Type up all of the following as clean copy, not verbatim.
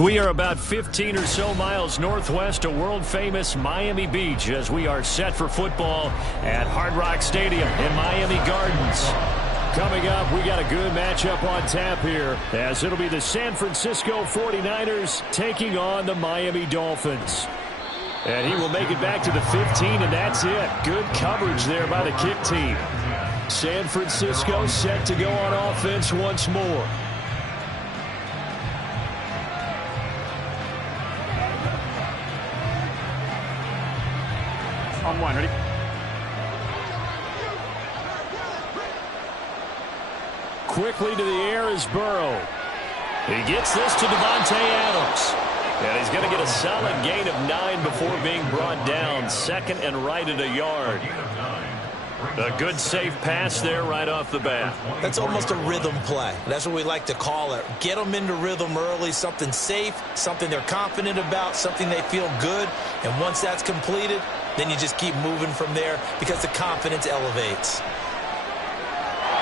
We are about 15 or so miles northwest of world-famous Miami Beach as we are set for football at Hard Rock Stadium in Miami Gardens. Coming up, we got a good matchup on tap here as it'll be the San Francisco 49ers taking on the Miami Dolphins. And he will make it back to the 15, and that's it. Good coverage there by the kick team. San Francisco set to go on offense once more. On one, ready? Quickly to the air is Burrow. He gets this to Davante Adams. And he's going to get a solid gain of 9 before being brought down. Second and right at a yard. A good safe pass there right off the bat. That's almost a rhythm play. That's what we like to call it. Get them into rhythm early, something safe, something they're confident about, something they feel good. And once that's completed, then you just keep moving from there because the confidence elevates.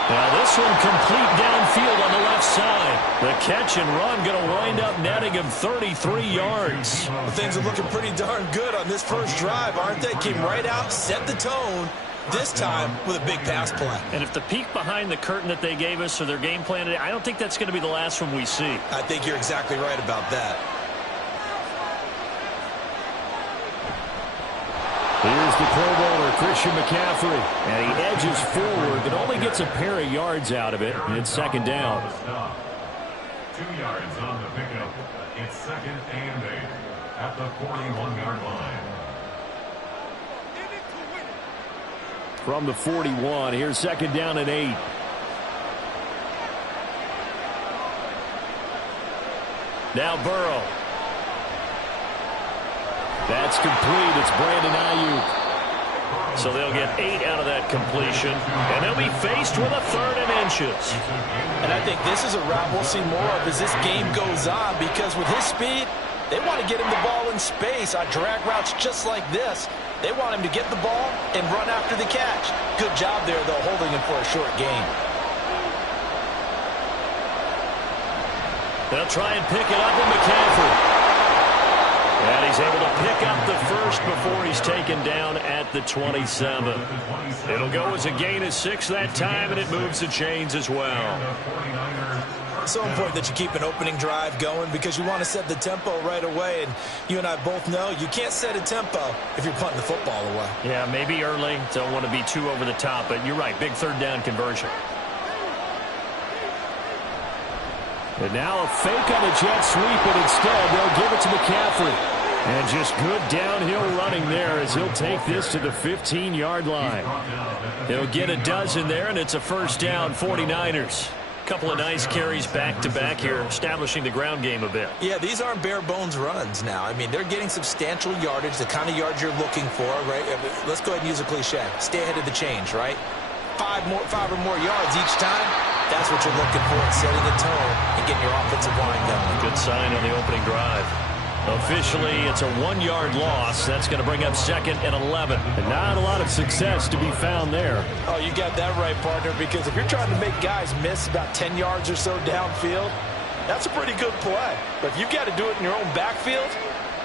Now this one complete downfield on the left side. The catch and run going to wind up netting him 33 yards. Well, things are looking pretty darn good on this first drive, aren't they? Came right out, set the tone, this time with a big pass play. And if the peek behind the curtain that they gave us or their game plan today, I don't think that's going to be the last one we see. I think you're exactly right about that. Here's the Pro Bowler, Christian McCaffrey. And he edges forward, but only gets a pair of yards out of it. And it's second down. 2 yards on the pickup. It's second and 8 at the 41-yard line. From the 41, here's second down and 8. Now Burrow. That's complete. It's Brandon Ayuk. So they'll get 8 out of that completion, and they'll be faced with a 3rd and inches. And I think this is a route we'll see more of as this game goes on, because with his speed, they want to get him the ball in space on drag routes just like this. They want him to get the ball and run after the catch. Good job there, though, holding him for a short gain. They'll try and pick it up with McCaffrey. And he's able to pick up the first before he's taken down at the 27. It'll go as a gain of 6 that time, and it moves the chains as well. It's so important that you keep an opening drive going because you want to set the tempo right away. And you and I both know you can't set a tempo if you're punting the football away. Yeah, maybe early. Don't want to be too over the top, but you're right. Big 3rd down conversion. And now a fake on the jet sweep, and instead they'll give it to McCaffrey. And just good downhill running there as he'll take this to the 15-yard line. He'll get a dozen there, and it's a first down, 49ers. Couple of nice carries back-to-back here, establishing the ground game a bit. Yeah, these aren't bare-bones runs now. I mean, they're getting substantial yardage, the kind of yards you're looking for, right? Let's go ahead and use a cliche. Stay ahead of the change, right? 5 or more yards each time. That's what you're looking for in setting a tone and getting your offensive line going. Good sign on the opening drive. Officially, it's a 1-yard loss. That's going to bring up 2nd and 11. And not a lot of success to be found there. Oh, you got that right, partner, because if you're trying to make guys miss about 10 yards or so downfield, that's a pretty good play. But if you've got to do it in your own backfield,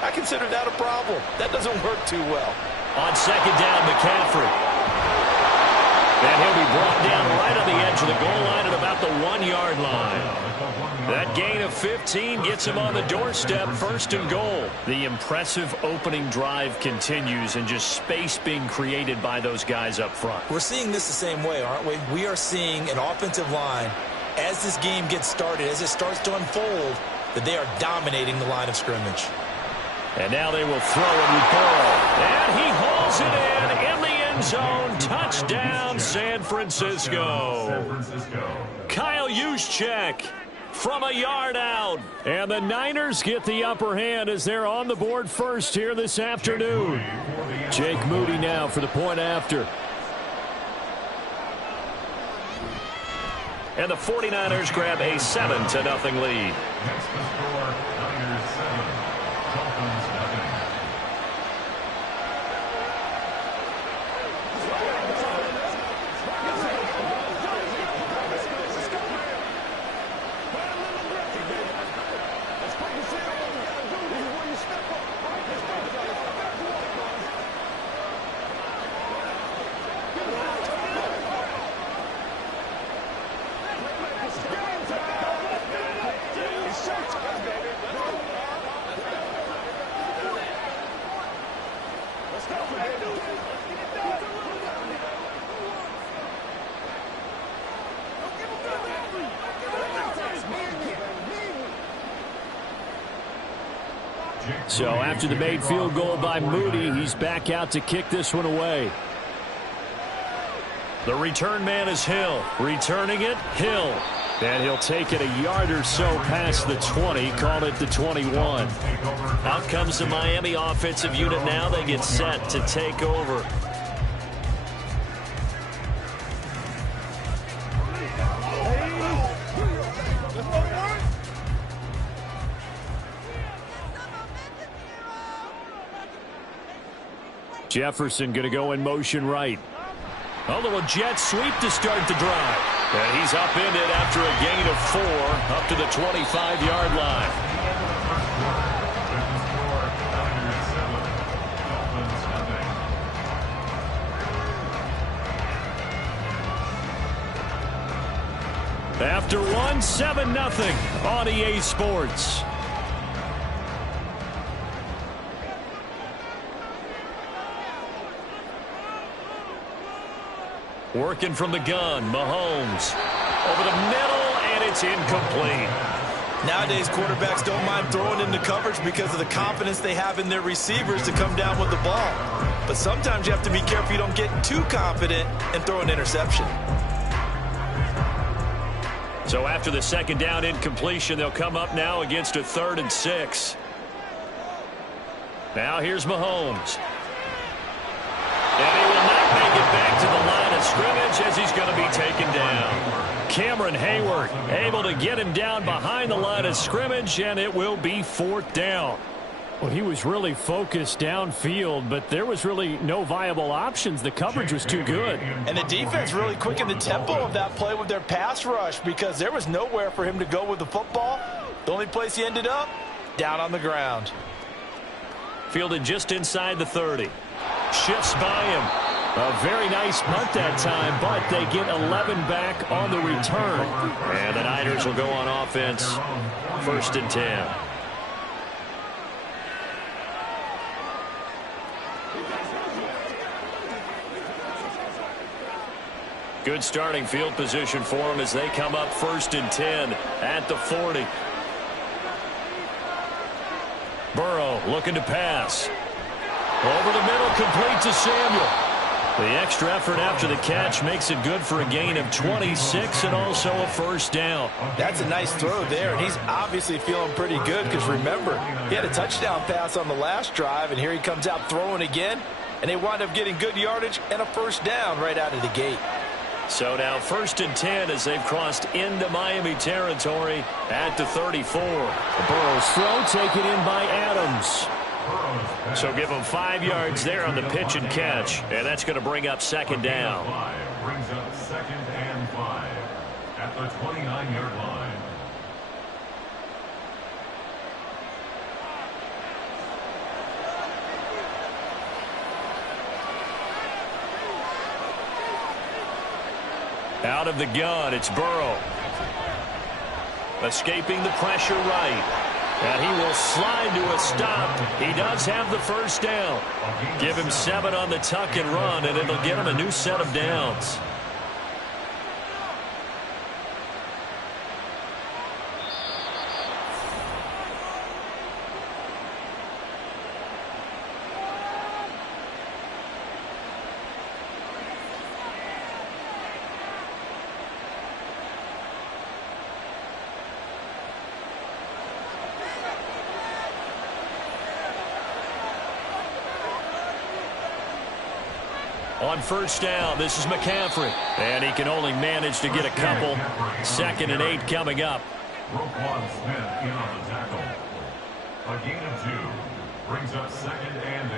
I consider that a problem. That doesn't work too well. On second down, McCaffrey. And he'll be brought down right on the edge of the goal line at about the 1-yard line. That gain of 15 gets him on the doorstep, 1st and goal. The impressive opening drive continues, and just space being created by those guys up front. We're seeing this the same way, aren't we? We are seeing an offensive line, as this game gets started, as it starts to unfold, that they are dominating the line of scrimmage. And now they will throw it with Burrow. And he hauls it in the end zone. Touchdown, San Francisco. Kyle Juszczyk from a yard out. And the Niners get the upper hand as they're on the board first here this afternoon. Jake Moody now for the point after. And the 49ers grab a 7-0 lead. Next to score, Niners 7, Dolphins nothing. So after the made field goal by Moody, he's back out to kick this one away. The return man is Hill. Returning it, Hill. And he'll take it a yard or so past the 20, call it the 21. Out comes the Miami offensive unit now. They get set to take over. Jefferson going to go in motion right. A little jet sweep to start the drive. And he's upended after a gain of 4 up to the 25-yard line. After 1, 7-0 on EA Sports. Working from the gun, Mahomes. Over the middle, and it's incomplete. Nowadays, quarterbacks don't mind throwing into coverage because of the confidence they have in their receivers to come down with the ball. But sometimes you have to be careful you don't get too confident and throw an interception. So after the second down incompletion, they'll come up now against a 3rd and 6. Now here's Mahomes. And he will not make it back to the line of scrimmage as he's going to be taken down. Cameron Hayward able to get him down behind the line of scrimmage, and it will be 4th down. Well, he was really focused downfield, but there was really no viable options. The coverage was too good. And the defense really quickened the tempo of that play with their pass rush because there was nowhere for him to go with the football. The only place he ended up, down on the ground. Fielded just inside the 30. Shifts by him. A very nice punt that time, but they get 11 back on the return. And the Niners will go on offense. 1st and 10. Good starting field position for them as they come up 1st and 10 at the 40. Burrow looking to pass. Over the middle, complete to Samuel. The extra effort after the catch makes it good for a gain of 26 and also a 1st down. That's a nice throw there, and he's obviously feeling pretty good because, remember, he had a touchdown pass on the last drive, and here he comes out throwing again, and they wind up getting good yardage and a 1st down right out of the gate. So now 1st and 10 as they've crossed into Miami territory at the 34. Burrow's throw taken in by Adams. So give them 5 yards there on the pitch and catch, and that's going to bring up 2nd down. Brings up 2nd and 5 at the 29-yard line. Out of the gun, it's Burrow. Escaping the pressure right. And he will slide to a stop. He does have the 1st down. Give him 7 on the tuck and run, and it'll get him a new set of downs. On 1st down, this is McCaffrey. And he can only manage to get a couple. 2nd and 8 coming up. Roquan Smith in on the tackle. A gain of 2 brings up 2nd and 8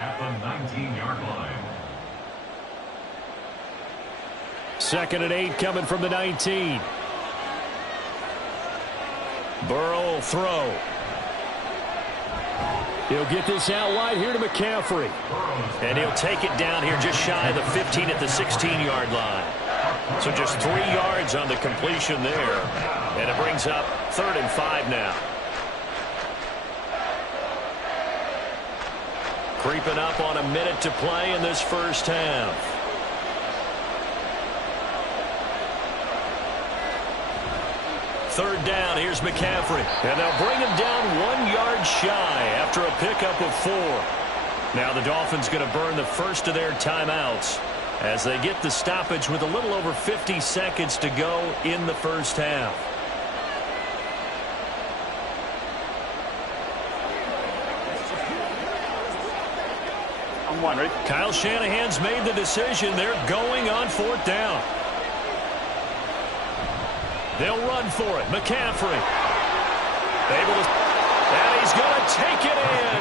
at the 19-yard line. 2nd and 8 coming from the 19. Burrow will throw. He'll get this out wide here to McCaffrey. And he'll take it down here just shy of the 15 at the 16-yard line. So just 3 yards on the completion there. And it brings up 3rd and 5 now. Creeping up on a minute to play in this 1st half. Third down, here's McCaffrey. And they'll bring him down 1 yard shy after a pickup of 4. Now the Dolphins going to burn the first of their timeouts as they get the stoppage with a little over 50 seconds to go in the 1st half. I'm wondering. Kyle Shanahan's made the decision. They're going on 4th down. They'll run for it. McCaffrey. And he's going to take it in.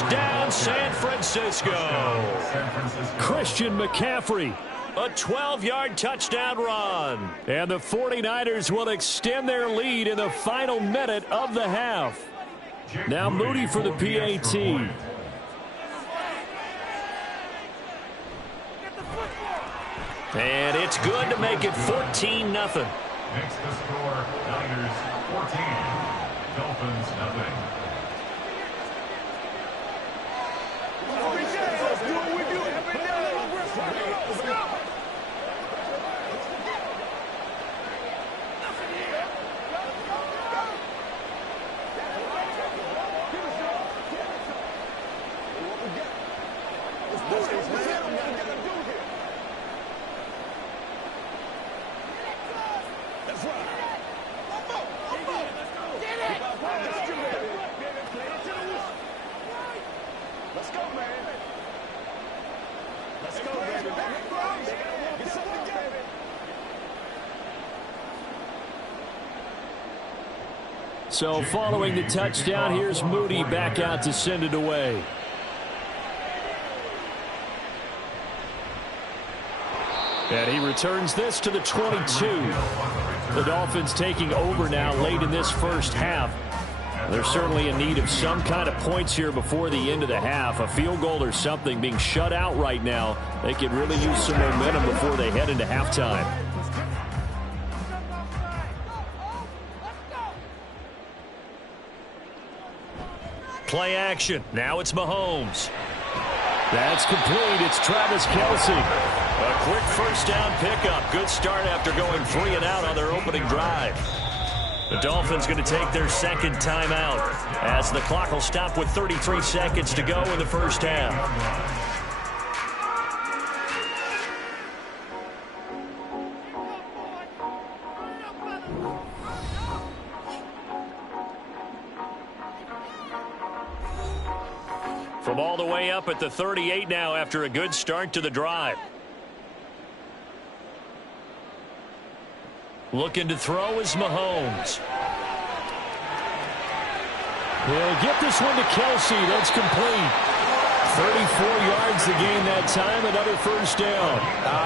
Touchdown, San Francisco. Christian McCaffrey. A 12-yard touchdown run. And the 49ers will extend their lead in the final minute of the half. Now Moody for the PAT. And it's good to make it 14-0. Makes the score Niners 14, Dolphins nothing. So following the touchdown, here's Moody back out to send it away. And he returns this to the 22. The Dolphins taking over now late in this first half. They're certainly in need of some kind of points here before the end of the half. A field goal or something, being shut out right now. They could really use some momentum before they head into halftime. Play action. Now it's Mahomes. That's complete. It's Travis Kelce. A quick first down pickup. Good start after going 3 and out on their opening drive. The Dolphins going to take their second timeout as the clock will stop with 33 seconds to go in the first half. From all the way up at the 38 now after a good start to the drive. Looking to throw is Mahomes. He'll get this one to Kelce. That's complete. 34 yards to gain that time. Another first down.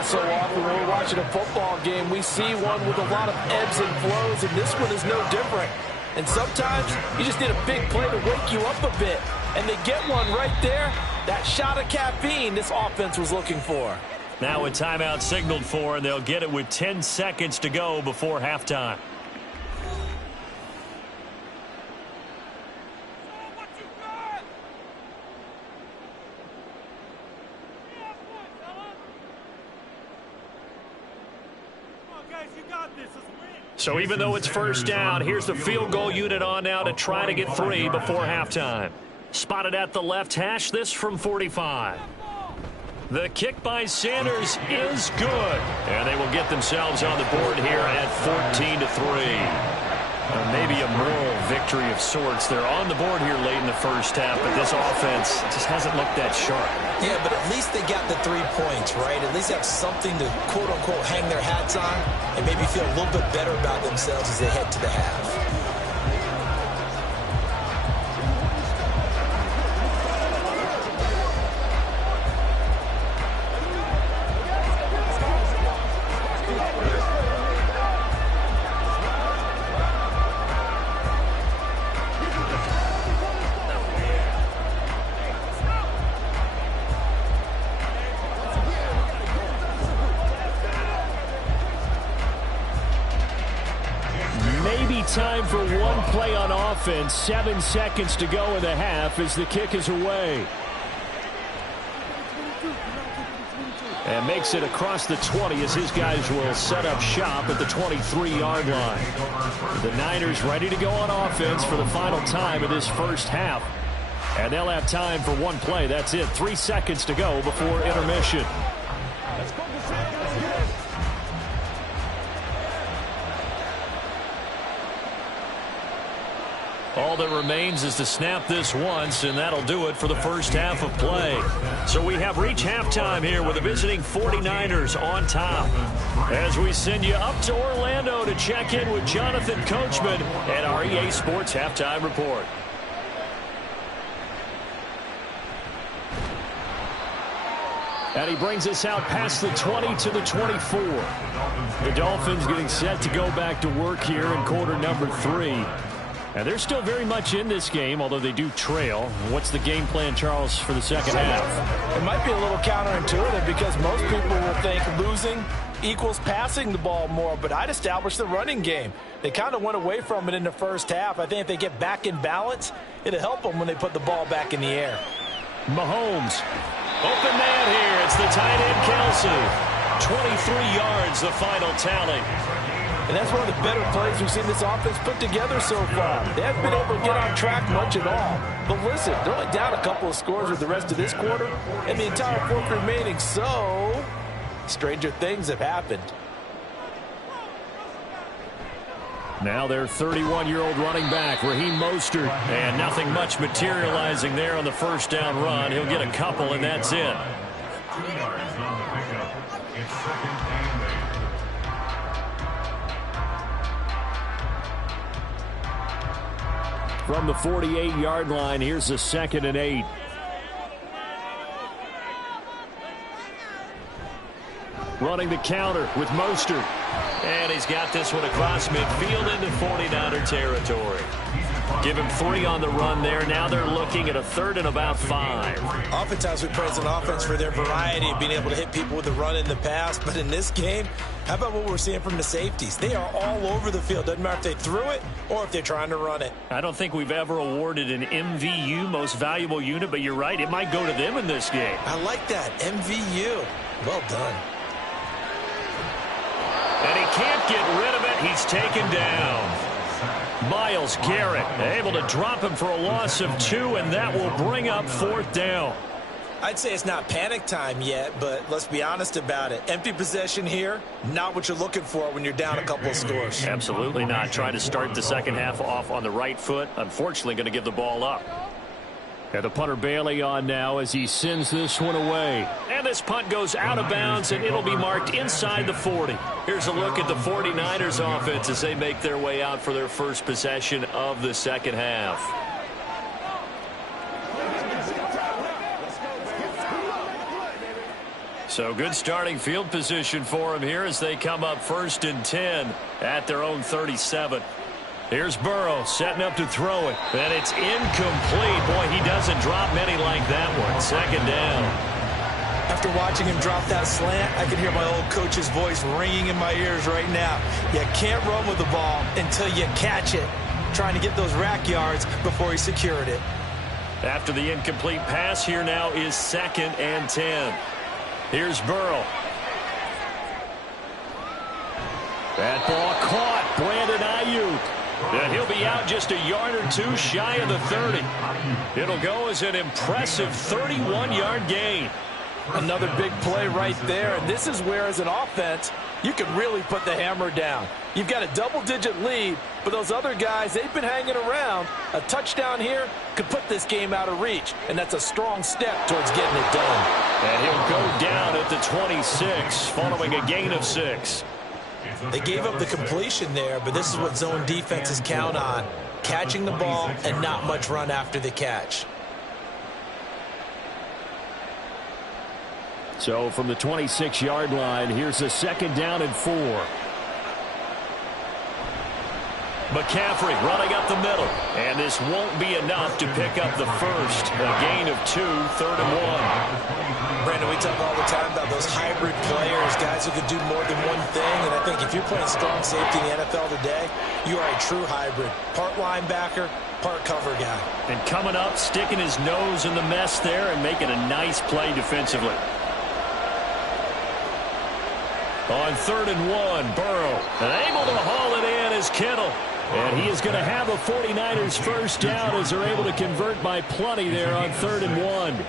So often when we're watching a football game, we see one with a lot of ebbs and flows, and this one is no different. And sometimes you just need a big play to wake you up a bit. And they get one right there. That shot of caffeine this offense was looking for. Now a timeout signaled for, and they'll get it with 10 seconds to go before halftime. So even though it's first down, here's the field goal unit on now to try to get 3 before halftime. Spotted at the left hash, this from 45. The kick by Sanders is good. And they will get themselves on the board here at 14-3. Maybe a moral victory of sorts. They're on the board here late in the first half, but this offense just hasn't looked that sharp. Yeah, but at least they got the 3 points, right? At least have something to, quote-unquote, hang their hats on and maybe feel a little bit better about themselves as they head to the half. Time for one play on offense. 7 seconds to go in the half as the kick is away. And makes it across the 20 as his guys will set up shop at the 23-yard line. The Niners ready to go on offense for the final time of this first half. And they'll have time for one play. That's it. 3 seconds to go before intermission. All that remains is to snap this once, and that'll do it for the first half of play. So we have reached halftime here with the visiting 49ers on top. As we send you up to Orlando to check in with Jonathan Coachman and our EA Sports Halftime Report. And he brings us out past the 20 to the 24. The Dolphins getting set to go back to work here in quarter number 3. And they're still very much in this game, although they do trail. What's the game plan, Charles, for the second half? It might be a little counterintuitive because most people will think losing equals passing the ball more, but I'd establish the running game. They kind of went away from it in the first half. I think if they get back in balance, it'll help them when they put the ball back in the air. Mahomes. Open man here. It's the tight end, Kelsey. 23 yards, the final tally. And that's one of the better plays we've seen this offense put together so far. They haven't been able to get on track much at all. But listen, they're only down a couple of scores with the rest of this quarter and the entire fourth remaining. So, stranger things have happened. Now their 31-year-old running back, Raheem Mostert. And nothing much materializing there on the first down run. He'll get a couple, and that's it. 2 yards on the pickup. It's second and 8. From the 48-yard line, here's the 2nd and 8. Running the counter with Mostert. And he's got this one across midfield into 49er territory. Give him 3 on the run there. Now they're looking at a 3rd and about 5. Oftentimes we praise an offense for their variety of being able to hit people with the run in the pass. But in this game, how about what we're seeing from the safeties? They are all over the field. Doesn't matter if they threw it or if they're trying to run it. I don't think we've ever awarded an MVU, most valuable unit, but you're right. It might go to them in this game. I like that. MVU. Well done. And he can't get rid of it. He's taken down. Myles Garrett able to drop him for a loss of 2, and that will bring up 4th down. I'd say it's not panic time yet, but let's be honest about it. Empty possession here, not what you're looking for when you're down a couple of scores. Absolutely not. Trying to start the second half off on the right foot. Unfortunately, going to give the ball up. And the punter Bailey on now as he sends this one away. And this punt goes out of bounds, and it'll be marked inside the 40. Here's a look at the 49ers offense as they make their way out for their first possession of the second half. So good starting field position for them here as they come up 1st and 10 at their own 37. Here's Burrow setting up to throw it. And it's incomplete. Boy, he doesn't drop many like that one. 2nd down. After watching him drop that slant, I can hear my old coach's voice ringing in my ears right now. You can't run with the ball until you catch it. Trying to get those rack yards before he secured it. After the incomplete pass, here now is 2nd and 10. Here's Burrow. That ball caught. Brandon Ayuk. And he'll be out just a yard or 2 shy of the 30. It'll go as an impressive 31-yard gain. Another big play right there, and this is where, as an offense, you can really put the hammer down. You've got a double-digit lead, but those other guys, they've been hanging around. A touchdown here could put this game out of reach, and that's a strong step towards getting it done. And he'll go down at the 26 following a gain of 6. They gave up the completion there, but this is what zone defenses count on. Catching the ball and not much run after the catch. So from the 26-yard line, here's a 2nd down and 4. McCaffrey running up the middle. And this won't be enough to pick up the first. A gain of 2, 3rd and 1. Brandon, we talk all the time about those hybrid players, guys who could do more than one thing. And I think if you're playing strong safety in the NFL today, you are a true hybrid. Part linebacker, part cover guy. And coming up, sticking his nose in the mess there and making a nice play defensively. On 3rd and 1, Burrow. And able to haul it in is Kittle. And he is going to have a 49ers first down as they're able to convert by plenty there on 3rd and 1.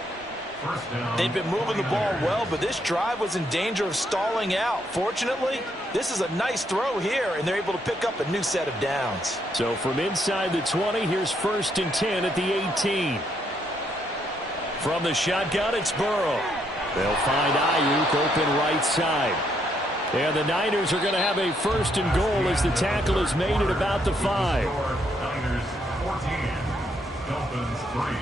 They've been moving the ball well, but this drive was in danger of stalling out. Fortunately, this is a nice throw here, and they're able to pick up a new set of downs. So from inside the 20, here's 1st and 10 at the 18. From the shotgun, it's Burrow. They'll find Ayuk open right side. And the Niners are going to have a 1st and goal as the tackle is made at about the 5. Niners 14, Dolphins 3.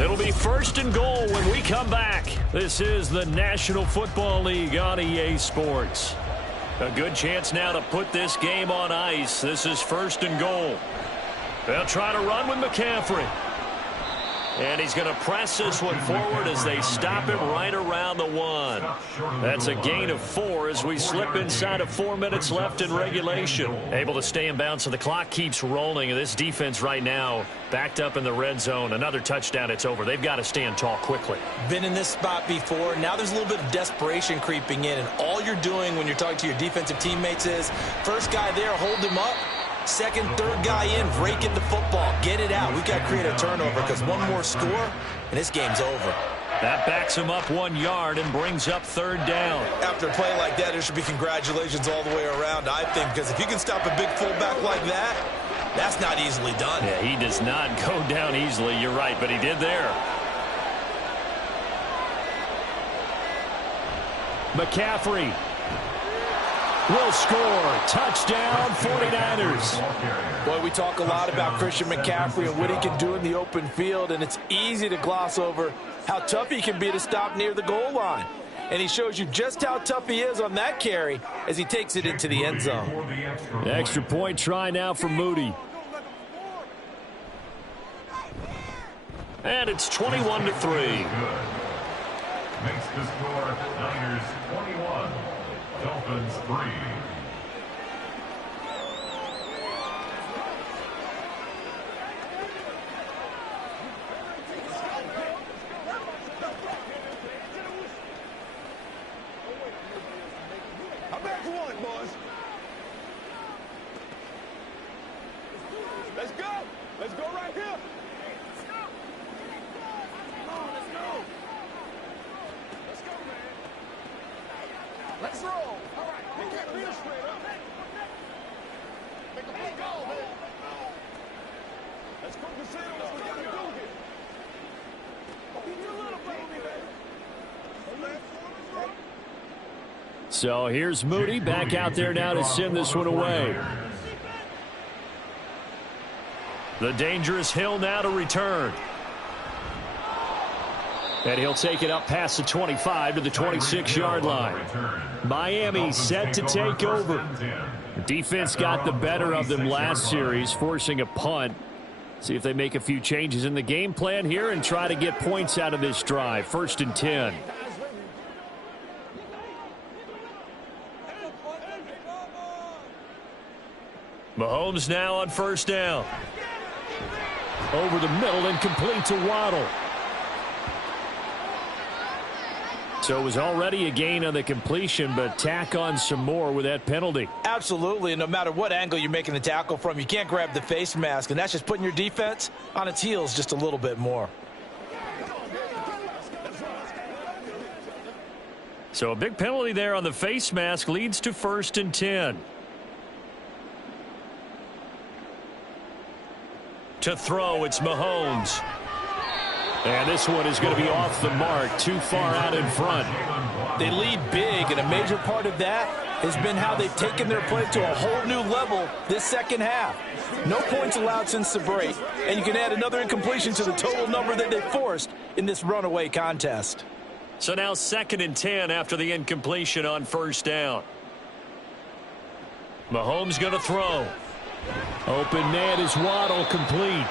It'll be 1st and goal when we come back. This is the National Football League on EA Sports. A good chance now to put this game on ice. This is 1st and goal. They'll try to run with McCaffrey. And he's going to press this one forward as they stop him right around the 1. That's a gain of 4 as we slip inside of 4 minutes left in regulation. Able to stay in bounds, so the clock keeps rolling. And this defense right now backed up in the red zone. Another touchdown, it's over. They've got to stand tall quickly. Been in this spot before. Now there's a little bit of desperation creeping in. And all you're doing when you're talking to your defensive teammates is, first guy there, hold him up. Second, third guy in, rake in the football. Get it out. We've got to create a turnover because one more score, and this game's over. That backs him up 1 yard and brings up 3rd down. After a play like that, there should be congratulations all the way around, I think, because if you can stop a big fullback like that, that's not easily done. Yeah, he does not go down easily. You're right, but he did there. McCaffrey will score. Touchdown, 49ers. Boy, we talk a lot about Christian McCaffrey and what he can do in the open field, and it's easy to gloss over how tough he can be to stop near the goal line. And he shows you just how tough he is on that carry as he takes it into the end zone. The extra point try now for Moody. And it's 21-3. Makes the score Niners 21, Dolphins 3. I'm back for one, boys. Let's go. Let's go right here. Let's go. Come on, let's go. Let's go, man. Let's roll. All right. Pick that real straight up. Make a big goal, man. Let's focus in on what we got to do here. Keep your little baby, baby. So here's Moody back out there now to send this one away. The dangerous Hill now to return. And he'll take it up past the 25 to the 26-yard line. Miami set to take over. The defense got the better of them last series, forcing a punt. See if they make a few changes in the game plan here and try to get points out of this drive. 1st and 10. Mahomes now on 1st down. Over the middle and complete to Waddle. So it was already a gain on the completion, but tack on some more with that penalty. Absolutely, and no matter what angle you're making the tackle from, you can't grab the face mask, and that's just putting your defense on its heels just a little bit more. So a big penalty there on the face mask leads to 1st and 10. To throw, it's Mahomes. And this one is going to be off the mark, too far out in front. They lead big, and a major part of that has been how they've taken their play to a whole new level this second half. No points allowed since the break, and you can add another incompletion to the total number that they forced in this runaway contest. So now 2nd and 10 after the incompletion on 1st down. Mahomes going to throw. Open man is Waddle, complete.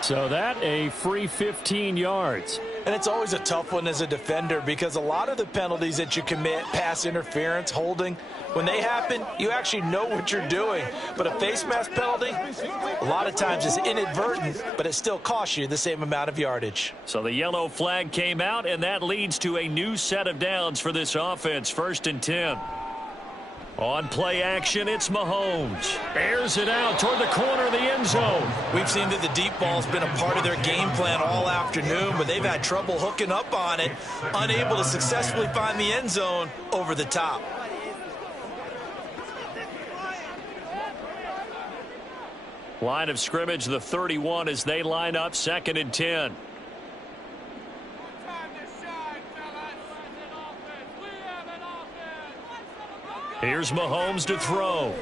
So that a free 15 yards. And it's always a tough one as a defender because a lot of the penalties that you commit, pass interference, holding, when they happen, you actually know what you're doing. But a face mask penalty, a lot of times is inadvertent, but it still costs you the same amount of yardage. So the yellow flag came out, and that leads to a new set of downs for this offense. 1st and 10. On play action, it's Mahomes. Airs it out toward the corner of the end zone. We've seen that the deep ball's been a part of their game plan all afternoon, but they've had trouble hooking up on it, unable to successfully find the end zone over the top. Line of scrimmage, the 31 as they line up, 2nd and 10. Here's Mahomes to throw.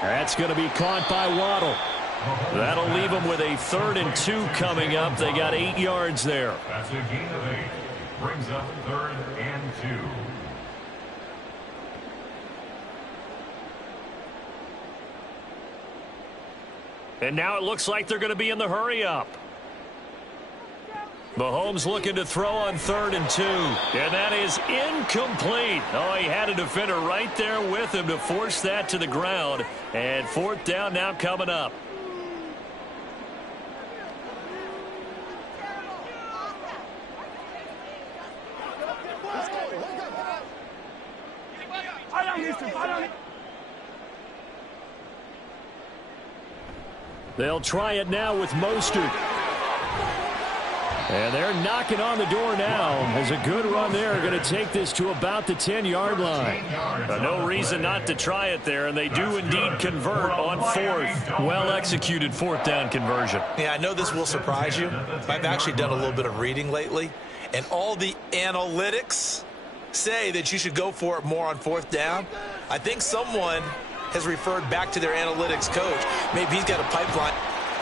That's going to be caught by Waddle. That'll leave them with a 3rd and 2 coming up. They got 8 yards there. That's a gain of 8. Brings up 3rd and 2. And now it looks like they're going to be in the hurry up. Mahomes looking to throw on 3rd and 2. And that is incomplete. Oh, he had a defender right there with him to force that to the ground. And 4th down now coming up. They'll try it now with Mostert. And they're knocking on the door now. As a good run there, going to take this to about the 10-yard line. No reason not to try it there, and they do indeed convert on 4th. Well-executed 4th down conversion. Yeah, I know this will surprise you. I've actually done a little bit of reading lately, and all the analytics say that you should go for it more on 4th down. I think someone has referred back to their analytics coach. Maybe he's got a pipeline.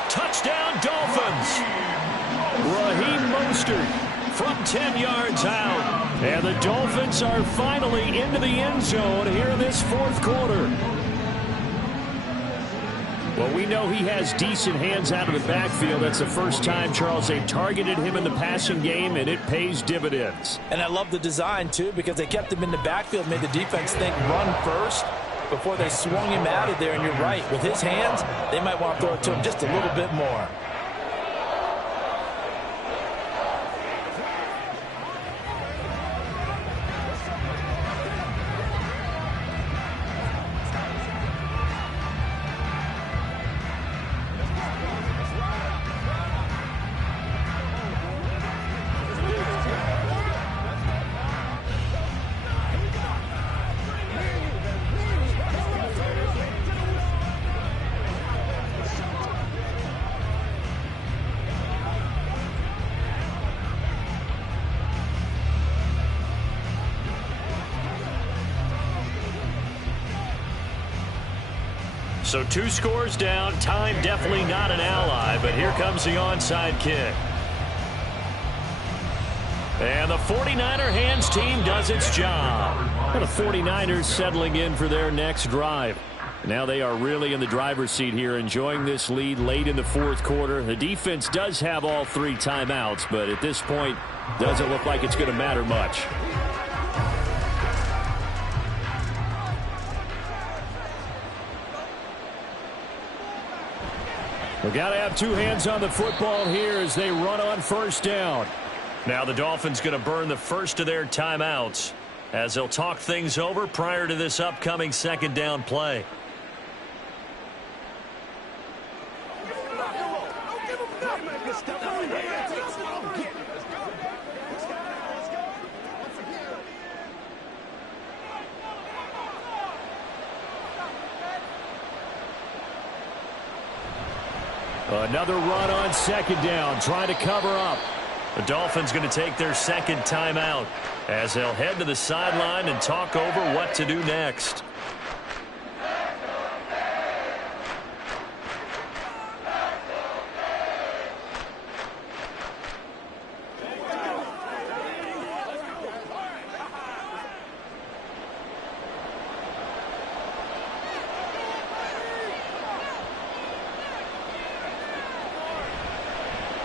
Touchdown, Dolphins! Raheem Mostert from 10 yards out. And the Dolphins are finally into the end zone here in this 4th quarter. Well, we know he has decent hands out of the backfield. That's the first time, Charles, they've targeted him in the passing game, and it pays dividends. And I love the design, too, because they kept him in the backfield, made the defense think run first before they swung him out of there. And you're right, with his hands, they might want to throw it to him just a little bit more. So 2 scores down. Time definitely not an ally, but here comes the onside kick. And the 49er hands team does its job. And the 49ers settling in for their next drive. Now they are really in the driver's seat here, enjoying this lead late in the 4th quarter. The defense does have all 3 timeouts, but at this point, doesn't look like it's going to matter much. We've got to have 2 hands on the football here as they run on 1st down. Now the Dolphins going to burn the first of their timeouts as they'll talk things over prior to this upcoming 2nd down play. Another run on 2nd down, trying to cover up. The Dolphins going to take their 2nd timeout as they'll head to the sideline and talk over what to do next.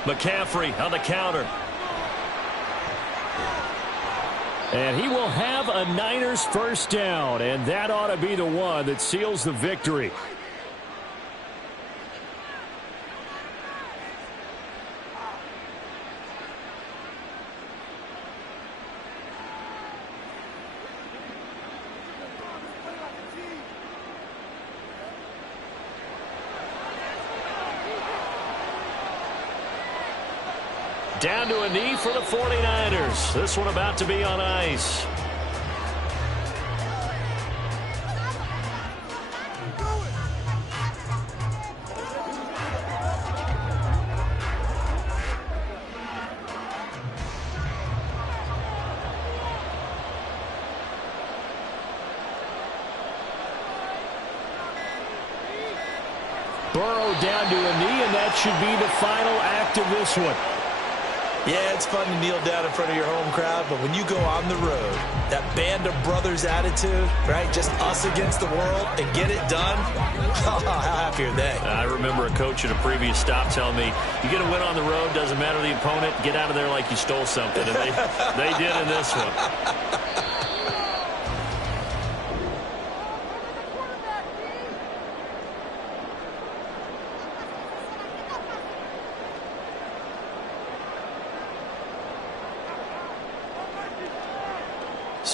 McCaffrey on the counter. And he will have a Niners 1st down, and that ought to be the one that seals the victory. Down to a knee for the 49ers. This one about to be on ice. Burrow down to a knee, and that should be the final act of this one. Yeah, it's fun to kneel down in front of your home crowd, but when you go on the road, that band of brothers attitude, right, just us against the world, and get it done, how happy are they? I remember a coach at a previous stop telling me, you get a win on the road, doesn't matter the opponent, get out of there like you stole something, and they did in this one.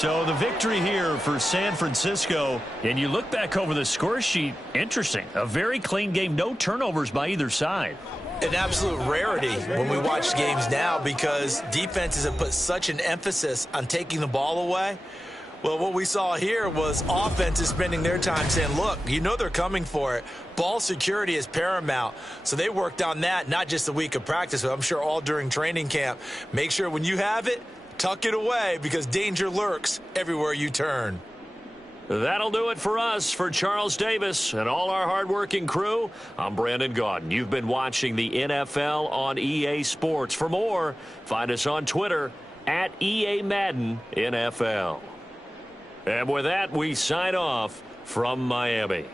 So the victory here for San Francisco, and you look back over the score sheet, interesting. A very clean game, no turnovers by either side. An absolute rarity when we watch games now because defenses have put such an emphasis on taking the ball away. Well, what we saw here was offenses spending their time saying, look, you know they're coming for it. Ball security is paramount. So they worked on that, not just a week of practice, but I'm sure all during training camp. Make sure when you have it, tuck it away because danger lurks everywhere you turn. That'll do it for us. For Charles Davis and all our hardworking crew, I'm Brandon Gaudin. You've been watching the NFL on EA Sports. For more, find us on Twitter at EA Madden NFL. And with that, we sign off from Miami.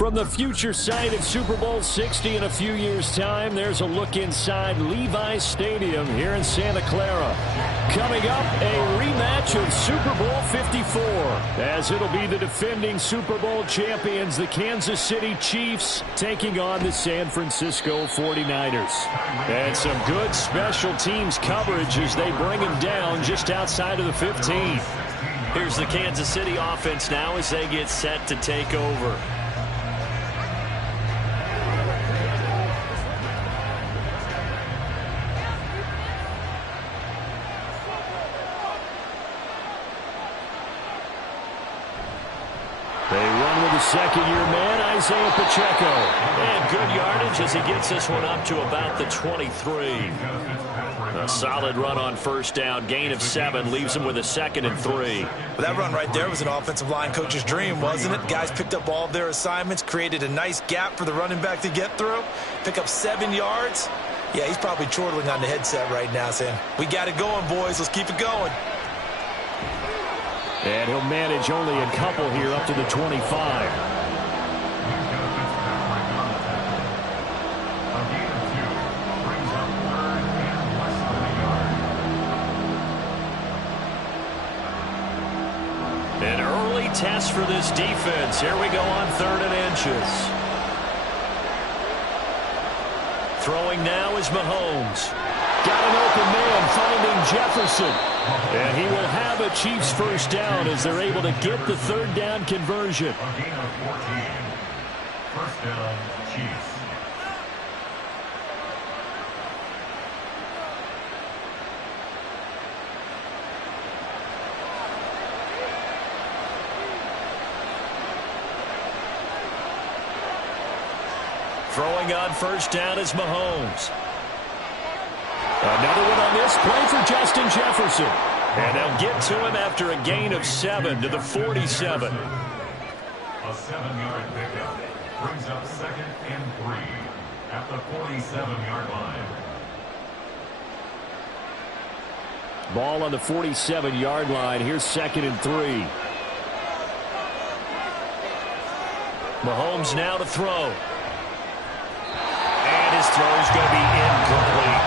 From the future site of Super Bowl 60 in a few years' time, there's a look inside Levi's Stadium here in Santa Clara. Coming up, a rematch of Super Bowl 54, as it'll be the defending Super Bowl champions, the Kansas City Chiefs, taking on the San Francisco 49ers. And some good special teams coverage as they bring him down just outside of the 15. Here's the Kansas City offense now as they get set to take over. They run with the second-year man, Isaiah Pacheco. And good yardage as he gets this one up to about the 23. A solid run on first down. Gain of 7 leaves him with a 2nd and 3. Well, that run right there was an offensive line coach's dream, wasn't it? Guys picked up all of their assignments, created a nice gap for the running back to get through, pick up 7 yards. Yeah, he's probably chortling on the headset right now saying, we got it going, boys. Let's keep it going. And he'll manage only a couple here up to the 25. An early test for this defense. Here we go on 3rd and inches. Throwing now is Mahomes. Got an open man finding Jefferson. And he will have a Chiefs first down as they're able to get the 3rd down conversion. A gain of 14. First down, Chiefs. Throwing on first down is Mahomes. Another one on this play for Justin Jefferson. And they'll get to him after a gain of 7 to the 47. A 7-yard pickup brings up 2nd and 3 at the 47-yard line. Ball on the 47-yard line. Here's 2nd and 3. Mahomes now to throw. And his throw's going to be incomplete.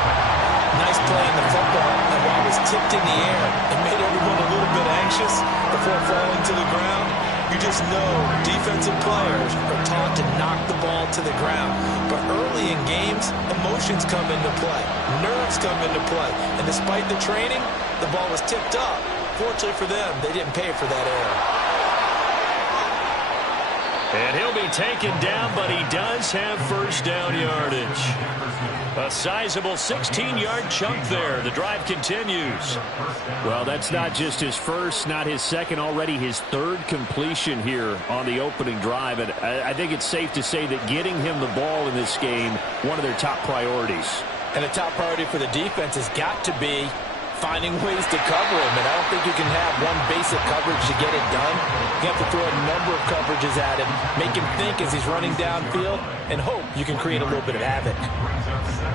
Nice play in the football, and while it was tipped in the air, it made everyone a little bit anxious before falling to the ground. You just know defensive players are taught to knock the ball to the ground. But early in games, emotions come into play. Nerves come into play. And despite the training, the ball was tipped up. Fortunately for them, they didn't pay for that error. And he'll be taken down, but he does have first down yardage. A sizable 16-yard chunk there. The drive continues. Well, that's not just his first, not his second, already his 3rd completion here on the opening drive. And I think it's safe to say that getting him the ball in this game, one of their top priorities. And the top priority for the defense has got to be finding ways to cover him. And I don't think you can have one basic coverage to get it done. You have to throw a number of coverages at him, make him think as he's running downfield, and hope you can create a little bit of havoc.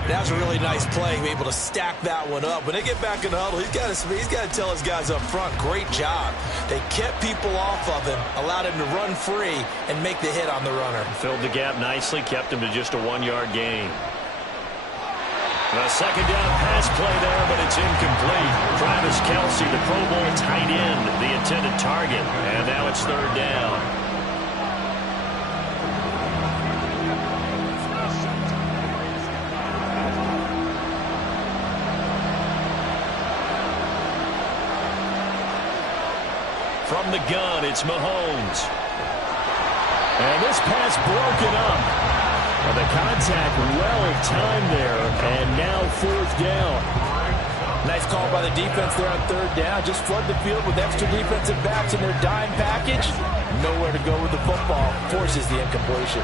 That was a really nice play, able to stack that one up. When they get back in the huddle, he's got to tell his guys up front, great job. They kept people off of him, allowed him to run free, and make the hit on the runner. Filled the gap nicely, kept him to just a 1-yard gain. A 2nd down pass play there, but it's incomplete. Travis Kelce, the Pro Bowl tight end, the intended target. And now it's 3rd down. From the gun, it's Mahomes. And this pass broken up. Well, the contact well-timed there, and now 4th down. Nice call by the defense there on 3rd down. Just flood the field with extra defensive backs in their dime package. Nowhere to go with the football. Forces the incompletion.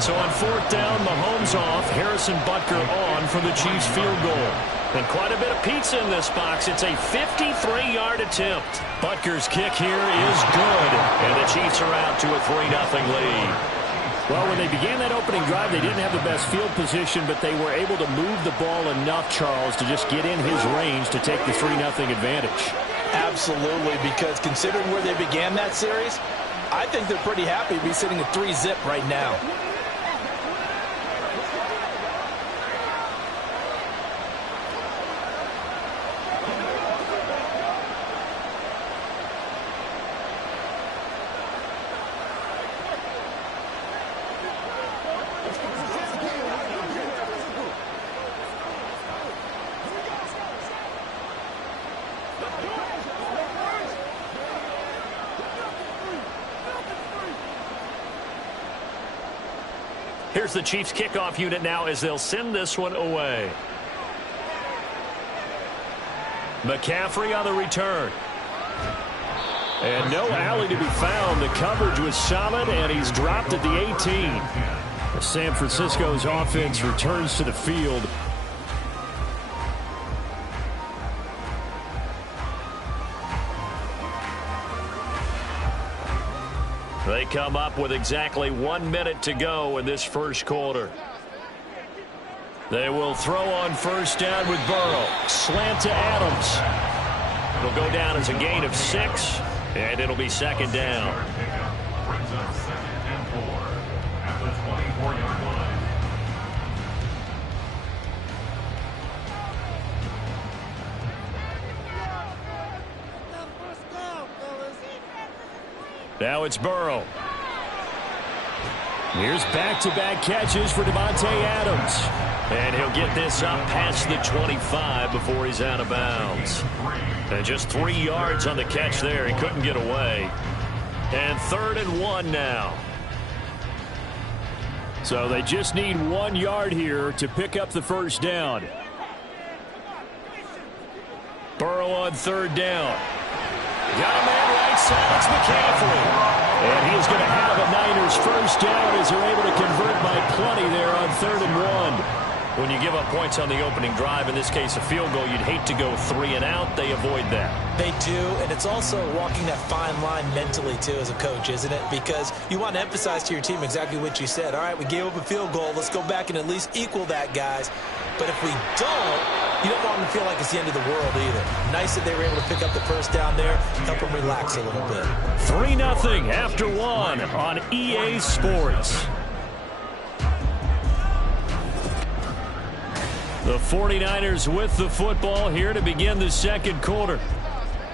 So on 4th down, Mahomes off. Harrison Butker on for the Chiefs field goal. And quite a bit of pizza in this box. It's a 53-yard attempt. Butker's kick here is good. And the Chiefs are out to a 3-0 lead. Well, when they began that opening drive, they didn't have the best field position, but they were able to move the ball enough, Charles, to just get in his range to take the 3-0 advantage. Absolutely, because considering where they began that series, I think they're pretty happy to be sitting at 3-zip right now. Here's the Chiefs kickoff unit now as they'll send this one away. McCaffrey on the return. And no alley to be found. The coverage was solid, and he's dropped at the 18. San Francisco's offense returns to the field. They come up with exactly 1 minute to go in this first quarter. They will throw on first down with Burrow. Slant to Adams. It'll go down as a gain of 6, and it'll be second down. Brings up 2nd and 4 at the 24-yard line. Now it's Burrow. Here's back-to-back catches for Davante Adams. And he'll get this up past the 25 before he's out of bounds. And just 3 yards on the catch there. He couldn't get away. And 3rd and 1 now. So they just need 1 yard here to pick up the first down. Burrow on 3rd down. Got a man right side. It's McCaffrey. And he is going to have a Niners first down as they're able to convert by plenty there on 3rd and 1. When you give up points on the opening drive, in this case a field goal, you'd hate to go 3 and out. They avoid that. They do, and it's also walking that fine line mentally, too, as a coach, isn't it? Because you want to emphasize to your team exactly what you said. All right, we gave up a field goal. Let's go back and at least equal that, guys. But if we don't, you don't want them to feel like it's the end of the world either. Nice that they were able to pick up the first down there, help them relax a little bit. 3-0 after 1 on EA Sports. The 49ers with the football here to begin the second quarter.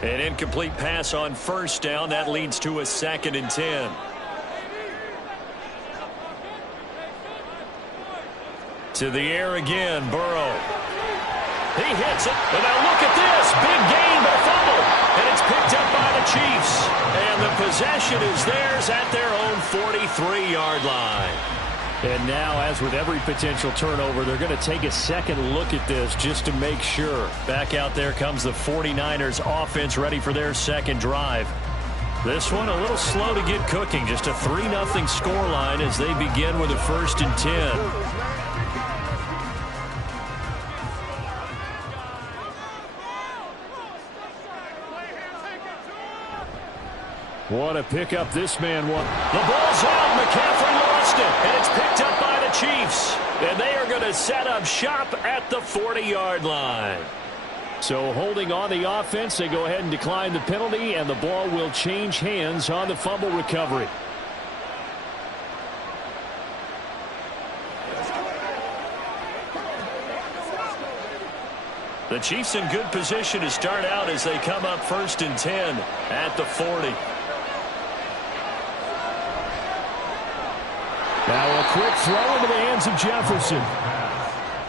An incomplete pass on first down. That leads to a 2nd and 10. To the air again, Burrow. He hits it. And now look at this. Big gain, but a fumble. And it's picked up by the Chiefs. And the possession is theirs at their own 43-yard line. And now, as with every potential turnover, they're going to take a second look at this just to make sure. Back out there comes the 49ers offense ready for their second drive. This one a little slow to get cooking. Just a 3-0 scoreline as they begin with a 1st and 10. What a pickup this man won. The ball's out. McCaffrey lost it. And it's picked up by the Chiefs. And they are going to set up shop at the 40-yard line. So holding on the offense, they go ahead and decline the penalty, and the ball will change hands on the fumble recovery. The Chiefs in good position to start out as they come up 1st and 10 at the 40. Now a quick throw into the hands of Jefferson.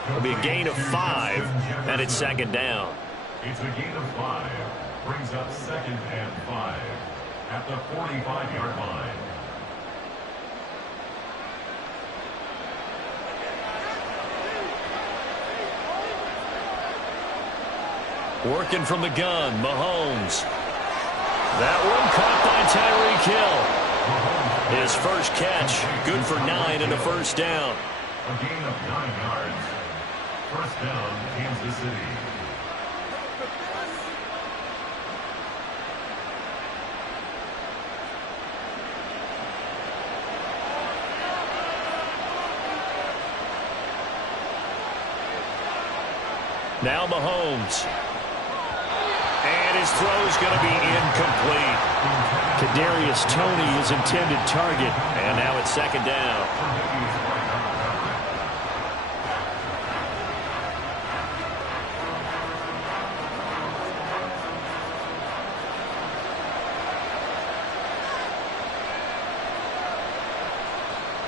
It'll be a gain of 5, and it's 2nd down. It's a gain of 5. Brings up 2nd and 5 at the 45-yard line. Working from the gun, Mahomes. That one caught by Tyreek Hill. His first catch, good for 9 and a first down. A gain of 9 yards. First down, Kansas City. Now Mahomes. And his throw is going to be incomplete. Kadarius Toney, his intended target. And now it's second down.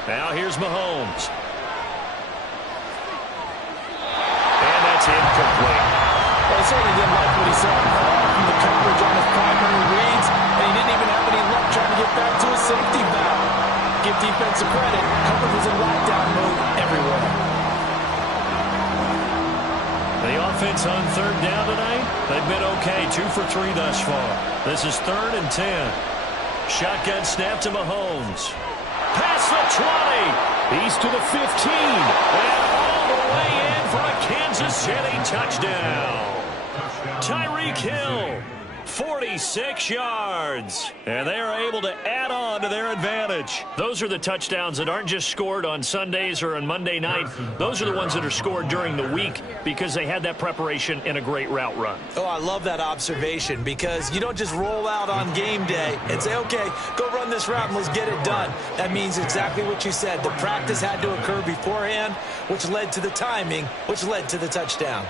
Now here's Mahomes. And that's incomplete. Well, he certainly didn't like what he saw from the coverage on his primary reads, and he didn't even have any luck trying to get back to his safety valve. Give defensive credit. Coverage was in lockdown mode everywhere. The offense on third down tonight, they've been okay. 2 for 3 thus far. This is 3rd and 10. Shotgun snap to Mahomes. Past the 20. He's to the 15. And all the way in for a Kansas City touchdown. Tyreek Hill, 46 yards. And they are able to add on to their advantage. Those are the touchdowns that aren't just scored on Sundays or on Monday night. Those are the ones that are scored during the week because they had that preparation in a great route run. Oh, I love that observation because you don't just roll out on game day and say, okay, go run this route and let's get it done. That means exactly what you said. The practice had to occur beforehand, which led to the timing, which led to the touchdown.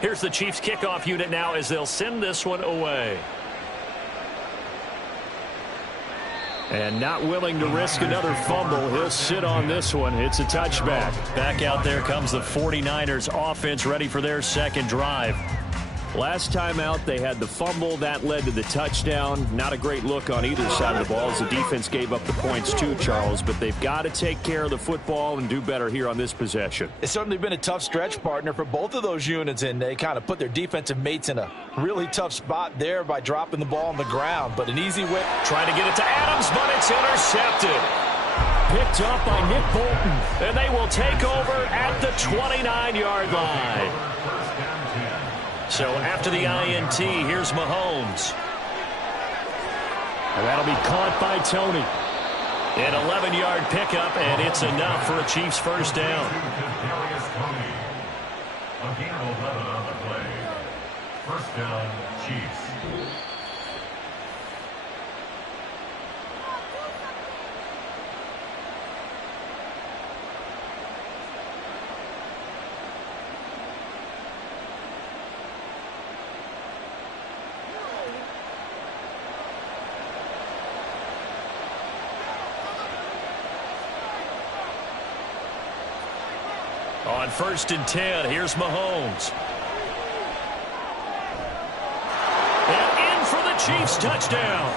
Here's the Chiefs kickoff unit now as they'll send this one away. And not willing to risk another fumble, he'll sit on this one. It's a touchback. Back out there comes the 49ers offense ready for their second drive. Last time out, they had the fumble. That led to the touchdown. Not a great look on either side of the ball as the defense gave up the points too, Charles. But they've got to take care of the football and do better here on this possession. It's certainly been a tough stretch, partner, for both of those units, and they kind of put their defensive mates in a really tough spot there by dropping the ball on the ground. But an easy win. Trying to get it to Adams, but it's intercepted. Picked up by Nick Bolton. And they will take over at the 29-yard line. So after the INT, here's Mahomes. And that'll be caught by Toney. An 11-yard pickup, and it's enough for a Chiefs first down. A gain of 11 on the play. First down, Chiefs. On 1st and 10, here's Mahomes. And in for the Chiefs touchdown.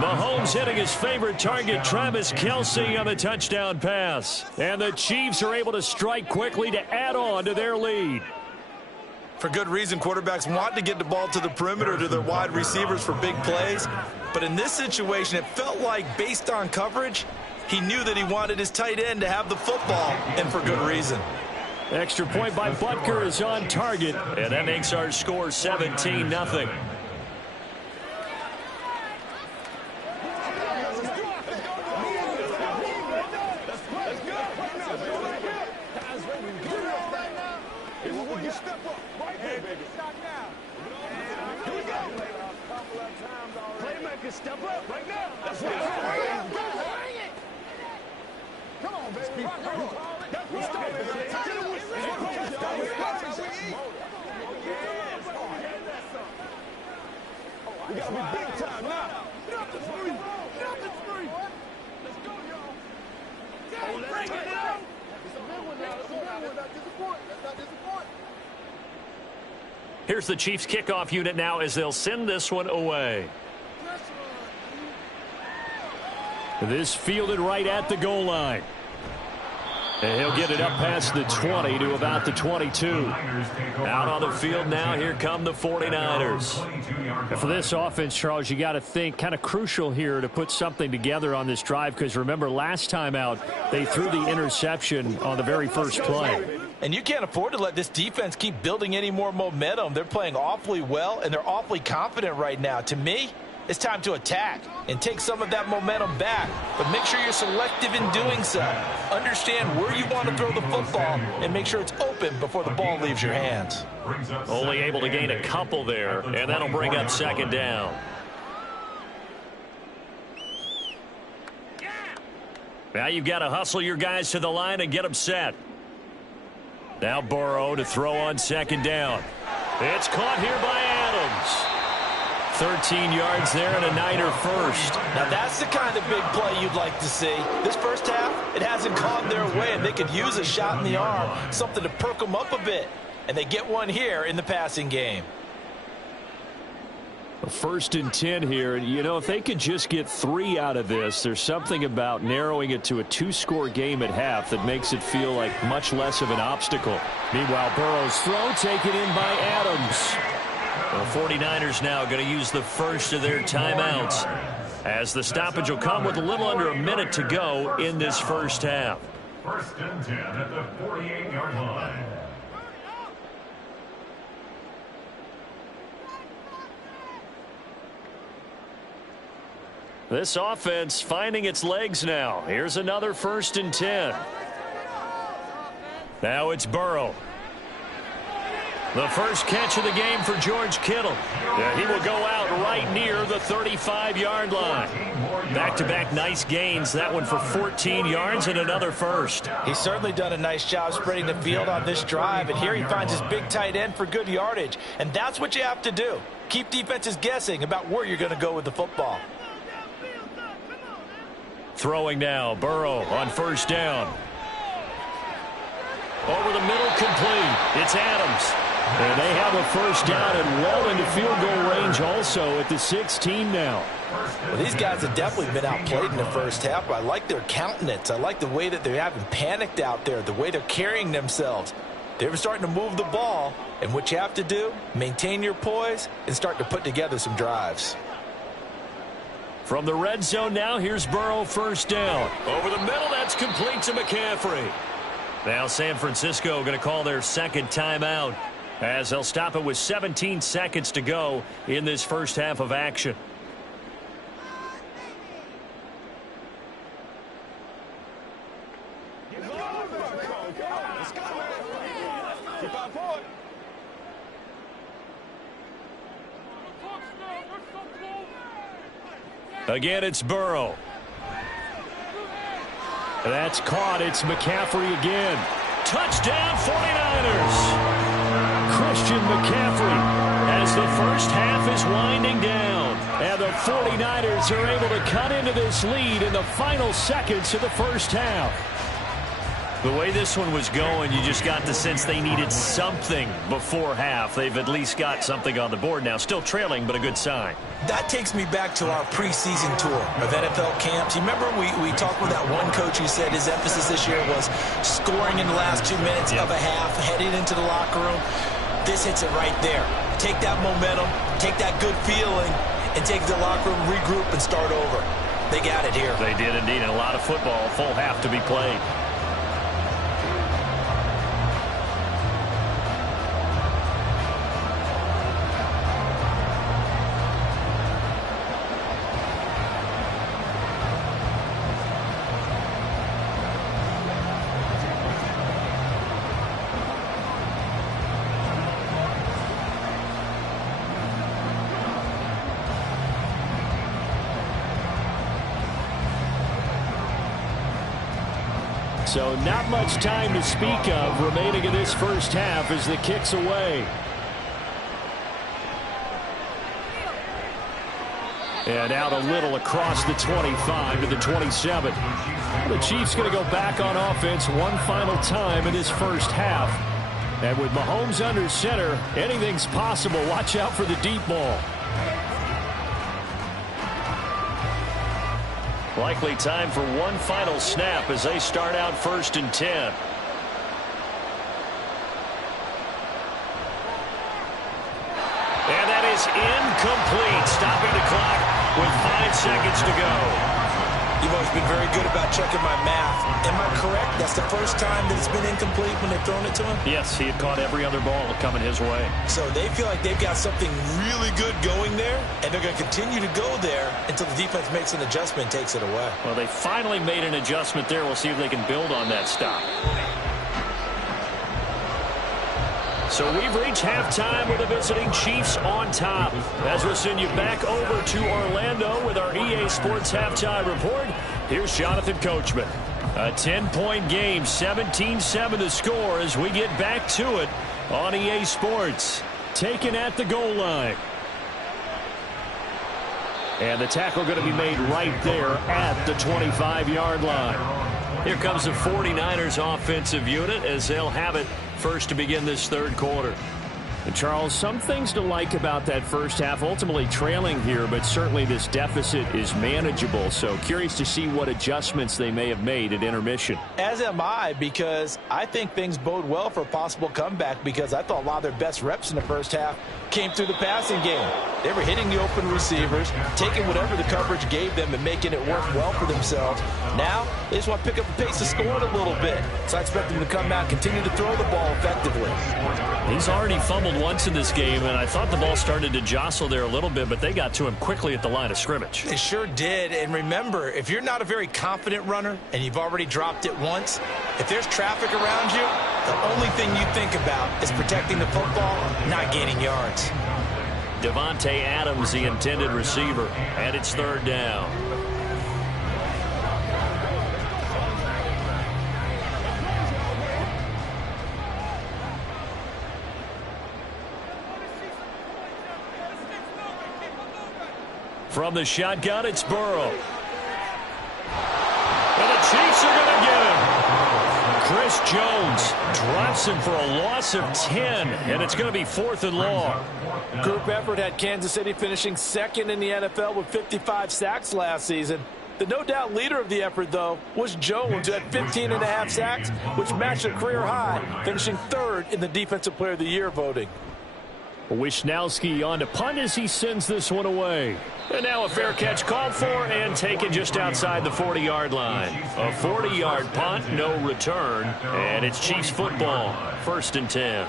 Mahomes hitting his favorite target, Travis Kelce, on the touchdown pass. And the Chiefs are able to strike quickly to add on to their lead. For good reason, quarterbacks want to get the ball to the perimeter to their wide receivers for big plays. But in this situation, it felt like, based on coverage, he knew that he wanted his tight end to have the football, and for good reason. Extra point by Butker is on target, and that makes our score 17-0. Step up right now. That's right. Come on, baby. That's what's up, baby. We got to be big time now. Nothing free. Nothing free. Let's go, y'all. Oh, let's turn it out. It's a good one now. It's a good one. Let's not disappoint. Let's not disappoint. Here's the Chiefs kickoff unit now as they'll send this one away. This fielded right at the goal line. And he'll get it up past the 20 to about the 22. Out on the field now, here come the 49ers. And for this offense, Charles, you got to think kind of crucial here to put something together on this drive, because remember last time out they threw the interception on the very first play. And you can't afford to let this defense keep building any more momentum. They're playing awfully well, and they're awfully confident right now. To me, it's time to attack and take some of that momentum back. But make sure you're selective in doing so. Understand where you want to throw the football and make sure it's open before the ball leaves your hands. Only able to gain a couple there, and that'll bring up second down. Now you've got to hustle your guys to the line and get them set. Now Burrow to throw on second down. It's caught here by Adams. 13 yards there and a Niner first. Now that's the kind of big play you'd like to see. This first half, it hasn't gone their way, and they could use a shot in the arm, something to perk them up a bit. And they get one here in the passing game. First and 10 here. You know, if they could just get 3 out of this, there's something about narrowing it to a 2-score game at half that makes it feel like much less of an obstacle. Meanwhile, Burrow's throw taken in by Adams. The 49ers now going to use the first of their timeouts, as the stoppage will come with a little under a minute to go in this first half. First and 10 at the 48-yard line. This offense finding its legs now. Here's another first and 10. Now it's Burrow. The first catch of the game for George Kittle. Yeah, he will go out right near the 35-yard line. Back-to-back nice gains. That one for 14 yards and another first. He's certainly done a nice job spreading the field on this drive, and here he finds his big tight end for good yardage. And that's what you have to do. Keep defenses guessing about where you're going to go with the football. Throwing now, Burrow on first down. Over the middle, complete. It's Adams. And they have a first down and well into field goal range also at the 16 now. Well, these guys have definitely been outplayed in the first half, but I like their countenance. I like the way that they haven't panicked out there, the way they're carrying themselves. They're starting to move the ball, and what you have to do, maintain your poise and start to put together some drives. From the red zone now, here's Burrow first down. Over the middle, that's complete to McCaffrey. Now San Francisco going to call their second timeout, as they'll stop it with 17 seconds to go in this first half of action. Again, it's Burrow. That's caught. It's McCaffrey again. Touchdown, 49ers. Christian McCaffrey, as the first half is winding down. And the 49ers are able to cut into this lead in the final seconds of the first half. The way this one was going, you just got the sense they needed something before half. They've at least got something on the board now. Still trailing, but a good sign. That takes me back to our preseason tour of NFL camps. You remember we talked with that one coach who said his emphasis this year was scoring in the last 2 minutes of a half, heading into the locker room. This hits it right there. Take that momentum, take that good feeling, and take the locker room, regroup, and start over. They got it here. They did indeed. A lot of football, full half to be played. So not much time to speak of remaining in this first half as the kick's away. And out a little across the 25 to the 27. The Chiefs going to go back on offense one final time in this first half. And with Mahomes under center, anything's possible. Watch out for the deep ball. Likely time for one final snap as they start out 1st and 10. And that is incomplete, stopping the clock with 5 seconds to go. You've always been very good about checking my math. Am I correct? That's the first time that it's been incomplete when they've thrown it to him? Yes, he had caught every other ball coming his way. So they feel like they've got something really good going there, and they're going to continue to go there until the defense makes an adjustment and takes it away. Well, they finally made an adjustment there. We'll see if they can build on that stop. So we've reached halftime with the visiting Chiefs on top. As we'll send you back over to Orlando with our EA Sports Halftime Report, here's Jonathan Coachman. A 10-point game, 17-7 the score as we get back to it on EA Sports. Taken at the goal line. And the tackle going to be made right there at the 25-yard line. Here comes the 49ers offensive unit as they'll have it first to begin this third quarter. And Charles, some things to like about that first half, ultimately trailing here, but certainly this deficit is manageable. So curious to see what adjustments they may have made at intermission. As am I, because I think things bode well for a possible comeback, because I thought a lot of their best reps in the first half came through the passing game. They were hitting the open receivers, taking whatever the coverage gave them and making it work well for themselves. Now, they just want to pick up the pace of scoring a little bit. So I expect them to come out, continue to throw the ball effectively. He's already fumbled once in this game, and I thought the ball started to jostle there a little bit, but they got to him quickly at the line of scrimmage. They sure did. And remember, if you're not a very confident runner and you've already dropped it once, if there's traffic around you, the only thing you think about is protecting the football, not gaining yards. Devontae Adams, the intended receiver, and it's third down. From the shotgun, it's Burrow. And the Chiefs are going to get him. Chris Jones drops him for a loss of 10, and it's going to be 4th and long. Group effort had Kansas City finishing second in the NFL with 55 sacks last season. The no doubt leader of the effort, though, was Jones, who had 15.5 sacks, which matched a career high, finishing third in the Defensive Player of the Year voting. Wisnowski on to punt as he sends this one away. And now a fair catch called for and taken just outside the 40-yard line. A 40-yard punt, no return, and it's Chiefs football, 1st and 10.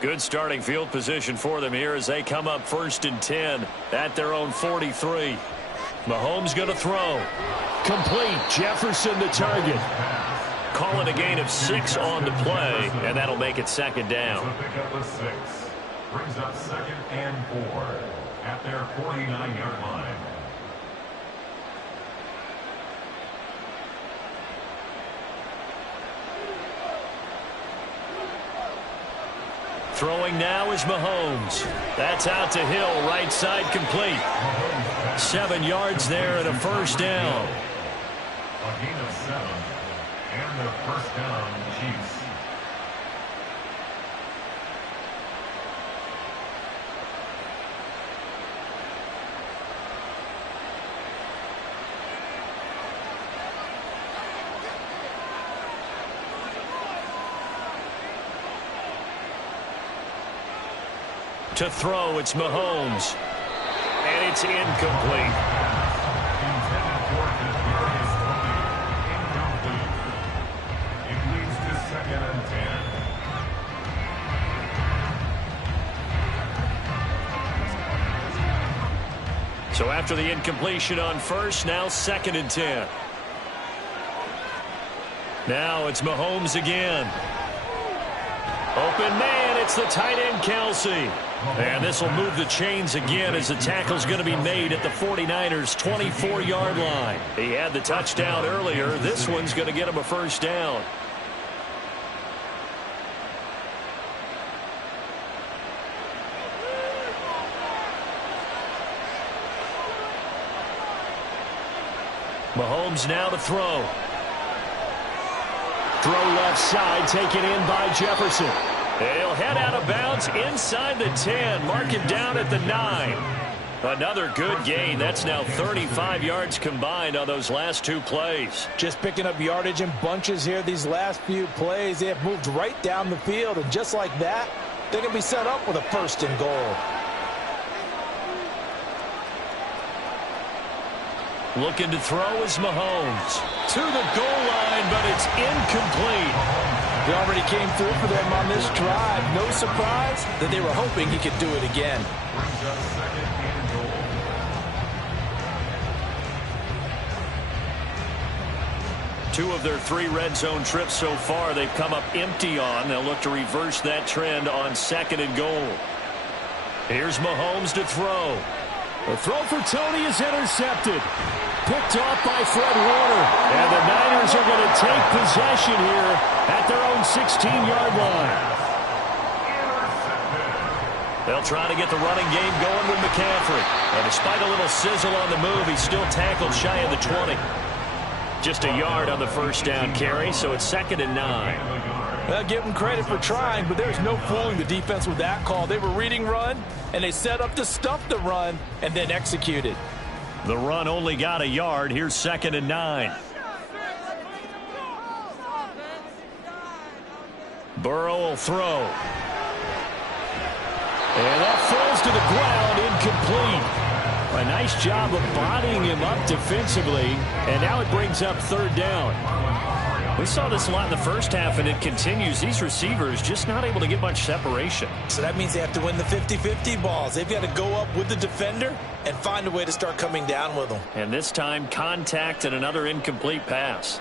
Good starting field position for them here as they come up 1st and 10 at their own 43. Mahomes going to throw. Complete. Jefferson the target. Calling a gain of 6 on the play, and that'll make it 2nd down. So pick up a 6. Brings up 2nd and 4 at their 49-yard line. Throwing now is Mahomes. That's out to Hill, right side complete. 7 yards there and a 1st down. A gain of 7 and the 1st down, Chiefs. To throw, it's Mahomes. And it's incomplete. Intended for Kadarius Toney. Incomplete. It leads to 2nd and 10. So after the incompletion on 1st, now 2nd and 10. Now it's Mahomes again. Open man, it's the tight end Kelsey. And this will move the chains again as the tackle's going to be made at the 49ers' 24-yard line. He had the touchdown earlier. This one's going to get him a 1st down. Mahomes now to throw. Throw left side, taken in by Jefferson. He'll head out of bounds inside the 10. Mark him down at the 9. Another good gain. That's now 35 yards combined on those last two plays. Just picking up yardage in bunches here these last few plays. They have moved right down the field, and just like that, they're going to be set up with a 1st and goal. Looking to throw is Mahomes. To the goal line, but it's incomplete. He already came through for them on this drive. No surprise that they were hoping he could do it again. Brings up 2nd and goal. Two of their 3 red zone trips so far, they've come up empty on. They'll look to reverse that trend on 2nd and goal. Here's Mahomes to throw. The throw for Tony is intercepted. Picked off by Fred Warner. And the Niners are going to take possession here at their own 16-yard line. They'll try to get the running game going with McCaffrey. And despite a little sizzle on the move, he's still tackled shy of the 20. Just a yard on the first down carry, so it's 2nd and 9. Well, give them credit for trying, but there's no fooling the defense with that call. They were reading run, and they set up to stuff the run and then executed. The run only got a yard. Here's 2nd and 9. Burrow will throw. And that falls to the ground, incomplete. A nice job of bodying him up defensively, and now it brings up 3rd down. We saw this a lot in the first half, and it continues. These receivers just not able to get much separation. So that means they have to win the 50-50 balls. They've got to go up with the defender and find a way to start coming down with them. And this time, contact and another incomplete pass.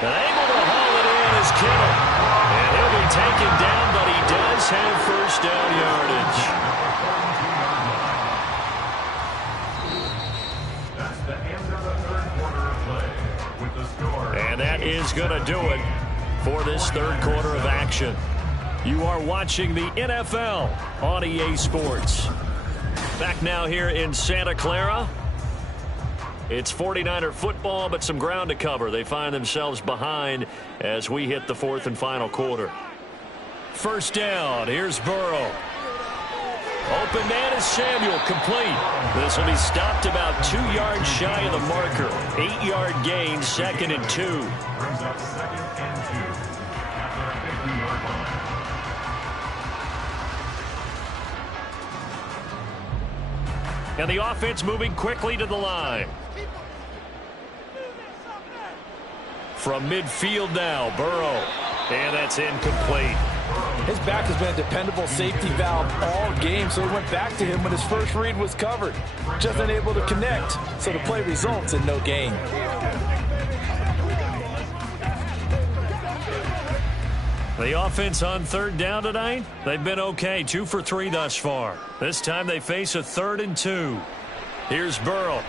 And able to haul it in is Kittle. And he'll be taken down, but he does have first down yardage. That's the end of the 3rd quarter of play with the score. And that is going to do it for this 3rd quarter of action. You are watching the NFL on EA Sports. Back now here in Santa Clara. It's 49er football, but some ground to cover. They find themselves behind as we hit the 4th and final quarter. First down. Here's Burrow. Open man is Samuel, complete. This will be stopped about 2 yards shy of the marker. 8-yard gain, 2nd and 2. Brings up 2nd and 2 at the 50-yard line. And the offense moving quickly to the line. From midfield now, Burrow. And that's incomplete. His back has been a dependable safety valve all game, so he went back to him when his first read was covered. Just unable to connect, so the play results in no gain. The offense on 3rd down tonight, they've been okay, 2 for 3 thus far. This time they face a 3rd and 2. Here's Burrow.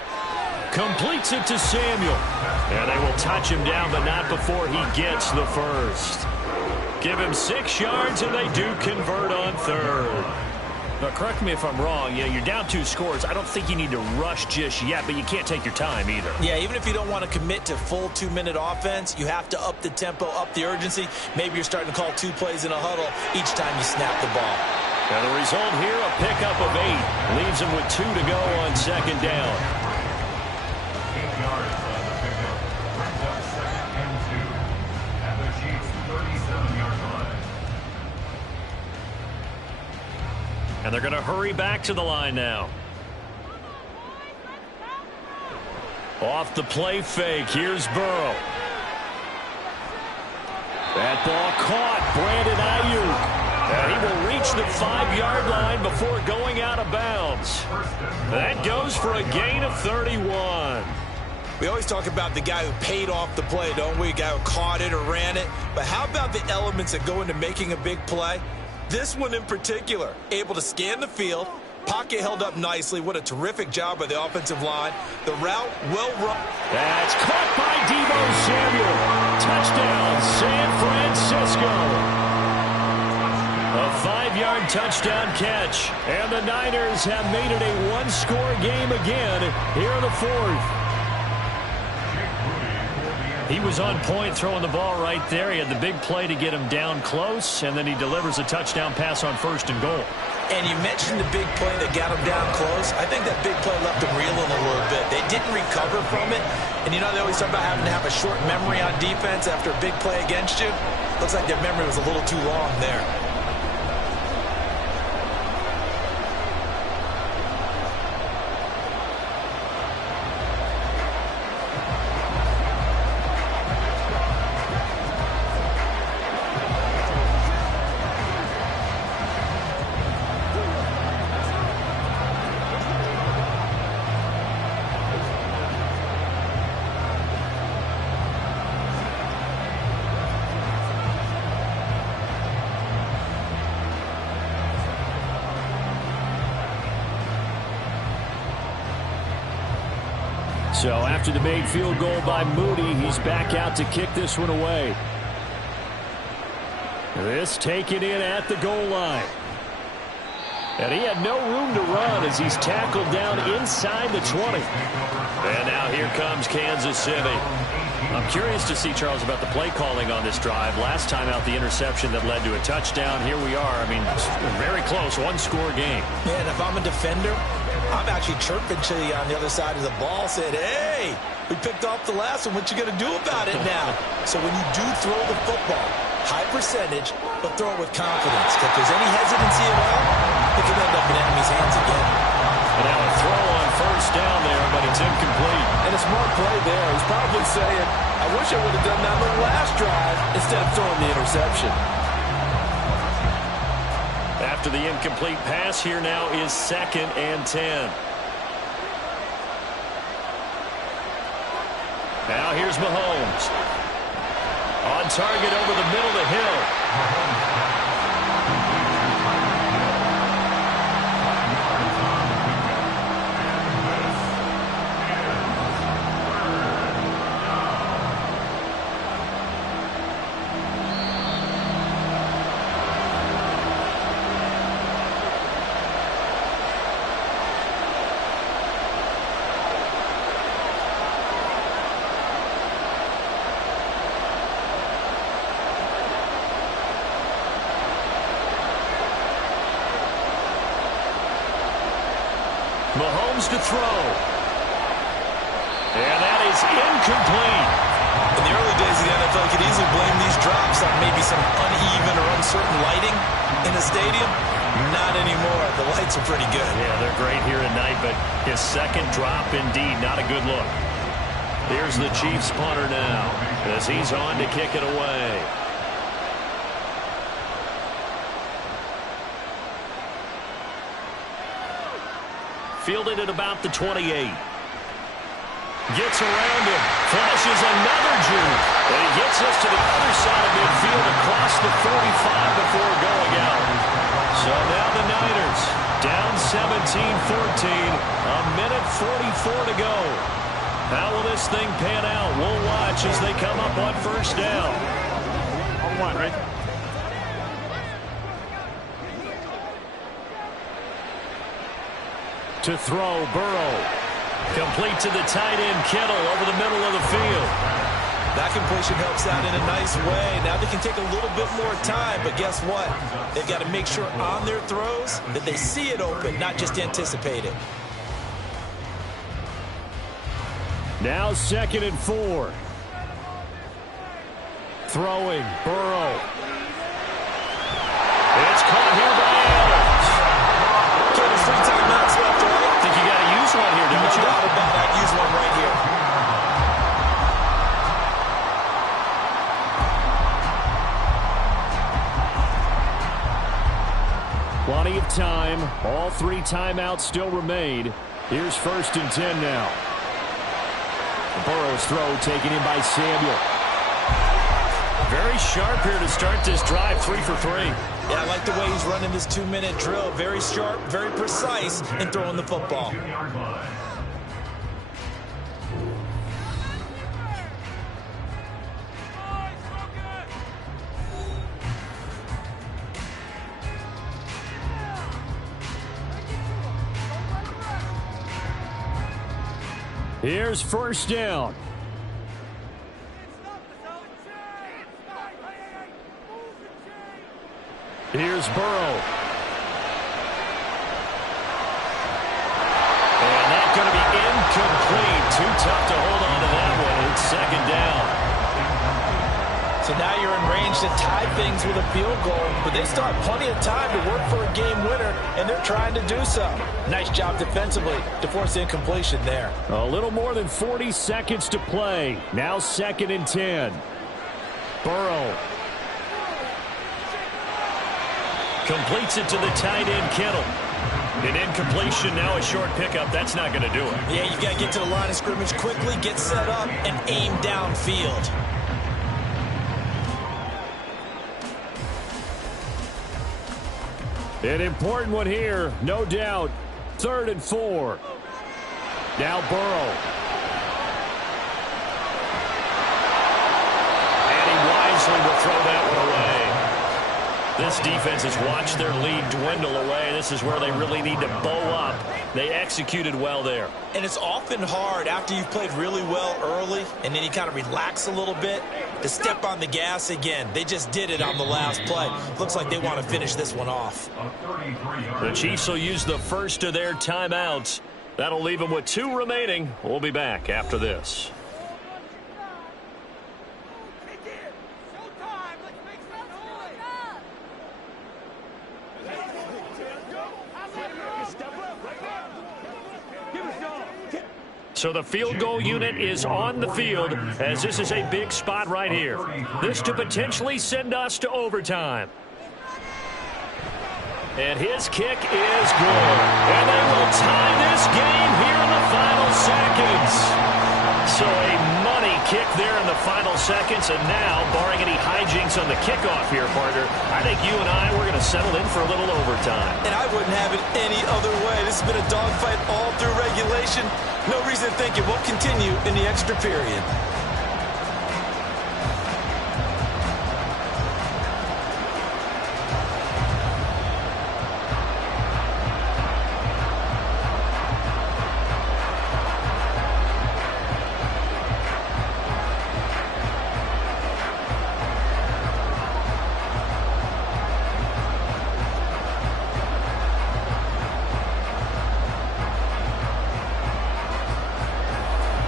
Completes it to Samuel. And they will touch him down, but not before he gets the first. Give him 6 yards, and they do convert on 3rd. Now, correct me if I'm wrong. You're down 2 scores. I don't think you need to rush just yet, but you can't take your time either. Yeah, even if you don't want to commit to full 2-minute offense, you have to up the tempo, up the urgency. Maybe you're starting to call 2 plays in a huddle each time you snap the ball. And the result here, a pickup of 8. Leaves them with 2 to go on 2nd down. 8 yards on the pickup. Brings up 2nd and 2 at the Chiefs' 37-yard line. And they're going to hurry back to the line now. Off the play fake, here's Burrow. That ball caught, Brandon Ayuk. And he will reach the 5-yard line before going out of bounds. That goes for a gain of 31. We always talk about the guy who paid off the play, don't we? A guy who caught it or ran it. But how about the elements that go into making a big play? This one in particular, able to scan the field, pocket held up nicely. What a terrific job by the offensive line. The route, well run. That's caught by Deebo Samuel. Touchdown, San Francisco. A 5-yard touchdown catch. And the Niners have made it a 1-score game again here in the 4th. Jake Rudy for the He was on point throwing the ball right there. He had the big play to get him down close, and then he delivers a touchdown pass on 1st and goal. And you mentioned the big play that got him down close. I think that big play left him reeling a little bit. They didn't recover from it. And you know they always talk about having to have a short memory on defense after a big play against you. Looks like their memory was a little too long there. So after the made field goal by Moody, he's back out to kick this one away. This taken in at the goal line. And he had no room to run as he's tackled down inside the 20. And now here comes Kansas City. I'm curious to see, Charles, about the play calling on this drive. Last time out, the interception that led to a touchdown. Here we are. I mean, very close, one-score game. Yeah, and if I'm a defender, I'm actually chirping to you on the other side of the ball, said, hey, we picked off the last one. What you going to do about it now? So when you do throw the football, high percentage, but throw it with confidence. If there's any hesitancy at all, it could end up in enemy's hands again. And now a throw on 1st down there, but it's incomplete. And a smart play there. He's probably saying, I wish I would have done that on the last drive instead of throwing the interception. After the incomplete pass, here now is 2nd and 10. Now here's Mahomes. On target over the middle to Hill. Mahomes to throw. And that is incomplete. In the early days of the NFL, you could easily blame these drops on maybe some uneven or uncertain lighting in the stadium. Not anymore. The lights are pretty good. Yeah, they're great here at night, but his 2nd drop, indeed, not a good look. Here's the Chiefs punter now as he's on to kick it away. Fielded at about the 28. Gets around him. Flashes another juke. And he gets us to the other side of midfield across the 45 before going out. So now the Niners down 17-14. A minute 44 to go. How will this thing pan out? We'll watch as they come up on 1st down. On 1, right? To throw, Burrow. Complete to the tight end, Kittle, over the middle of the field. That completion helps out in a nice way. Now they can take a little bit more time, but guess what? They've got to make sure on their throws that they see it open, not just anticipate it. Now 2nd and 4. Throwing, Burrow. It's caught here by Adams. Kevin, 3 timeouts left, right? I think you got to use one here, don't you? No doubt about it. I'd use one right here. Plenty of time. All 3 timeouts still remain. Here's 1st and 10 now. Burrow's throw taken in by Samuel. Very sharp here to start this drive, 3 for 3. Yeah, I like the way he's running this 2-minute drill. Very sharp, very precise in throwing the football. Here's 1st down. is Burrow. And that's going to be incomplete. Too tough to hold on to that one. It's second down. So now you're in range to tie things with a field goal, but they still have plenty of time to work for a game winner, and they're trying to do so. Nice job defensively to force incompletion there. A little more than 40 seconds to play. Now 2nd and 10. Burrow. Completes it to the tight end, Kittle. An incompletion, now a short pickup. That's not going to do it. Yeah, you've got to get to the line of scrimmage quickly, get set up, and aim downfield. An important one here, no doubt. 3rd and 4. Now Burrow. And he wisely will throw that one away. This defense has watched their lead dwindle away. This is where they really need to bow up. They executed well there. And it's often hard after you've played really well early and then you kind of relax a little bit to step on the gas again. They just did it on the last play. Looks like they want to finish this one off. The Chiefs will use the first of their timeouts. That'll leave them with 2 remaining. We'll be back after this. So the field goal unit is on the field as this is a big spot right here. This to potentially send us to overtime. And his kick is good. And they will tie this game here in the final seconds. So a money kick there in the final seconds. And now, barring any hijinks on the kickoff here, partner, I think you and I, we're going to settle in for a little overtime. And I wouldn't have it any other way. This has been a dogfight all through regulation. No reason to think it won't continue in the extra period.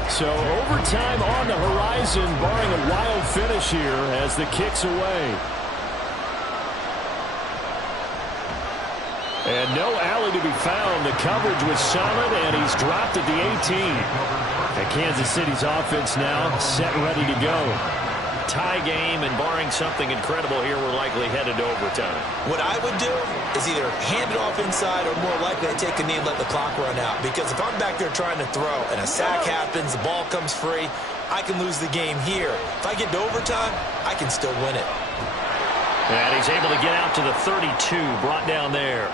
So overtime on the horizon, barring a wild finish here as the kick's away. And no alley to be found. The coverage was solid, and he's dropped at the 18. And Kansas City's offense now set ready to go. Tie game, and barring something incredible here, we're likely headed to overtime. What I would do is either hand it off inside or more likely to take a knee and let the clock run out. Because if I'm back there trying to throw and a sack happens, the ball comes free, I can lose the game here. If I get to overtime, I can still win it. And he's able to get out to the 32, brought down there.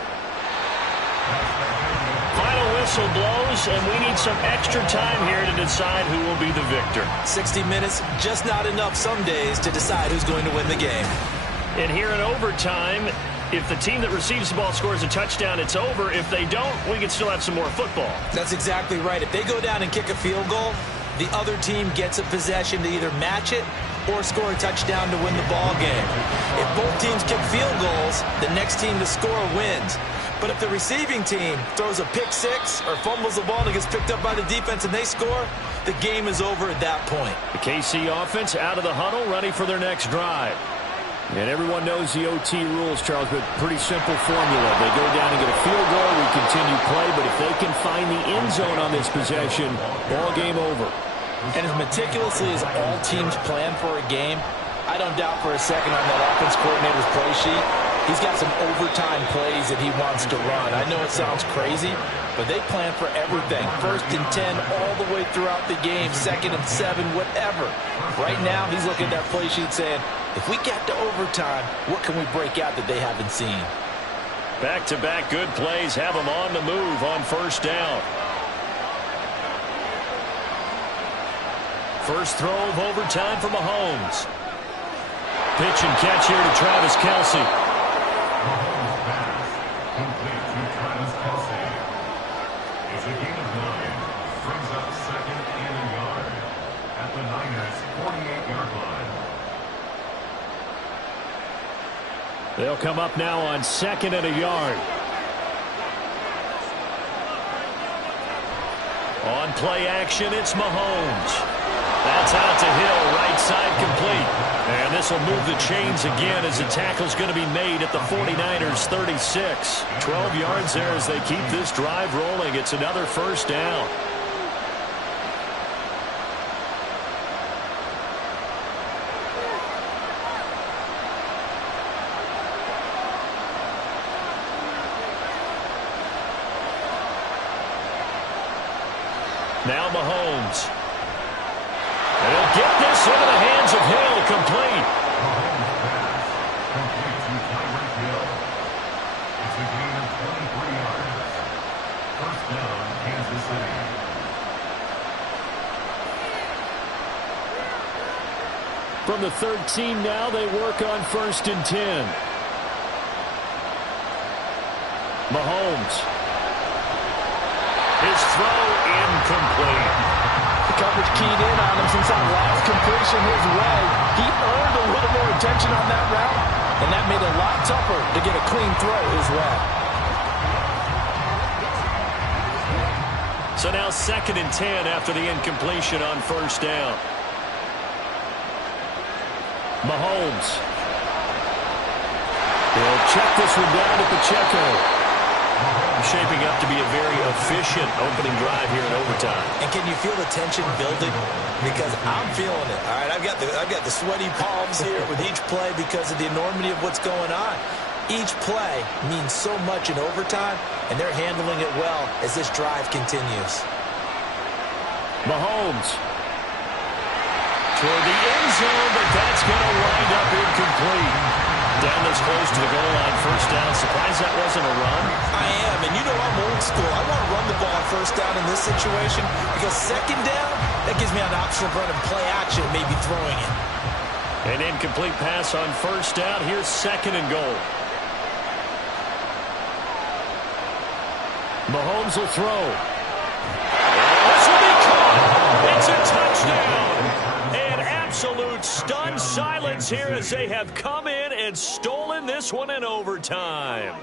Final whistle blows, and we need some extra time here to decide who will be the victor. 60 minutes, just not enough some days to decide who's going to win the game. And here in overtime, if the team that receives the ball scores a touchdown, it's over. If they don't, we can still have some more football. That's exactly right. If they go down and kick a field goal, the other team gets a possession to either match it or score a touchdown to win the ball game. If both teams kick field goals, the next team to score wins. But if the receiving team throws a pick six or fumbles the ball and it gets picked up by the defense and they score, the game is over at that point. The KC offense out of the huddle, ready for their next drive. And everyone knows the OT rules, Charles, but pretty simple formula. They go down and get a field goal, we continue play, but if they can find the end zone on this possession, ball game over. And as meticulously as all teams plan for a game, I don't doubt for a second on that offense coordinator's play sheet, he's got some overtime plays that he wants to run. I know it sounds crazy, but they plan for everything. 1st and 10 all the way throughout the game, 2nd and 7, whatever. Right now, he's looking at that play sheet saying, if we get to overtime, what can we break out that they haven't seen? Back-to-back good plays have them on the move on 1st down. First throw of overtime for Mahomes. Pitch and catch here to Travis Kelce. Mahomes pass complete to Travis Kelce. It's a gain of 9. Brings up 2nd and a yard at the Niners' 48-yard line. They'll come up now on 2nd and a yard. On play action, it's Mahomes. That's out to Hill, right side complete. And this will move the chains again as the tackle's going to be made at the 49ers 36. 12 yards there as they keep this drive rolling. It's another first down. Now Mahomes. And he'll get this into the hands of Hill, complete. Mahomes pass, complete to Tyreek Hill. It's a gain of 23 yards. First down, Kansas City. From the 13 now, they work on 1st and 10. Mahomes. His throw incomplete. The coverage keyed in on him since that last completion his way. He earned a little more attention on that route, and that made it a lot tougher to get a clean throw his way. So now 2nd and 10 after the incompletion on 1st down. Mahomes. He'll check this one down to Pacheco. Shaping up to be a very efficient opening drive here in overtime. And can you feel the tension building? Because I'm feeling it. All right, I've got the sweaty palms here with each play because of the enormity of what's going on. Each play means so much in overtime, and they're handling it well as this drive continues. Mahomes. Toward the end zone, but that's going to wind up incomplete. Down this close to the goal line, 1st down. Surprised that wasn't a run? I am, and you know I'm old school. I want to run the ball on 1st down in this situation because 2nd down, that gives me an option of running play action, maybe throwing it. An incomplete pass on 1st down. Here's 2nd and goal. Mahomes will throw. This will be caught. It's a touchdown. An absolute stunned silence here as they have come in and stolen this one in overtime.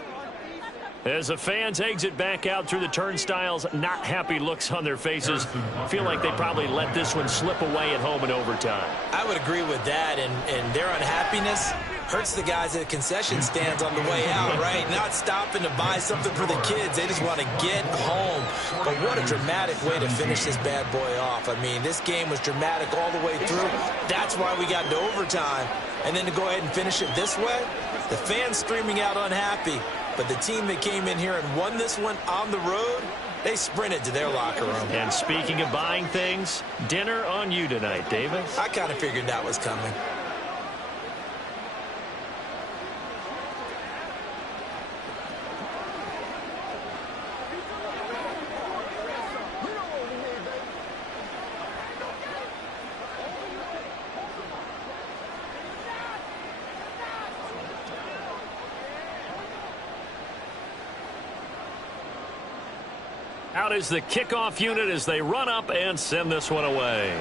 As the fans exit back out through the turnstiles, not happy looks on their faces. Feel like they probably let this one slip away at home in overtime. I would agree with that, and their unhappiness hurts the guys at the concession stands on the way out, right? Not stopping to buy something for the kids. They just want to get home. But what a dramatic way to finish this bad boy off. I mean, this game was dramatic all the way through. That's why we got into overtime. And then to go ahead and finish it this way, the fans screaming out unhappy. But the team that came in here and won this one on the road, they sprinted to their locker room. And speaking of buying things, dinner on you tonight, Davis. I kind of figured that was coming. Out is the kickoff unit as they run up and send this one away.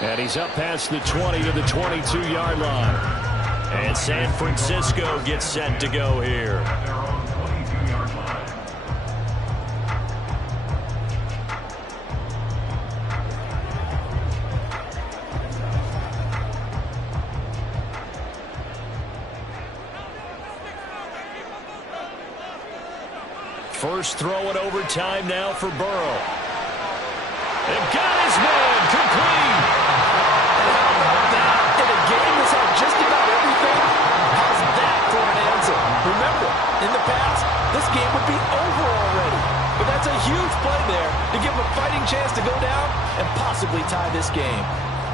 And he's up past the 20 to the 22-yard line. And San Francisco gets set to go here. They're on 22-yard line. First throw in overtime now for Burrow. They've got his man complete. And how about that? In a game that's had just about everything, how's that for an answer? Remember, in the past, this game would be over already. But that's a huge play there to give him a fighting chance to go down and possibly tie this game.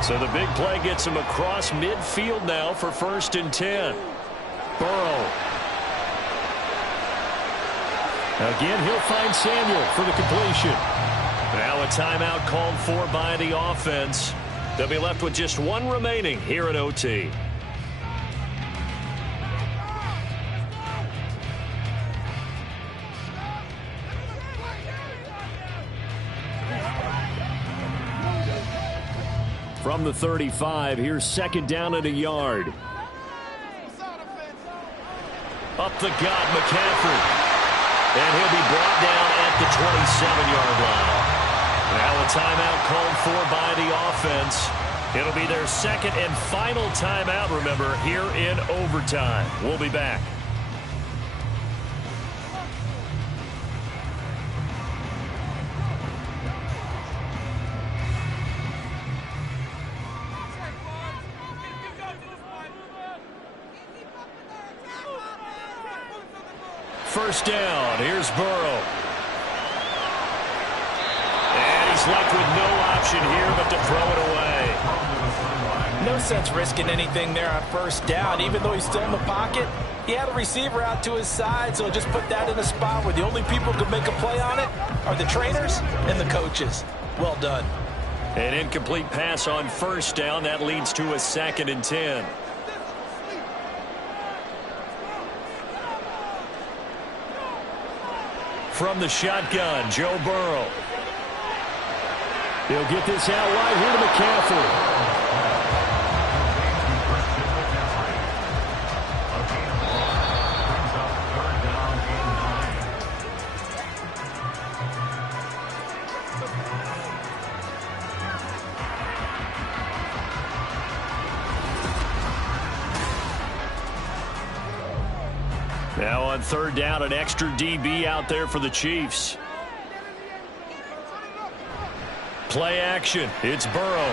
So the big play gets him across midfield now for 1st and 10. Burrow. Again, he'll find Samuel for the completion. Now a timeout called for by the offense. They'll be left with just one remaining here at OT. From the 35, here's second down and a yard. Up the gut, McCaffrey. And he'll be brought down at the 27-yard line. Now a timeout called for by the offense. It'll be their second and final timeout, remember, here in overtime. We'll be back. First down, here's Burrow. And he's left with no option here but to throw it away. No sense risking anything there on first down. Even though he's still in the pocket, he had a receiver out to his side, so just put that in a spot where the only people who can make a play on it are the trainers and the coaches. Well done. An incomplete pass on first down. That leads to a 2nd and 10. From the shotgun, Joe Burrow. He'll get this out wide here to McCaffrey. Now on third down, an extra DB out there for the Chiefs. Play action. It's Burrow.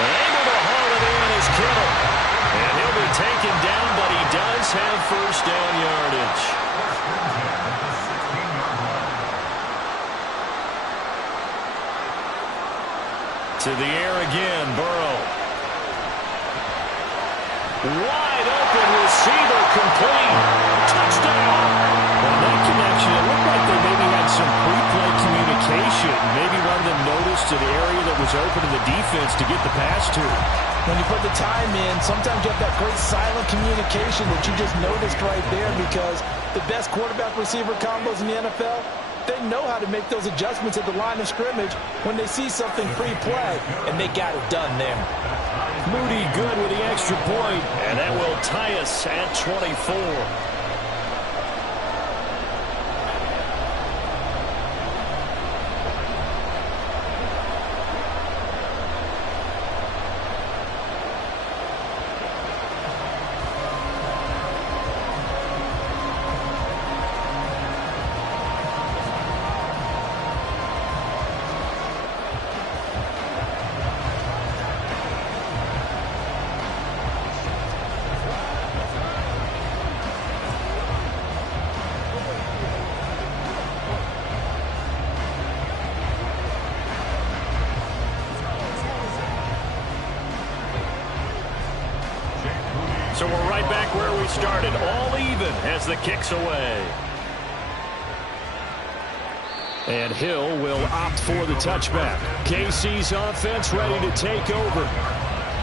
And able to haul it in is Kittle. And he'll be taken down, but he does have first down yardage. To the air again, Burrow. Wide open receiver, complete. Touchdown. On that connection, it looked like they maybe had some pre-play communication. Maybe one of them noticed an area that was open in the defense to get the pass to. When you put the time in, sometimes you have that great silent communication that you just noticed right there, because the best quarterback-receiver combos in the NFL, they know how to make those adjustments at the line of scrimmage when they see something pre-play, and they got it done there. Moody good with the extra point, and that will tie us at 24. So we're right back where we started, all even as the kick's away. And Hill will opt for the touchback. KC's offense ready to take over.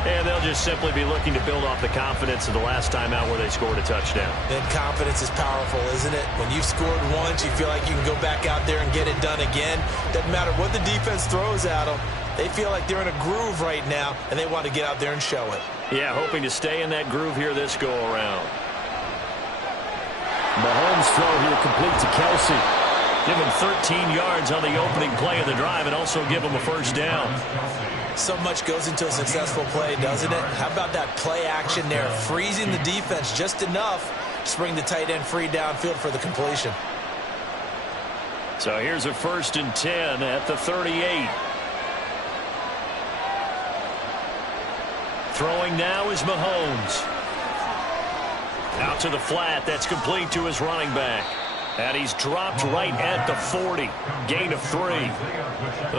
And they'll just simply be looking to build off the confidence of the last time out where they scored a touchdown. And confidence is powerful, isn't it? When you've scored once, you feel like you can go back out there and get it done again. Doesn't matter what the defense throws at them. They feel like they're in a groove right now, and they want to get out there and show it. Yeah, hoping to stay in that groove here this go-around. Mahomes throw here complete to Kelsey. Give him 13 yards on the opening play of the drive and also give him a first down. So much goes into a successful play, doesn't it? How about that play action there? Freezing the defense just enough to bring the tight end free downfield for the completion. So here's a 1st and 10 at the 38. Throwing now is Mahomes. Out to the flat. That's complete to his running back. And he's dropped right at the 40. Gain of 3.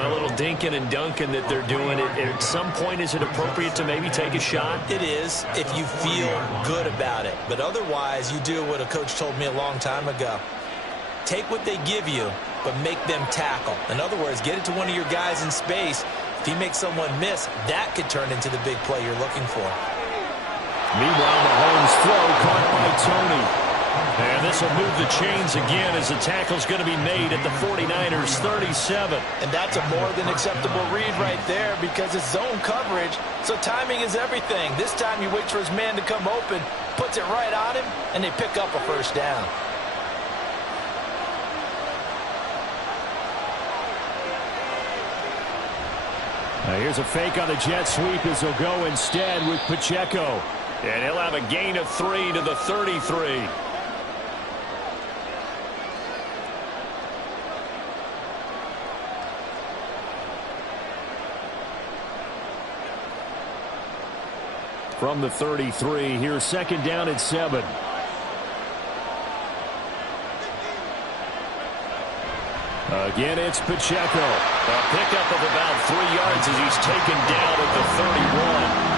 A little dinking and dunking that they're doing. At some point, is it appropriate to maybe take a shot? It is, if you feel good about it. But otherwise, you do what a coach told me a long time ago. Take what they give you, but make them tackle. In other words, get it to one of your guys in space. If he makes someone miss, that could turn into the big play you're looking for. Meanwhile, Mahomes' throw caught by Tony. And this will move the chains again as the tackle's going to be made at the 49ers 37. And that's a more than acceptable read right there because it's zone coverage, so timing is everything. This time he waits for his man to come open, puts it right on him, and they pick up a first down. Now here's a fake on the jet sweep as he'll go instead with Pacheco. And he'll have a gain of 3 to the 33. From the 33, here's second down at 7. Again, it's Pacheco. A pickup of about 3 yards as he's taken down at the 31.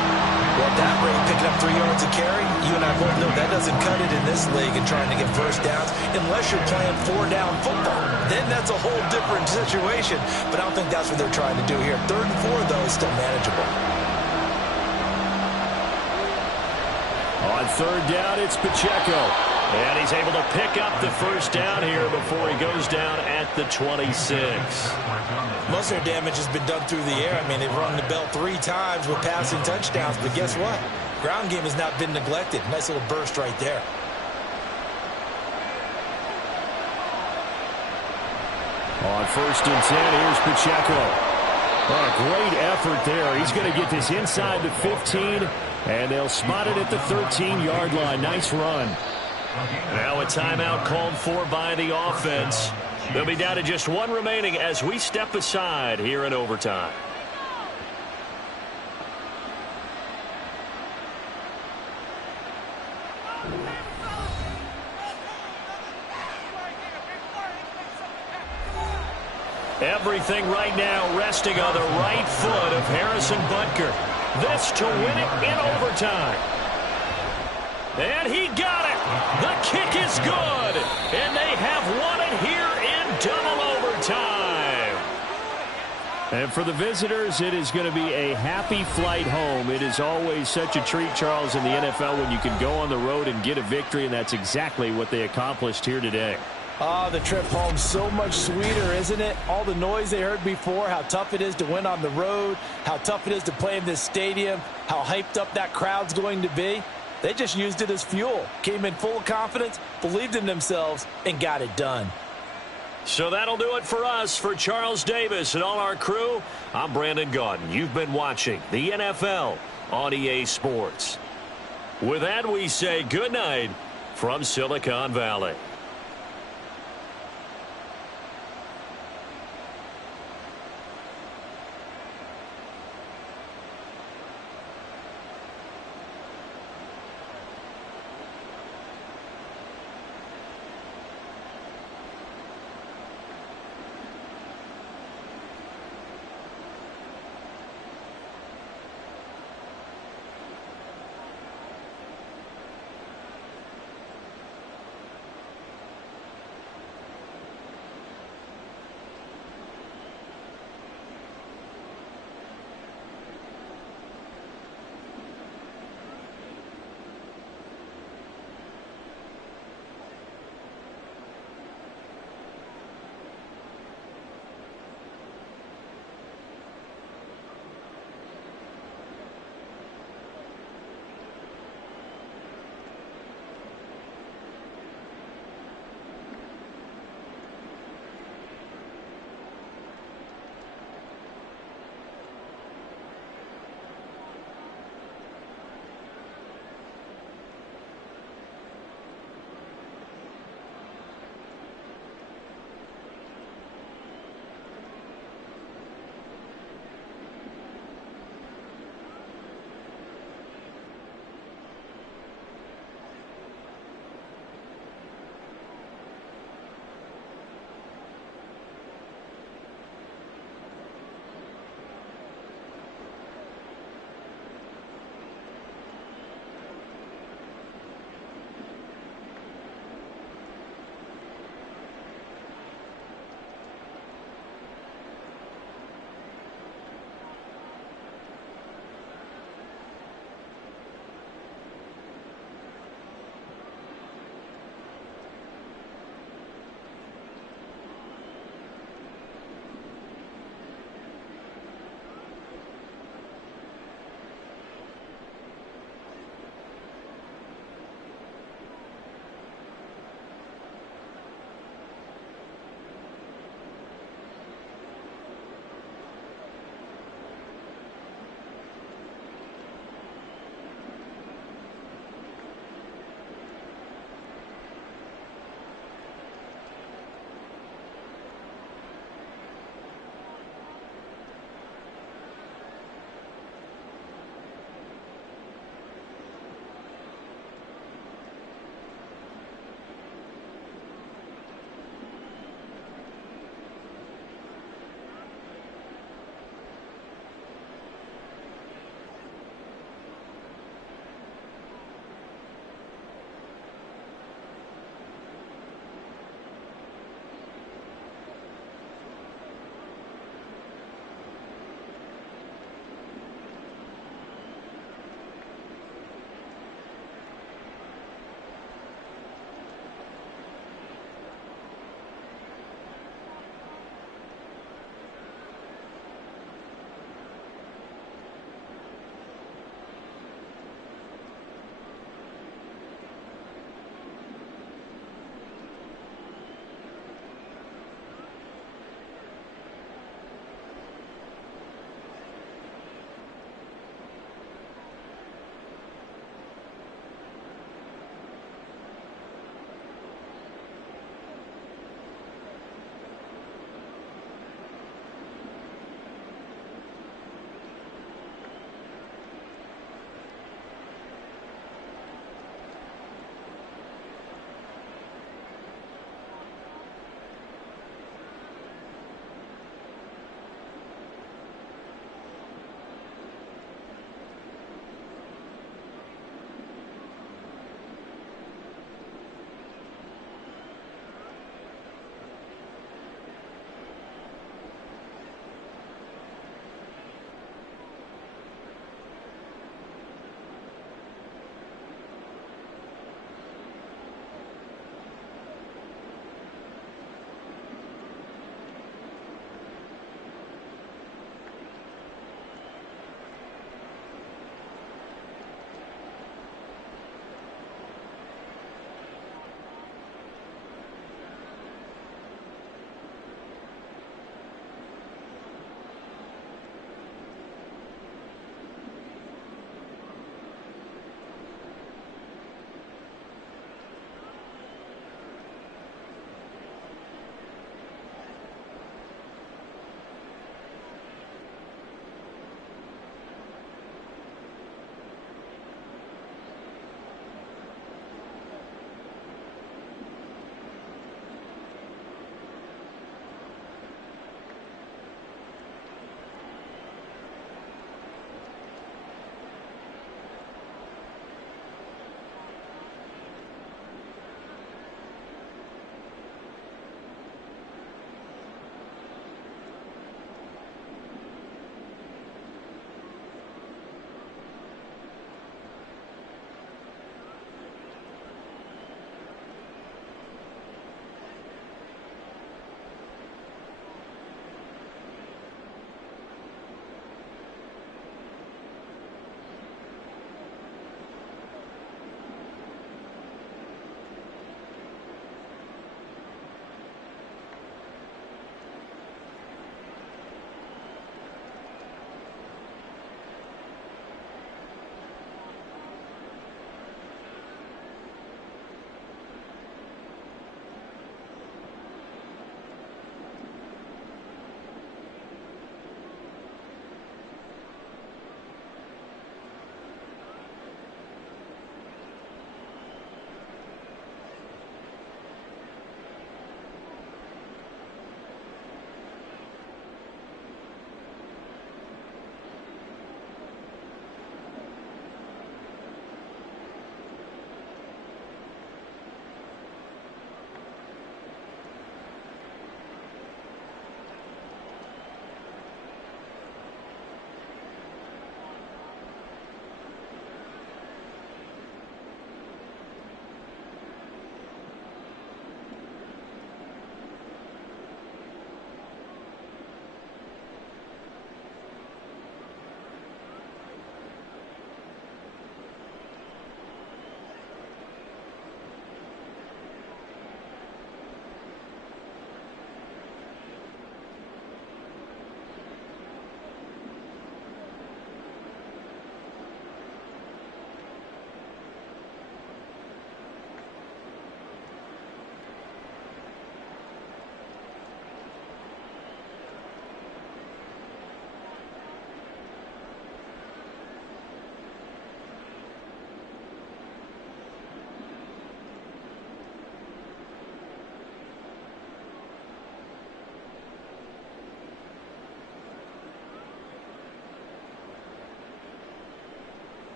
Well, at that rate, picking up 3 yards a carry, you and I both know that doesn't cut it in this league and trying to get first downs unless you're playing 4-down football. Then that's a whole different situation. But I don't think that's what they're trying to do here. 3rd and 4, though, is still manageable. On 3rd down, it's Pacheco. And he's able to pick up the first down here before he goes down at the 26. Most of their damage has been done through the air. I mean, they've rung the bell 3 times with passing touchdowns. But guess what? Ground game has not been neglected. Nice little burst right there. On 1st and 10, here's Pacheco. Oh, great effort there. He's going to get this inside the 15, and they'll spot it at the 13-yard line. Nice run. Now a timeout called for by the offense. They'll be down to just 1 remaining as we step aside here in overtime. Everything right now resting on the right foot of Harrison Butker. This to win it in overtime. And he got it. The kick is good. And they have won it here in double overtime. And for the visitors, it is going to be a happy flight home. It is always such a treat, Charles, in the NFL when you can go on the road and get a victory, and that's exactly what they accomplished here today. Oh, the trip home so much sweeter, isn't it? All the noise they heard before, how tough it is to win on the road, how tough it is to play in this stadium, how hyped up that crowd's going to be. They just used it as fuel, came in full of confidence, believed in themselves, and got it done. So that'll do it for us. For Charles Davis and all our crew, I'm Brandon Gaudin. You've been watching the NFL on EA Sports. With that, we say good night from Silicon Valley.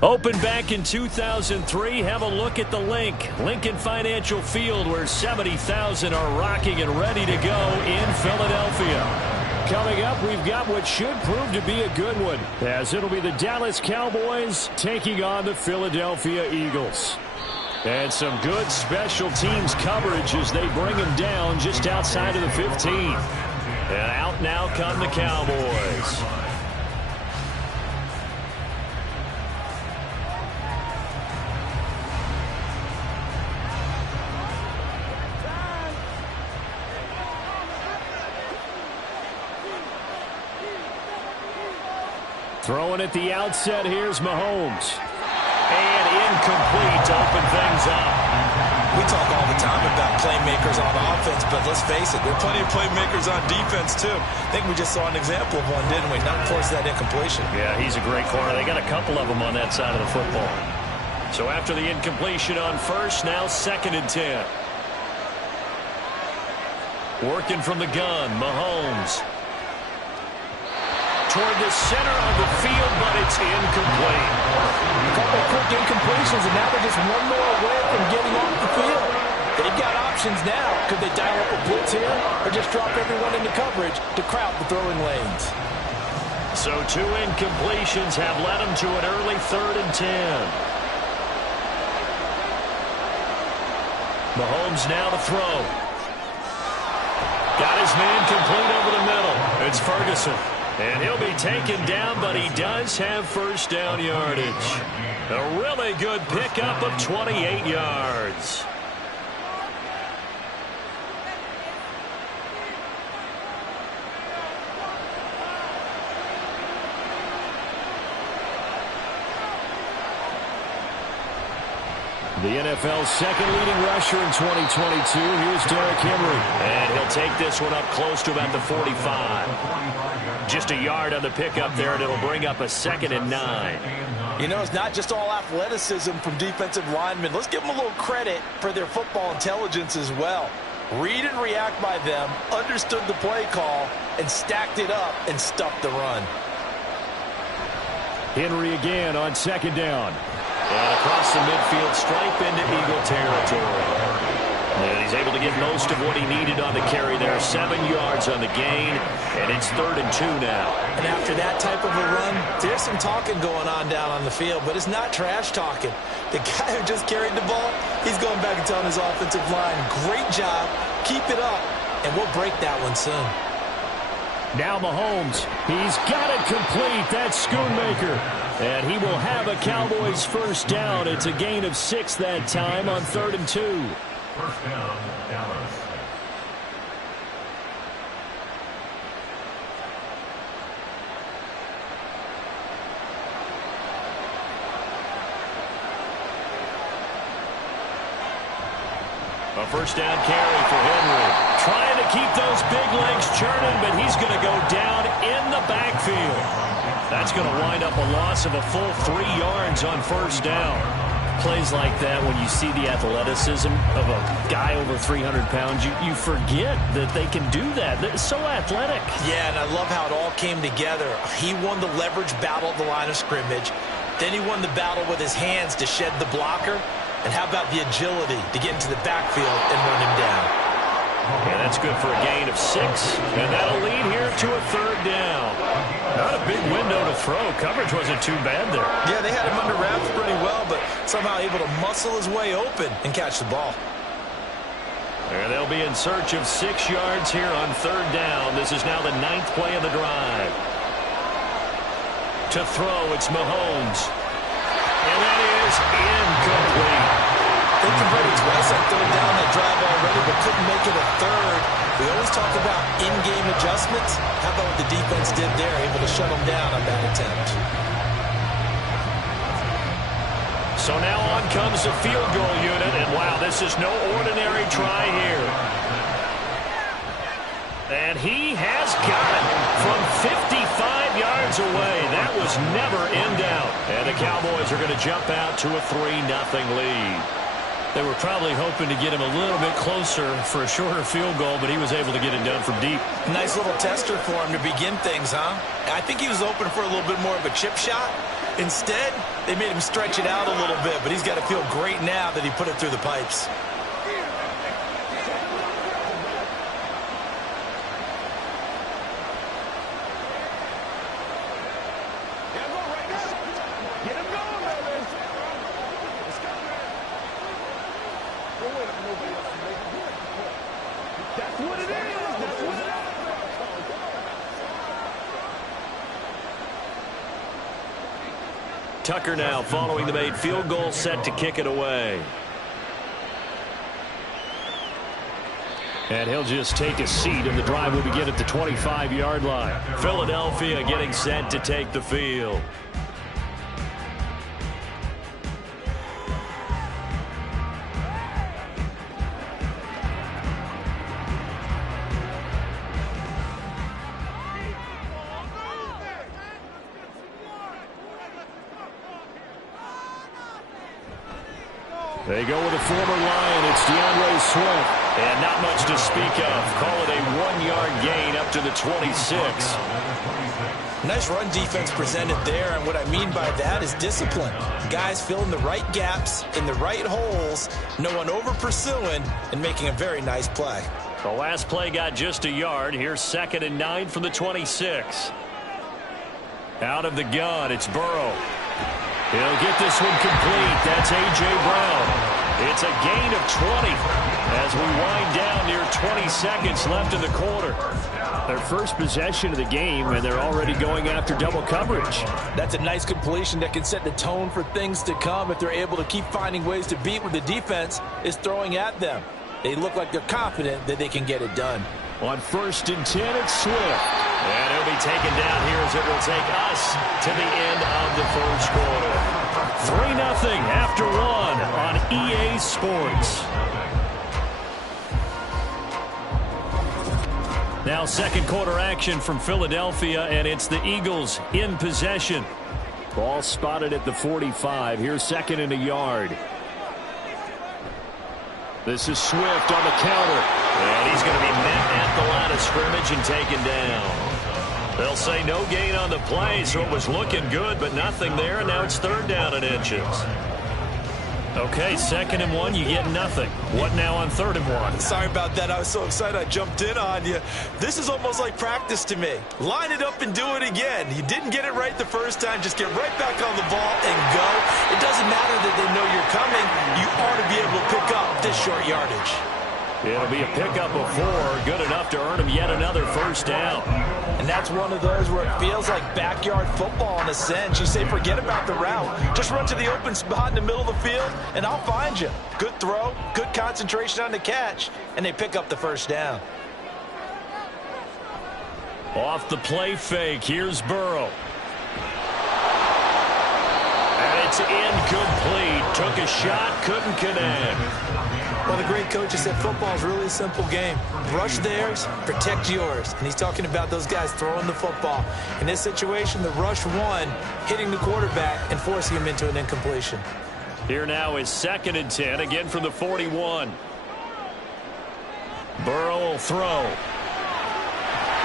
Opened back in 2003, have a look at the Lincoln Financial Field, where 70,000 are rocking and ready to go in Philadelphia. Coming up, we've got what should prove to be a good one, as it'll be the Dallas Cowboys taking on the Philadelphia Eagles. And some good special teams coverage as they bring him down just outside of the 15. And out now come the Cowboys. Throwing at the outset, here's Mahomes. And incomplete to open things up. We talk all the time about playmakers on offense, but let's face it, there are plenty of playmakers on defense, too. I think we just saw an example of one, didn't we? Not force that incompletion. Yeah, he's a great corner. They got a couple of them on that side of the football. So after the incompletion on first, now 2nd and 10. Working from the gun, Mahomes. Toward the center of the field, but it's incomplete. A couple of quick incompletions, and now they're just one more away from getting off the field. They've got options now. Could they dial up a blitz here, or just drop everyone into coverage to crowd the throwing lanes? So 2 incompletions have led them to an early 3rd and 10. Mahomes now to throw. Got his man complete over the middle. It's Ferguson. And he'll be taken down, but he does have first down yardage. A really good pickup of 28 yards. The NFL's second leading rusher in 2022. Here's Derrick Henry. And he'll take this one up close to about the 45. Just a yard on the pickup there, and it'll bring up a 2nd and 9. You know, it's not just all athleticism from defensive linemen. Let's give them a little credit for their football intelligence as well. Read and react by them, understood the play call, and stacked it up and stuffed the run. Henry again on 2nd down. And across the midfield stripe into Eagle territory. And he's able to get most of what he needed on the carry there. 7 yards on the gain, and it's 3rd and 2 now. And after that type of a run, there's some talking going on down on the field, but it's not trash talking. The guy who just carried the ball, he's going back and telling his offensive line, great job, keep it up, and we'll break that one soon. Now Mahomes, he's got it complete. That's Schoonmaker. And he will have a Cowboys first down. It's a gain of 6 that time on 3rd and 2. First down, Dallas. A first down carry for Henry. Trying to keep those big legs churning, but he's going to go down in the backfield. That's going to wind up a loss of a full 3 yards on first down. Plays like that, when you see the athleticism of a guy over 300 pounds, you forget that they can do that. They're so athletic. Yeah, and I love how it all came together. He won the leverage battle at the line of scrimmage. Then he won the battle with his hands to shed the blocker. And how about the agility to get into the backfield and run him down? Yeah, that's good for a gain of 6. And that'll lead here to a third down. Not a big window to throw. Coverage wasn't too bad there. Yeah, they had him under wraps pretty well, but somehow able to muscle his way open and catch the ball. And they'll be in search of 6 yards here on third down. This is now the 9th play of the drive. To throw, it's Mahomes. And that is incomplete. They converted twice on third down that drive already, but couldn't make it a third. We always talk about in-game adjustments. How about what the defense did there, able to shut them down on that attempt? So now on comes the field goal unit, and wow, this is no ordinary try here. And he has got it from 55 yards away. That was never in doubt. And the Cowboys are going to jump out to a 3-0 lead. They were probably hoping to get him a little bit closer for a shorter field goal, but he was able to get it done from deep. Nice little tester for him to begin things, huh? I think he was open for a little bit more of a chip shot. Instead, they made him stretch it out a little bit, but he's got to feel great now that he put it through the pipes. Tucker now following the made field goal, set to kick it away. And he'll just take a seat, and the drive will begin at the 25-yard line. Philadelphia getting set to take the field. They go with a former Lion. It's DeAndre Swift. And not much to speak of. Call it a 1-yard gain up to the 26. Nice run defense presented there, and what I mean by that is discipline. Guys filling the right gaps in the right holes, no one over-pursuing, and making a very nice play. The last play got just a yard. Here's 2nd and 9 from the 26. Out of the gun, it's Burrow. He'll get this one complete. That's A.J. Brown. It's a gain of 20 as we wind down near 20 seconds left in the quarter. Their first possession of the game, and they're already going after double coverage. That's a nice completion that can set the tone for things to come if they're able to keep finding ways to beat what the defense is throwing at them. They look like they're confident that they can get it done. On 1st and 10, it's Swift. And he'll be taken down here as it will take us to the end of the first quarter. 3-0 after 1 on EA Sports. Now 2nd quarter action from Philadelphia, and it's the Eagles in possession. Ball spotted at the 45. Here's 2nd and a yard. This is Swift on the counter. And he's going to be met at the line of scrimmage and taken down. They'll say no gain on the play, so it was looking good, but nothing there, and now it's 3rd down and inches. Okay, 2nd and 1, you get nothing. What now on 3rd and 1? Sorry about that. I was so excited I jumped in on you. This is almost like practice to me. Line it up and do it again. You didn't get it right the first time. Just get right back on the ball and go. It doesn't matter that they know you're coming. You ought to be able to pick up this short yardage. It'll be a pickup of 4, good enough to earn him yet another first down. And that's one of those where it feels like backyard football in a sense. You say forget about the route. Just run to the open spot in the middle of the field, and I'll find you. Good throw, good concentration on the catch, and they pick up the first down. Off the play fake, here's Burrow. And It's incomplete. Took a shot, couldn't connect. Well, the great coach has said football is really a simple game. Rush theirs, protect yours. And he's talking about those guys throwing the football. In this situation, the rush one, hitting the quarterback and forcing him into an incompletion. Here now is 2nd and 10, again from the 41. Burrow will throw.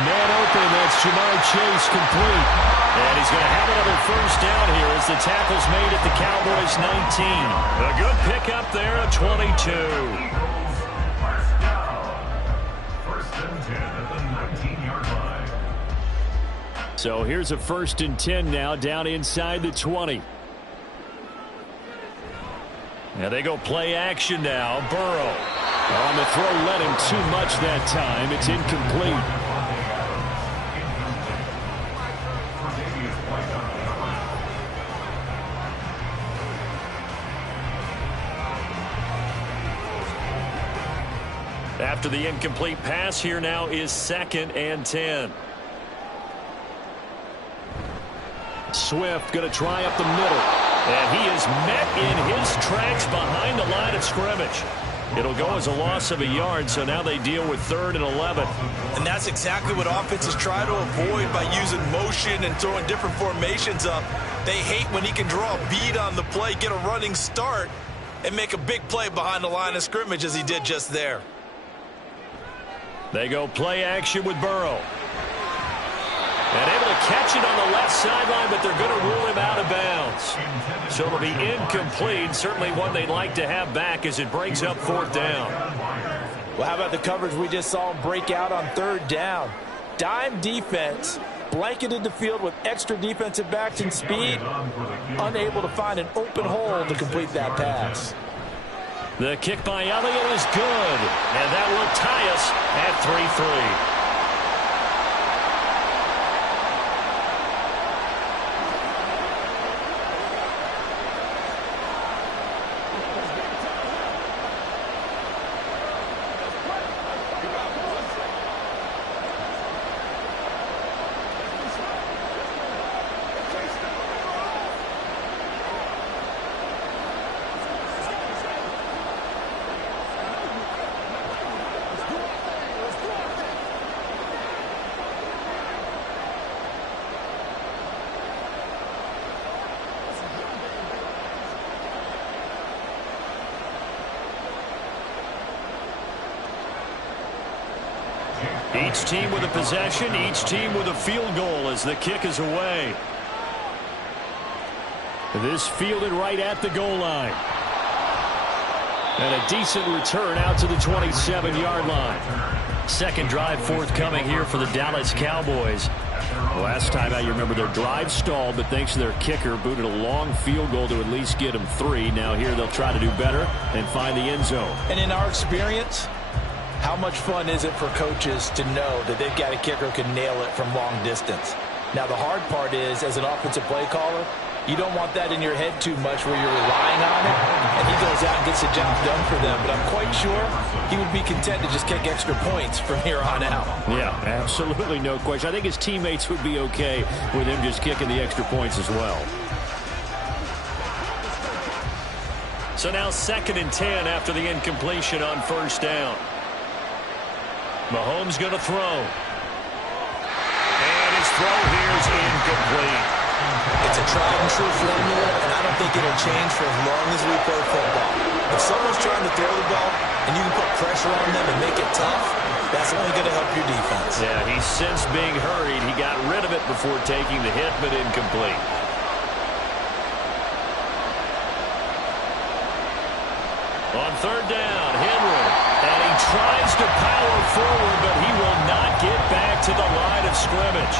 Man open, that's Jamar Chase complete. And he's going to have another first down here as the tackle's made at the Cowboys' 19. A good pickup there at 22. First down. First and 10 at the 19-yard line. So here's a 1st and 10 now down inside the 20. And they go play action now. Burrow. On the throw, led him too much that time. It's incomplete. After the incomplete pass, here now is 2nd and 10. Swift going to try up the middle. And he is met in his tracks behind the line of scrimmage. It'll go as a loss of a yard, so now they deal with 3rd and 11. And that's exactly what offenses try to avoid by using motion and throwing different formations up. They hate when he can draw a bead on the play, get a running start, and make a big play behind the line of scrimmage as he did just there. They go play action with Burrow. And able to catch it on the left sideline, but they're going to rule him out of bounds. So it'll be incomplete. Certainly one they'd like to have back as it breaks up 4th down. Well, how about the coverage we just saw him break out on 3rd down? Dime defense, blanketed the field with extra defensive backs and speed, unable to find an open hole to complete that pass. The kick by Elliott is good, and that will tie us at 3-3. Each team with a possession, each team with a field goal as the kick is away. This fielded right at the goal line. And a decent return out to the 27-yard line. Second drive forthcoming here for the Dallas Cowboys. Last time out, you remember their drive stalled, but thanks to their kicker, booted a long field goal to at least get them 3. Now here they'll try to do better and find the end zone. And in our experience, how much fun is it for coaches to know that they've got a kicker who can nail it from long distance? Now, the hard part is, as an offensive play caller, you don't want that in your head too much where you're relying on it, and he goes out and gets the job done for them. But I'm quite sure he would be content to just kick extra points from here on out. Yeah, absolutely no question. I think his teammates would be okay with him just kicking the extra points as well. So now 2nd and 10 after the incompletion on first down. Mahomes going to throw. And his throw here is incomplete. It's a tried and true formula, and I don't think it'll change for as long as we play football. If someone's trying to throw the ball and you can put pressure on them and make it tough, that's only going to help your defense. Yeah, he's since being hurried. He got rid of it before taking the hit, but incomplete. On third down, Henry. And he tries to power forward, but he will not get back to the line of scrimmage.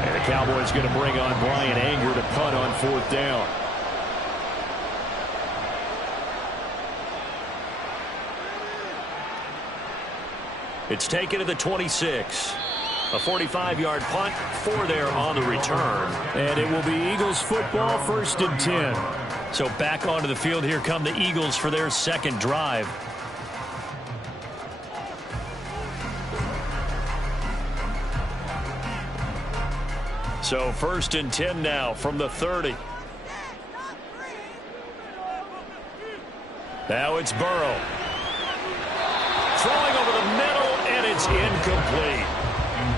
And the Cowboys going to bring on Brian Anger to punt on fourth down. It's taken to the 26. A 45-yard punt, 4 there on the return. And it will be Eagles football, 1st and 10. So back onto the field here come the Eagles for their second drive. So 1st and 10 now from the 30. Now it's Burrow. Throwing over the middle, and it's incomplete.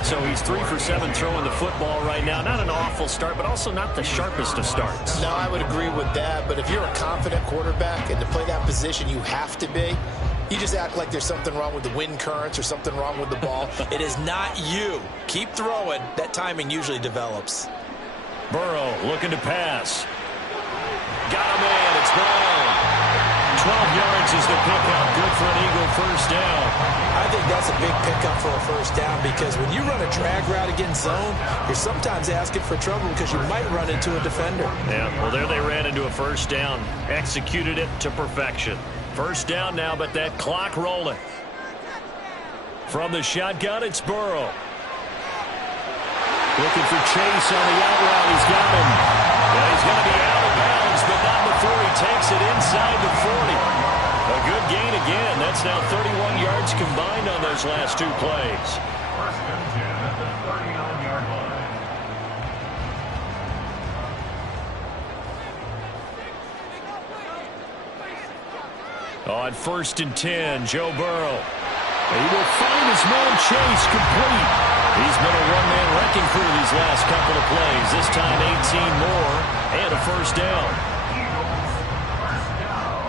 So he's 3 for 7 throwing the football right now. Not an awful start, but also not the sharpest of starts. No, I would agree with that. But if you're a confident quarterback and to play that position, you have to be. You just act like there's something wrong with the wind currents or something wrong with the ball. It is not you. Keep throwing. That timing usually develops. Burrow looking to pass. Got a man. It's Brown. 12 yards is the pickup. Good for an Eagle first down. I think that's a big pickup for a first down because when you run a drag route against zone, you're sometimes asking for trouble because you might run into a defender. Yeah, well, there they ran into a first down. Executed it to perfection. First down now, but that clock rolling. From the shotgun, it's Burrow. Looking for Chase on the out route. He's got him. Yeah, he's going to be out of bounds, but not before he takes it inside the 40. A good gain again. That's now 31 yards combined on those last 2 plays. 1st and 10 at the 39-yard line. On 1st and 10, Joe Burrow. He will find his man Chase complete. He's been a one-man wrecking crew these last couple of plays. This time 18 more and a first down. Eagles, first down.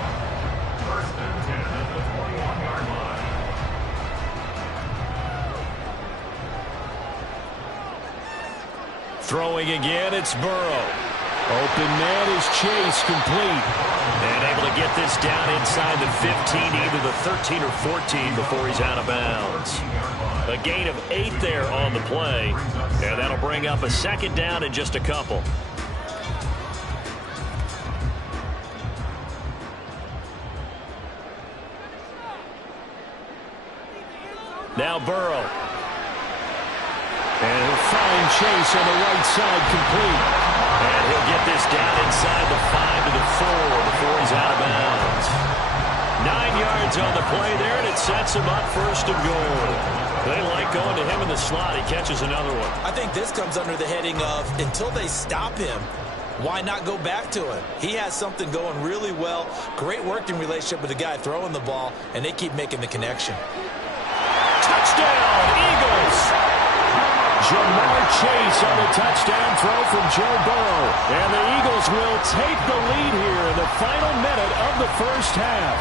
1st and 10 at the 21-yard line. Throwing again, it's Burrow. Open man is Chase, complete. And able to get this down inside the 15, either the 13 or 14 before he's out of bounds. A gain of 8 there on the play. And that'll bring up a second down in just a couple. Now Burrow. And he'll find Chase on the right side, complete. And he'll get this down inside the 5 to the 4 before he's out of bounds. 9 yards on the play there, and it sets him up 1st and goal. They like going to him in the slot. He catches another one. I think this comes under the heading of until they stop him, why not go back to it? He has something going really well. Great working relationship with the guy throwing the ball, and they keep making the connection. Touchdown, Eagles! Jamar Chase on the touchdown throw from Joe Burrow. And the Eagles will take the lead here in the final minute of the first half.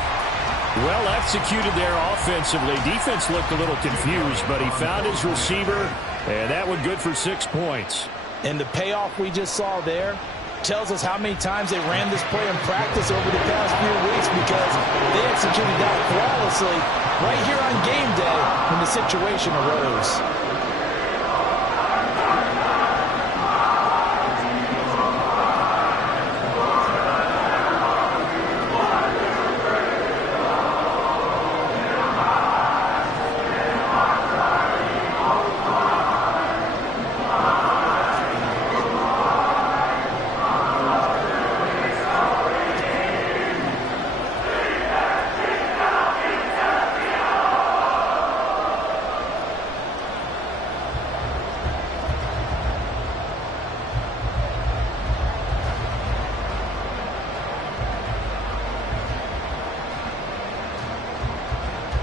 Well executed there offensively. Defense looked a little confused, but he found his receiver, and that one good for 6 points. And the payoff we just saw there tells us how many times they ran this play in practice over the past few weeks, because they executed that flawlessly right here on game day when the situation arose.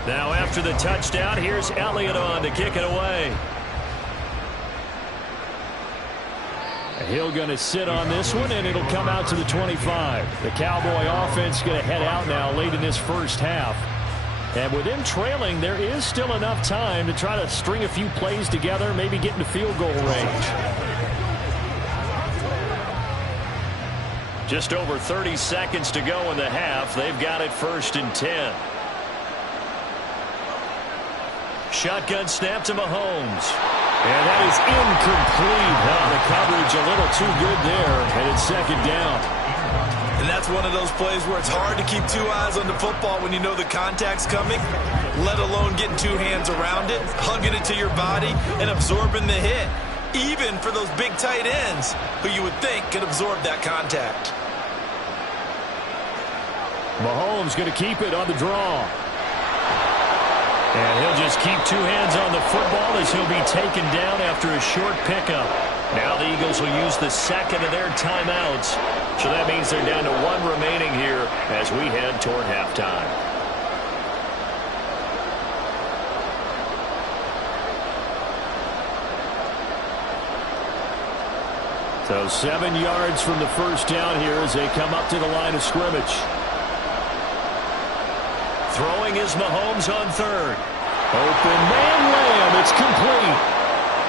Now after the touchdown, here's Elliott on to kick it away. Hill going to sit on this one, and it'll come out to the 25. The Cowboy offense going to head out now late in this first half. And with them trailing, there is still enough time to try to string a few plays together, maybe get into field goal range. Just over 30 seconds to go in the half. They've got it 1st and 10. Shotgun snap to Mahomes. And that is incomplete. The coverage a little too good there, and it's 2nd down. And that's one of those plays where it's hard to keep 2 eyes on the football when you know the contact's coming, let alone getting 2 hands around it, hugging it to your body, and absorbing the hit, even for those big tight ends who you would think could absorb that contact. Mahomes going to keep it on the draw. And he'll just keep two hands on the football as he'll be taken down after a short pickup. Now the Eagles will use the second of their timeouts. So that means they're down to one remaining here as we head toward halftime. So 7 yards from the first down here as they come up to the line of scrimmage. Throwing is Mahomes on third. Open man, Lamb. It's complete.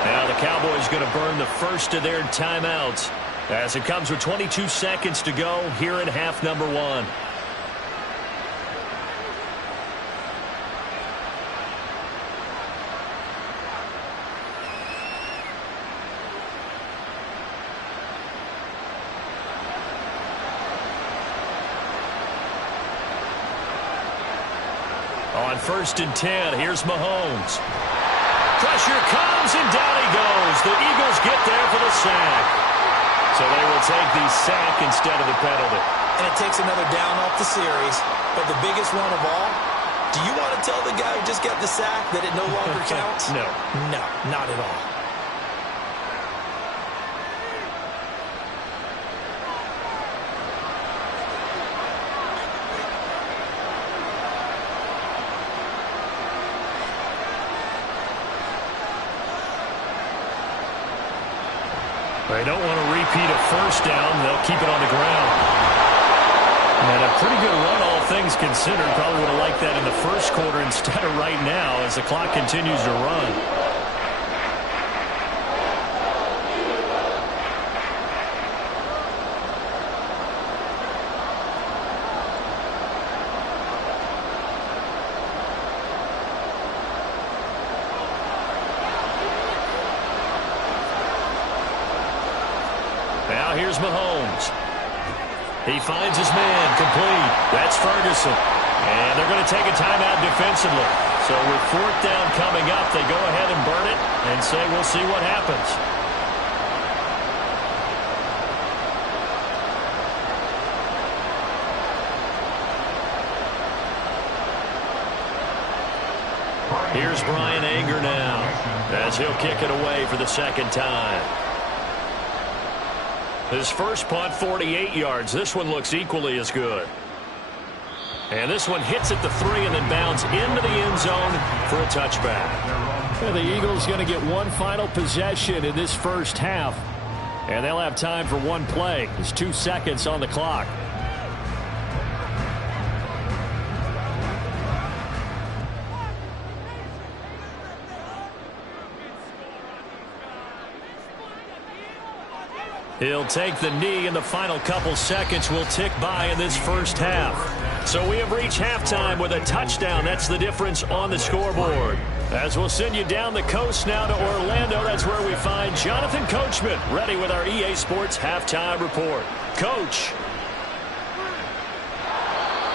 Now the Cowboys going to burn the first of their timeouts as it comes with 22 seconds to go here in half number one. On 1st and 10, here's Mahomes. Pressure comes, and down he goes. The Eagles get there for the sack. So they will take the sack instead of the penalty. And it takes another down off the series. But the biggest one of all, do you want to tell the guy who just got the sack that it no longer counts? No. No, not at all. They don't want to repeat a first down. They'll keep it on the ground. And a pretty good run, all things considered. Probably would have liked that in the first quarter instead of right now as the clock continues to run. Now here's Mahomes. He finds his man, complete. That's Ferguson. And they're going to take a timeout defensively. So with 4th down coming up, they go ahead and burn it and say we'll see what happens. Here's Bryan Anger now as he'll kick it away for the second time. His first punt, 48 yards. This one looks equally as good. And this one hits at the 3 and then bounds into the end zone for a touchback. And the Eagles going to get one final possession in this first half. And they'll have time for one play. There's 2 seconds on the clock. He'll take the knee, and the final couple seconds will tick by in this first half. So we have reached halftime with a touchdown. That's the difference on the scoreboard. As we'll send you down the coast now to Orlando, that's where we find Jonathan Coachman, ready with our EA Sports Halftime Report. Coach.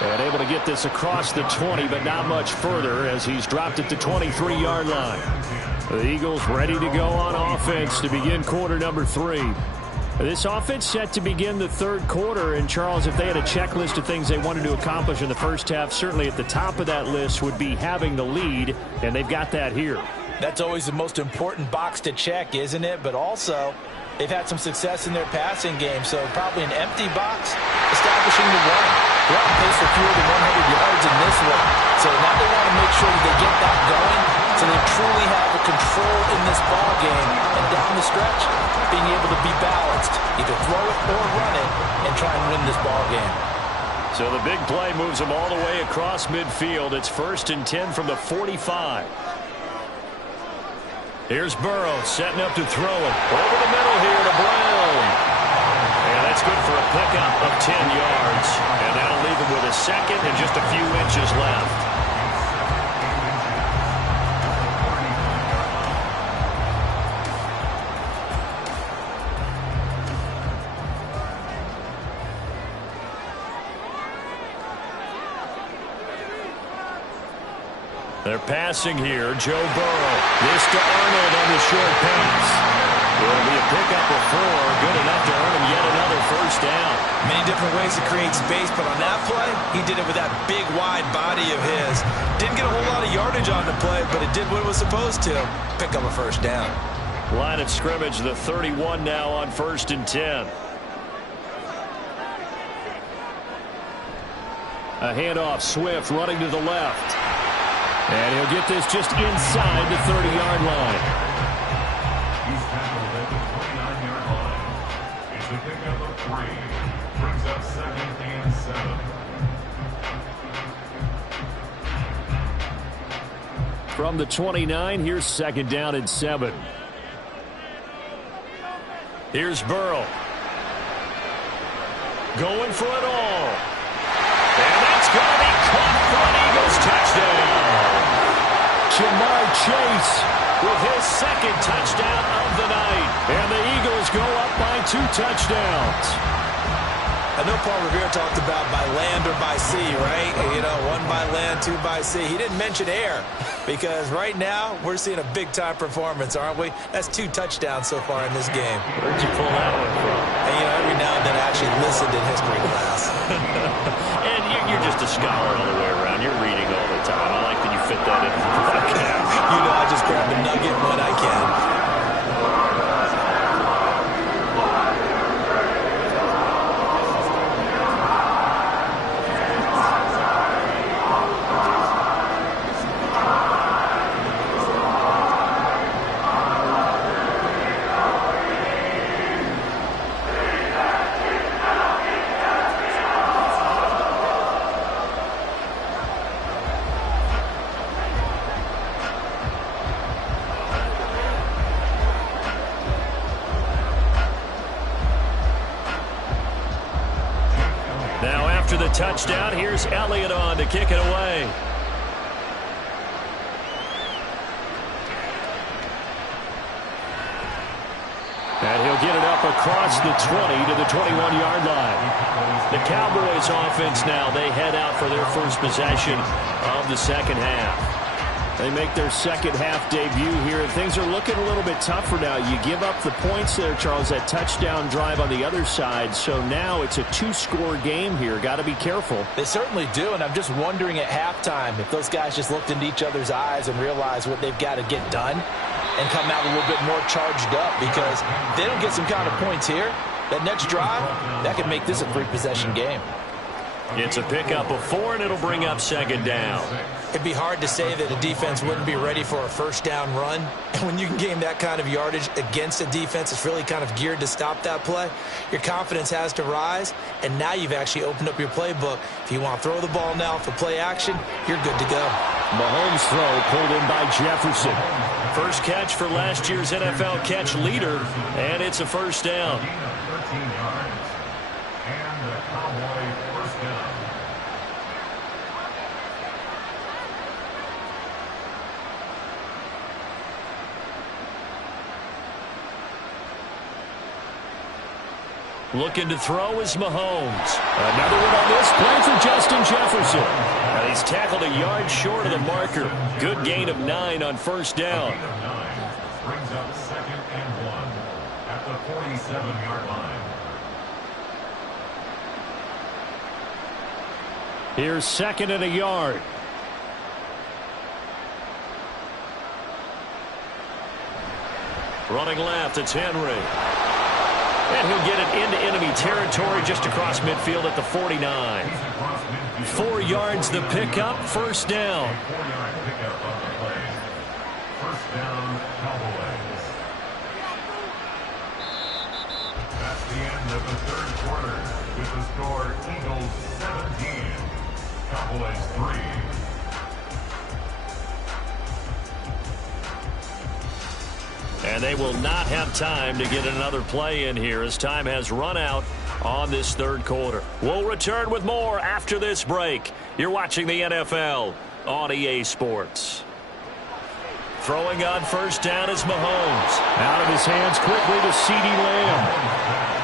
And able to get this across the 20, but not much further as he's dropped at the 23-yard line. The Eagles ready to go on offense to begin quarter number 3. This offense set to begin the third quarter. And, Charles, if they had a checklist of things they wanted to accomplish in the first half, certainly at the top of that list would be having the lead, and they've got that here. That's always the most important box to check, isn't it? But also, they've had some success in their passing game, so probably an empty box, establishing the run. They're on pace for fewer than 100 yards in this one. So now they want to make sure that they get that going so they truly have the control in this ball game. And down the stretch, being able to be balanced, either throw it or run it, and try and win this ball game. So the big play moves them all the way across midfield. It's 1st and 10 from the 45. Here's Burrow setting up to throw it. Over the middle here to Brown. And that's good for a pickup of 10 yards. And that'll leave him with a second and just a few inches left. They're passing here. Joe Burrow. This to Arnold on the short pass. It'll be a pickup of 4. Good enough to earn him yet another first down. Many different ways to create space, but on that play, he did it with that big, wide body of his. Didn't get a whole lot of yardage on the play, but it did what it was supposed to. Pick up a first down. Line of scrimmage, the 31 now on 1st and 10. A handoff, Swift running to the left. And he'll get this just inside the 30-yard line. He's tackled at the 29-yard line. It's a pickup of 3. Brings up 2nd and 7. From the 29, here's 2nd down and 7. Here's Burrow. Going for it all. And that's going to be caught for an Eagles touchdown. Jamar Chase with his 2nd touchdown of the night. And the Eagles go up by 2 touchdowns. I know Paul Revere talked about by land or by sea, right? You know, 1 by land, 2 by sea. He didn't mention air because right now we're seeing a big-time performance, aren't we? That's 2 touchdowns so far in this game. Where'd you pull that one from? And, you know, every now and then I actually listened in history class. And you're just a scholar all the way around. You're reading all the time. I like that you fit that into the podcast. You know, I just grab a nugget when I can. Touchdown. Here's Elliott on to kick it away. And he'll get it up across the 20 to the 21-yard line. The Cowboys offense now, they head out for their first possession of the second half. They make their second half debut here, and things are looking a little bit tougher now. You give up the points there, Charles, that touchdown drive on the other side. So now it's a 2-score game here. Got to be careful. They certainly do, and I'm just wondering at halftime if those guys just looked into each other's eyes and realized what they've got to get done and come out a little bit more charged up, because if they don't get some kind of points here, that next drive, that could make this a 3-possession game. It's a pickup of 4, and it'll bring up 2nd down. It'd be hard to say that a defense wouldn't be ready for a first down run. And when you can gain that kind of yardage against a defense that's really kind of geared to stop that play, your confidence has to rise, and now you've actually opened up your playbook. If you want to throw the ball now for play action, you're good to go. Mahomes' throw pulled in by Jefferson. First catch for last year's NFL catch leader, and it's a first down. 13 yards. And the Cowboy first down. Looking to throw is Mahomes. Another one on this play for Justin Jefferson. And he's tackled a yard short of the marker. Good gain of 9 on first down. Gain of 9 brings up 2nd and 1 at the 47-yard line. Here's 2nd and a yard. Running left, it's Henry. And he'll get it into enemy territory just across midfield at the 49. 4 yards the pickup, first down. 4-yard pickup on the play. First down, Cowboys. That's the end of the third quarter with the score Eagles 17, Cowboys 3. And they will not have time to get another play in here as time has run out on this third quarter. We'll return with more after this break. You're watching the NFL on EA Sports. Throwing on first down is Mahomes. Out of his hands quickly to CeeDee Lamb.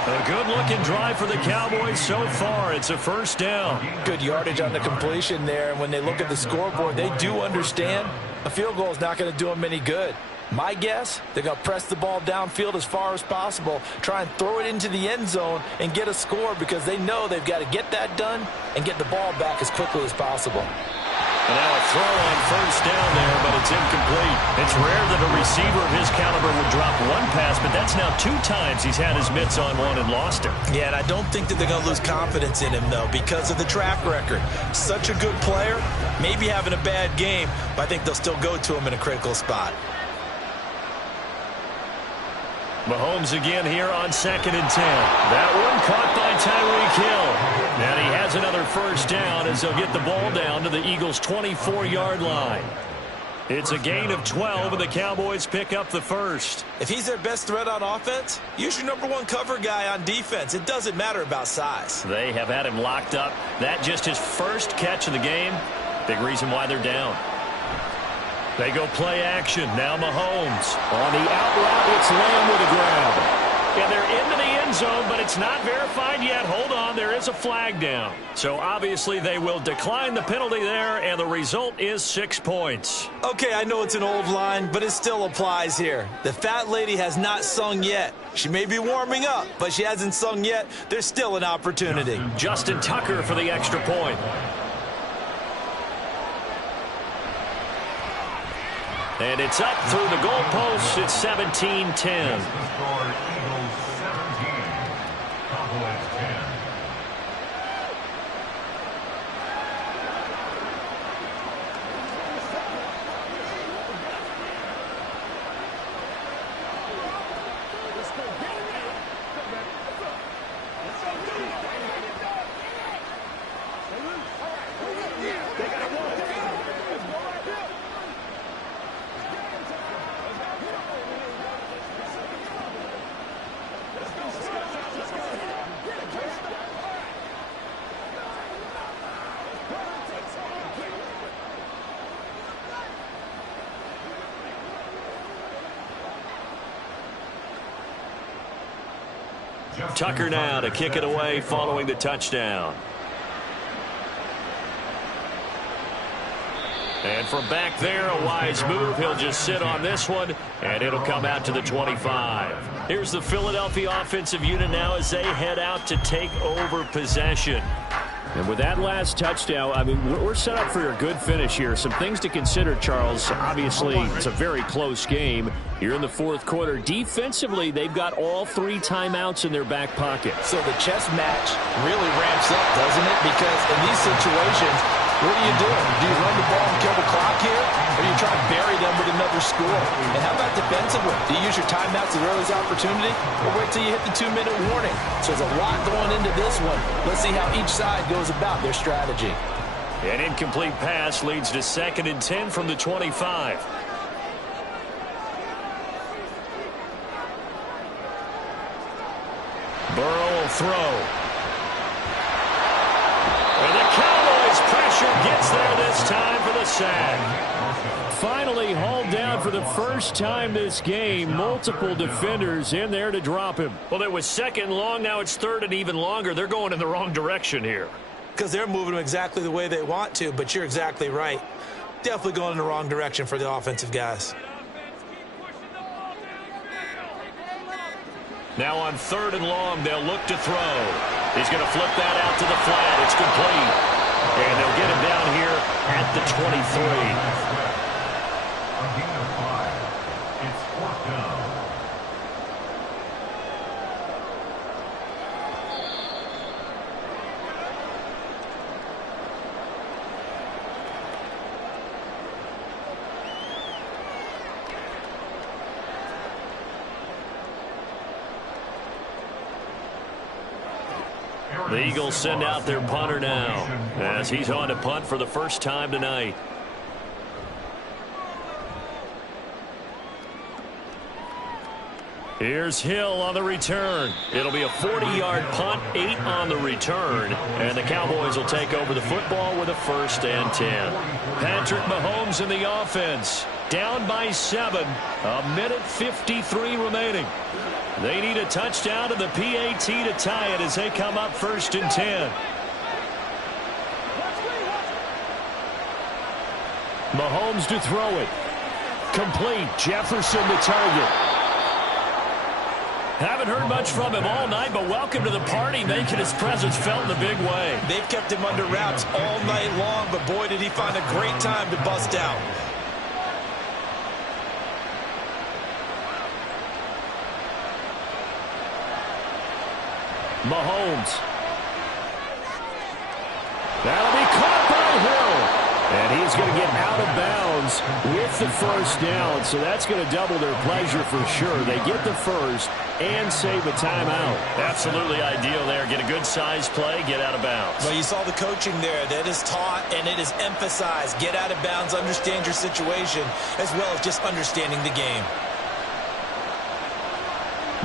A good-looking drive for the Cowboys so far. It's a first down. Good yardage on the completion there, and when they look at the scoreboard, they do understand a field goal is not going to do them any good. My guess, they're going to press the ball downfield as far as possible, try and throw it into the end zone and get a score because they know they've got to get that done and get the ball back as quickly as possible. And now a throw on first down there, but it's incomplete. It's rare that a receiver of his caliber would drop one pass, but that's now 2 times he's had his mitts on one and lost it. Yeah, and I don't think that they're going to lose confidence in him, though, because of the track record. Such a good player, maybe having a bad game, but I think they'll still go to him in a critical spot. Mahomes again here on 2nd and 10. That one caught by Tyreek Hill. And he has another first down as they'll get the ball down to the Eagles' 24-yard line. It's a gain of 12, and the Cowboys pick up the first. If he's their best threat on offense, use your #1 cover guy on defense. It doesn't matter about size. They have had him locked up. That just his first catch of the game. Big reason why they're down. They go play action. Now Mahomes. On the out route, it's Lamb with a grab. And they're into the end zone, but it's not verified yet. Hold on, there is a flag down. So obviously they will decline the penalty there, and the result is 6 points. Okay, I know it's an old line, but it still applies here. The fat lady has not sung yet. She may be warming up, but she hasn't sung yet. There's still an opportunity. Justin Tucker for the extra point. And it's up through the goalposts. It's 17-10. Tucker now to kick it away following the touchdown. And from back there, a wise move. He'll just sit on this one, and it'll come out to the 25. Here's the Philadelphia offensive unit now as they head out to take over possession. And with that last touchdown, I mean, we're set up for a good finish here. Some things to consider, Charles. Obviously, it's a very close game. You're in the 4th quarter. Defensively, they've got all 3 timeouts in their back pocket. So the chess match really ramps up, doesn't it? Because in these situations, what are you doing? Do you run the ball and kill the clock here? Or do you try and bury them with another score? And how about defensively? Do you use your timeouts as early as opportunity? Or wait till you hit the 2-minute warning? So there's a lot going into this one. Let's see how each side goes about their strategy. An incomplete pass leads to 2nd and 10 from the 25. Burrow will throw. And the Cowboys pressure gets there this time for the sack. Finally hauled down for the first time this game. Multiple defenders in there to drop him. Well, it was 2nd and long. Now it's 3rd and even longer. They're going in the wrong direction here. Because they're moving them exactly the way they want to, but you're exactly right. Definitely going in the wrong direction for the offensive guys. Now on 3rd and long, they'll look to throw. He's going to flip that out to the flat. It's complete. And they'll get him down here at the 23. A gain of 5. It's 4th down. The Eagles send out their punter now as he's on to punt for the first time tonight. Here's Hill on the return. It'll be a 40-yard punt, 8 on the return, and the Cowboys will take over the football with a 1st and 10. Patrick Mahomes in the offense, down by 7, 1:53 remaining. They need a touchdown to the PAT to tie it as they come up 1st and 10. Mahomes to throw it. Complete. Jefferson the target. Haven't heard much from him all night, but welcome to the party, making his presence felt in a big way. They've kept him under wraps all night long, but boy, did he find a great time to bust out. Mahomes. That'll be caught by Hill. And he's going to get out of bounds with the first down. So that's going to double their pleasure for sure. They get the first and save a timeout. Absolutely ideal there. Get a good size play, get out of bounds. Well, you saw the coaching there. That is taught and it is emphasized. Get out of bounds, understand your situation, as well as just understanding the game.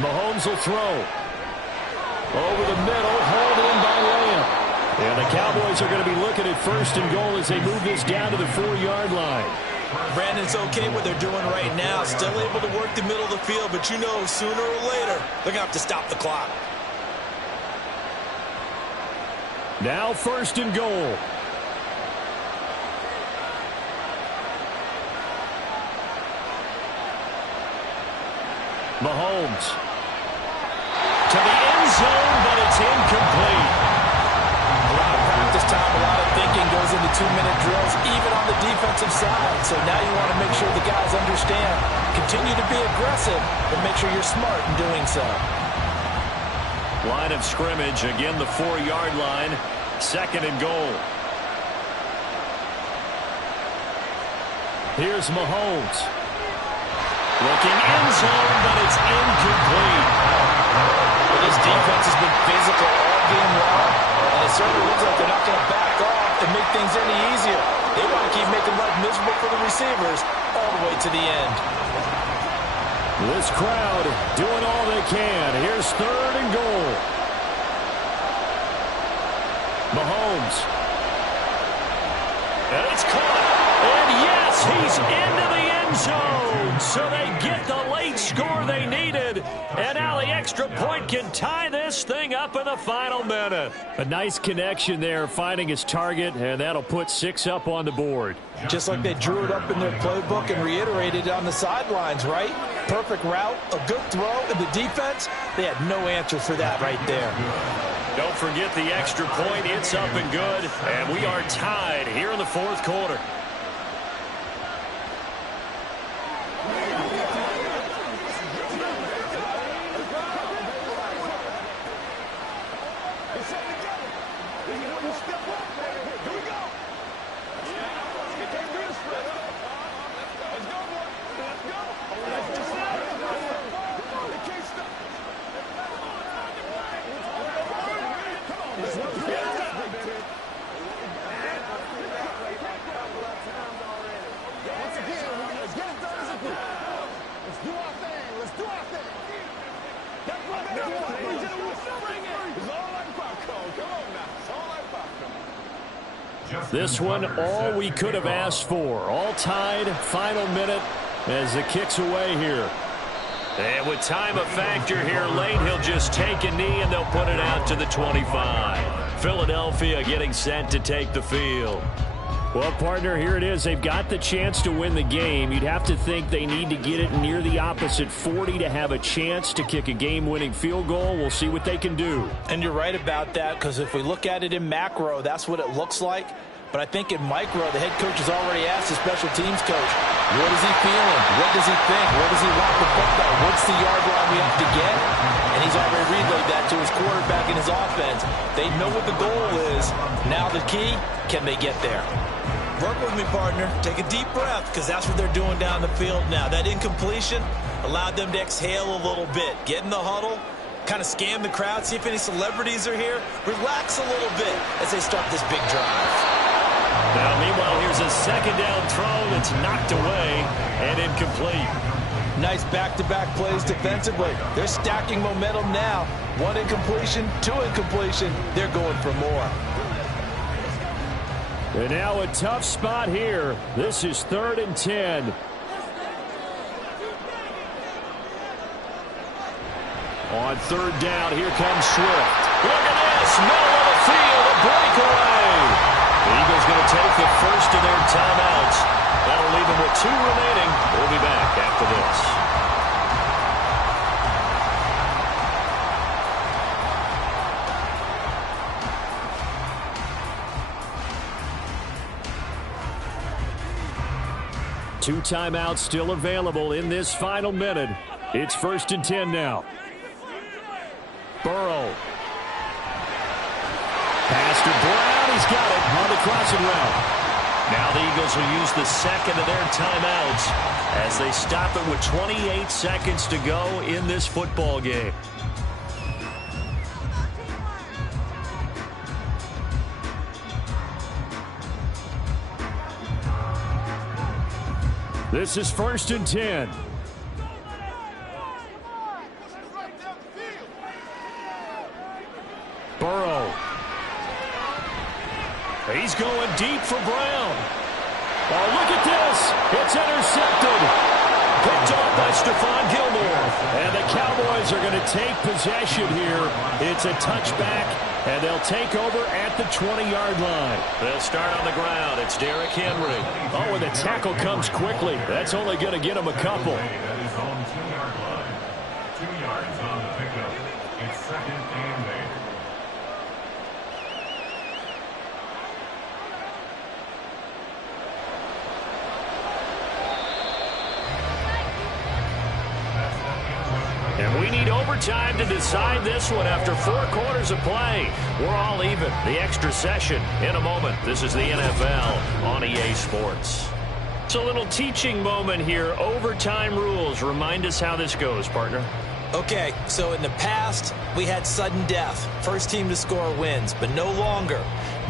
Mahomes will throw. Over the middle, hauled in by Lamb. And the Cowboys are going to be looking at first and goal as they move this down to the 4-yard line. Brandon's okay what they're doing right now. Still able to work the middle of the field, but you know sooner or later they're going to have to stop the clock. Now first and goal. Mahomes. To the end zone, but it's incomplete. This time, a lot of thinking goes into 2-minute drills, even on the defensive side. So now you want to make sure the guys understand. Continue to be aggressive, but make sure you're smart in doing so. Line of scrimmage, again the 4-yard line. Second and goal. Here's Mahomes. Looking end zone, but it's incomplete. Well, this defense has been physical all game long. And it certainly looks like they're not going to back off and make things any easier. They want to keep making life miserable for the receivers all the way to the end. This crowd doing all they can. Here's third and goal. Mahomes. And it's caught. And yes, he's into the end zone. So they get the late score they needed. And now the extra point can tie this thing up in the final minute. A nice connection there, finding his target, and that'll put 6 up on the board. Just like they drew it up in their playbook and reiterated it on the sidelines, right? Perfect route, a good throw, and the defense, they had no answer for that right there. Don't forget the extra point. It's up and good. And we are tied here in the fourth quarter. This one, all we could have asked for. All tied, final minute as it kicks away here. And with time a factor here late, he'll just take a knee and they'll put it out to the 25. Philadelphia getting set to take the field. Well, partner, here it is. They've got the chance to win the game. You'd have to think they need to get it near the opposite 40 to have a chance to kick a game-winning field goal. We'll see what they can do. And you're right about that, because if we look at it in macro, that's what it looks like. But I think in micro, the head coach has already asked the special teams coach, what is he feeling? What does he think? Where does he want the football? What's the yard line we have to get? And he's already relayed that to his quarterback and his offense. They know what the goal is. Now the key, can they get there? Work with me, partner. Take a deep breath, because that's what they're doing down the field now. That incompletion allowed them to exhale a little bit. Get in the huddle, kind of scan the crowd, see if any celebrities are here. Relax a little bit as they start this big drive. Now, meanwhile, here's a second down throw that's knocked away and incomplete. Nice back-to-back plays defensively. They're stacking momentum now. 1 incompletion, 2 incompletion. They're going for more. And now a tough spot here. This is 3rd and 10. On 3rd down, here comes Swift. Look at this, middle of the field, a breakaway. The Eagles going to take the first of their timeouts. That'll leave them with 2 remaining. We'll be back. 2 timeouts still available in this final minute. It's 1st and 10 now. Burrow. Pass to Brown. He's got it on the crossing route. Now the Eagles will use the second of their timeouts as they stop it with 28 seconds to go in this football game. This is 1st and 10. Burrow. He's going deep for Brown. Oh, look at this. It's intercepted. Picked off by Stephon Gilmore. And the Cowboys are going to take possession here. It's a touchback, and they'll take over at the 20-yard line. They'll start on the ground. It's Derrick Henry. Oh, and the tackle comes quickly. That's only going to get him a couple. That is on 2-yard line. 2 yards on the pickup. It's 2nd and 8. And we need overtime to decide this one after 4 quarters of play. We're all even. The extra session in a moment. This is the NFL on EA Sports. It's a little teaching moment here. Overtime rules. Remind us how this goes, partner. Okay, so in the past, we had sudden death. First team to score wins, but no longer.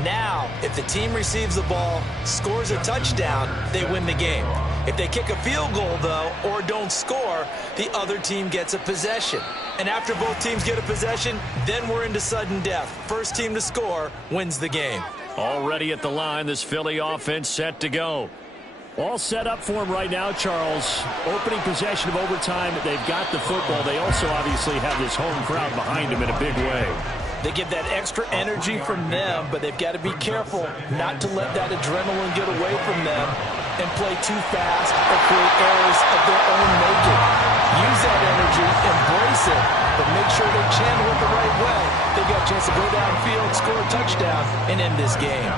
Now, if the team receives the ball, scores a touchdown, they win the game. If they kick a field goal, though, or don't score, the other team gets a possession. And after both teams get a possession, then we're into sudden death. First team to score wins the game. Already at the line, this Philly offense set to go. All set up for him right now, Charles. Opening possession of overtime. They've got the football. They also obviously have this home crowd behind them in a big way. They get that extra energy from them, but they've got to be careful not to let that adrenaline get away from them and play too fast or create errors of their own making. Use that energy, embrace it, but make sure they channel it the right way. They've got a chance to go downfield, score a touchdown, and end this game.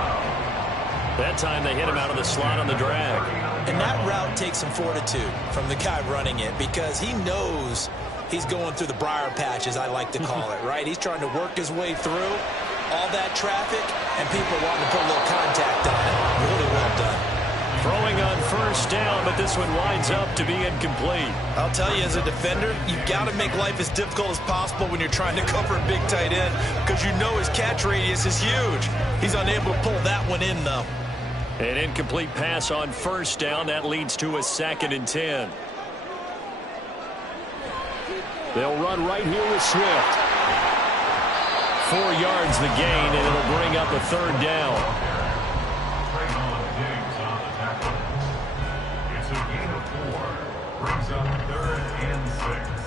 That time they hit him out of the slot on the drag. And that route takes some fortitude from the guy running it because he knows he's going through the briar patch, as I like to call it, right? He's trying to work his way through all that traffic, and people wanting to put a little contact on it. Really well done. Throwing on first down, but this one winds up to be incomplete. I'll tell you, as a defender, you've got to make life as difficult as possible when you're trying to cover a big tight end because you know his catch radius is huge. He's unable to pull that one in, though. An incomplete pass on first down. That leads to a 2nd and 10. They'll run right here with Swift. 4 yards the gain, and it'll bring up a 3rd down. Trayvon Diggs on the tackle. It's a gain of 4. Brings up 3rd and 6.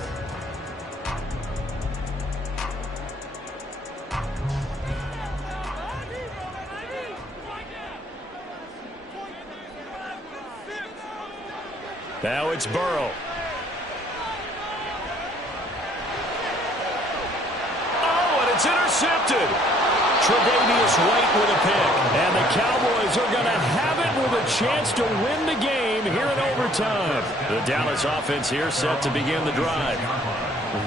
Now it's Burrow. Oh, and it's intercepted. Tre'Davious White with a pick. And the Cowboys are going to have it with a chance to win the game here in overtime. The Dallas offense here set to begin the drive.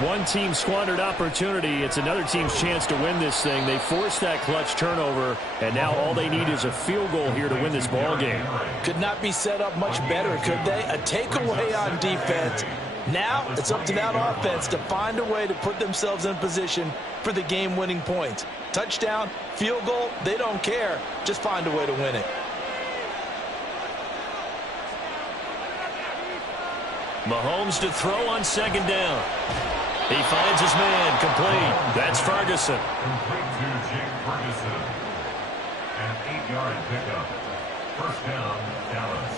One team squandered opportunity. It's another team's chance to win this thing. They forced that clutch turnover, and now all they need is a field goal here to win this ball game. Could not be set up much better, could they? A takeaway on defense. Now it's up to that offense to find a way to put themselves in position for the game-winning points. Touchdown, field goal, they don't care. Just find a way to win it. Mahomes to throw on 2nd down. He finds his man, complete. That's Ferguson. Complete to Jake Ferguson. An 8-yard pickup. First down, Dallas.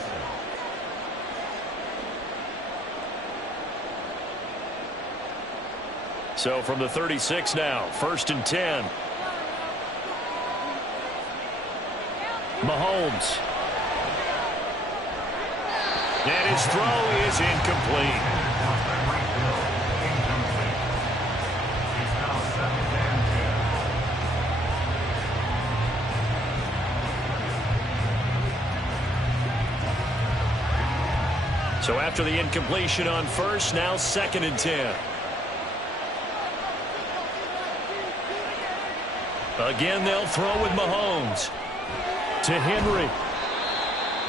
So from the 36 now, 1st and 10. Mahomes. And his throw is incomplete. It's now 2nd and 10. So after the incompletion on first, now 2nd and 10. Again, they'll throw with Mahomes. To Henry.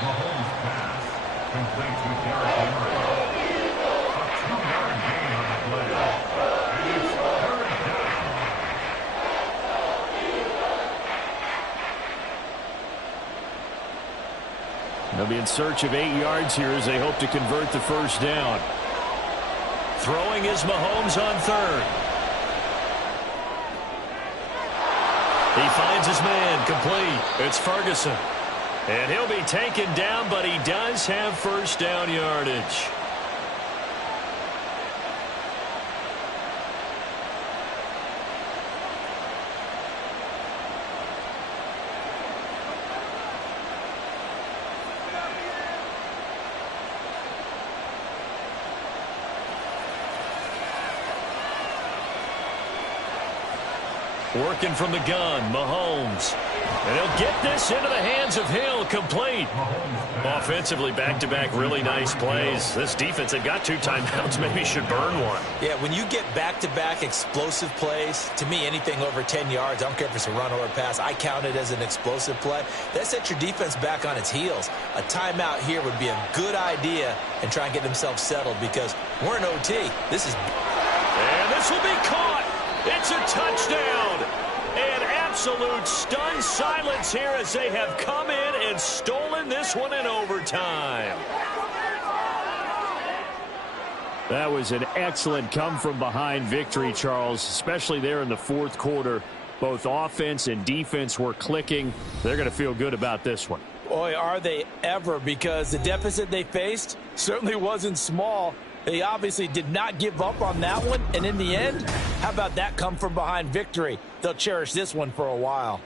Mahomes pass. Complete to Derrick Henry. A 2-yard gain on the play. And it's 3rd down. They'll be in search of 8 yards here as they hope to convert the first down. Throwing is Mahomes on 3rd. He finds his man, complete. It's Ferguson. And he'll be taken down, but he does have first down yardage. Working from the gun, Mahomes. And he'll get this into the hands of Hill, complete. Offensively, back-to-back really nice plays. This defense, they've got 2 timeouts, maybe should burn one. Yeah, when you get back-to-back explosive plays, to me, anything over 10 yards, I don't care if it's a run or a pass, I count it as an explosive play. That sets your defense back on its heels. A timeout here would be a good idea and try and get themselves settled because we're in OT. And this will be caught. It's a touchdown. And absolute stunned silence here as they have come in and stolen this one in overtime. That was an excellent come-from-behind victory, Charles, especially there in the 4th quarter. Both offense and defense were clicking. They're going to feel good about this one. Boy, are they ever, because the deficit they faced certainly wasn't small. They obviously did not give up on that one, and in the end, how about that come-from-behind victory? They'll cherish this one for a while.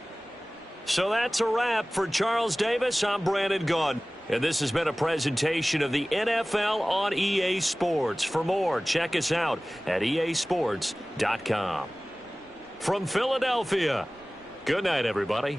So that's a wrap for Charles Davis. I'm Brandon Gaudin. And this has been a presentation of the NFL on EA Sports. For more, check us out at easports.com. From Philadelphia, good night, everybody.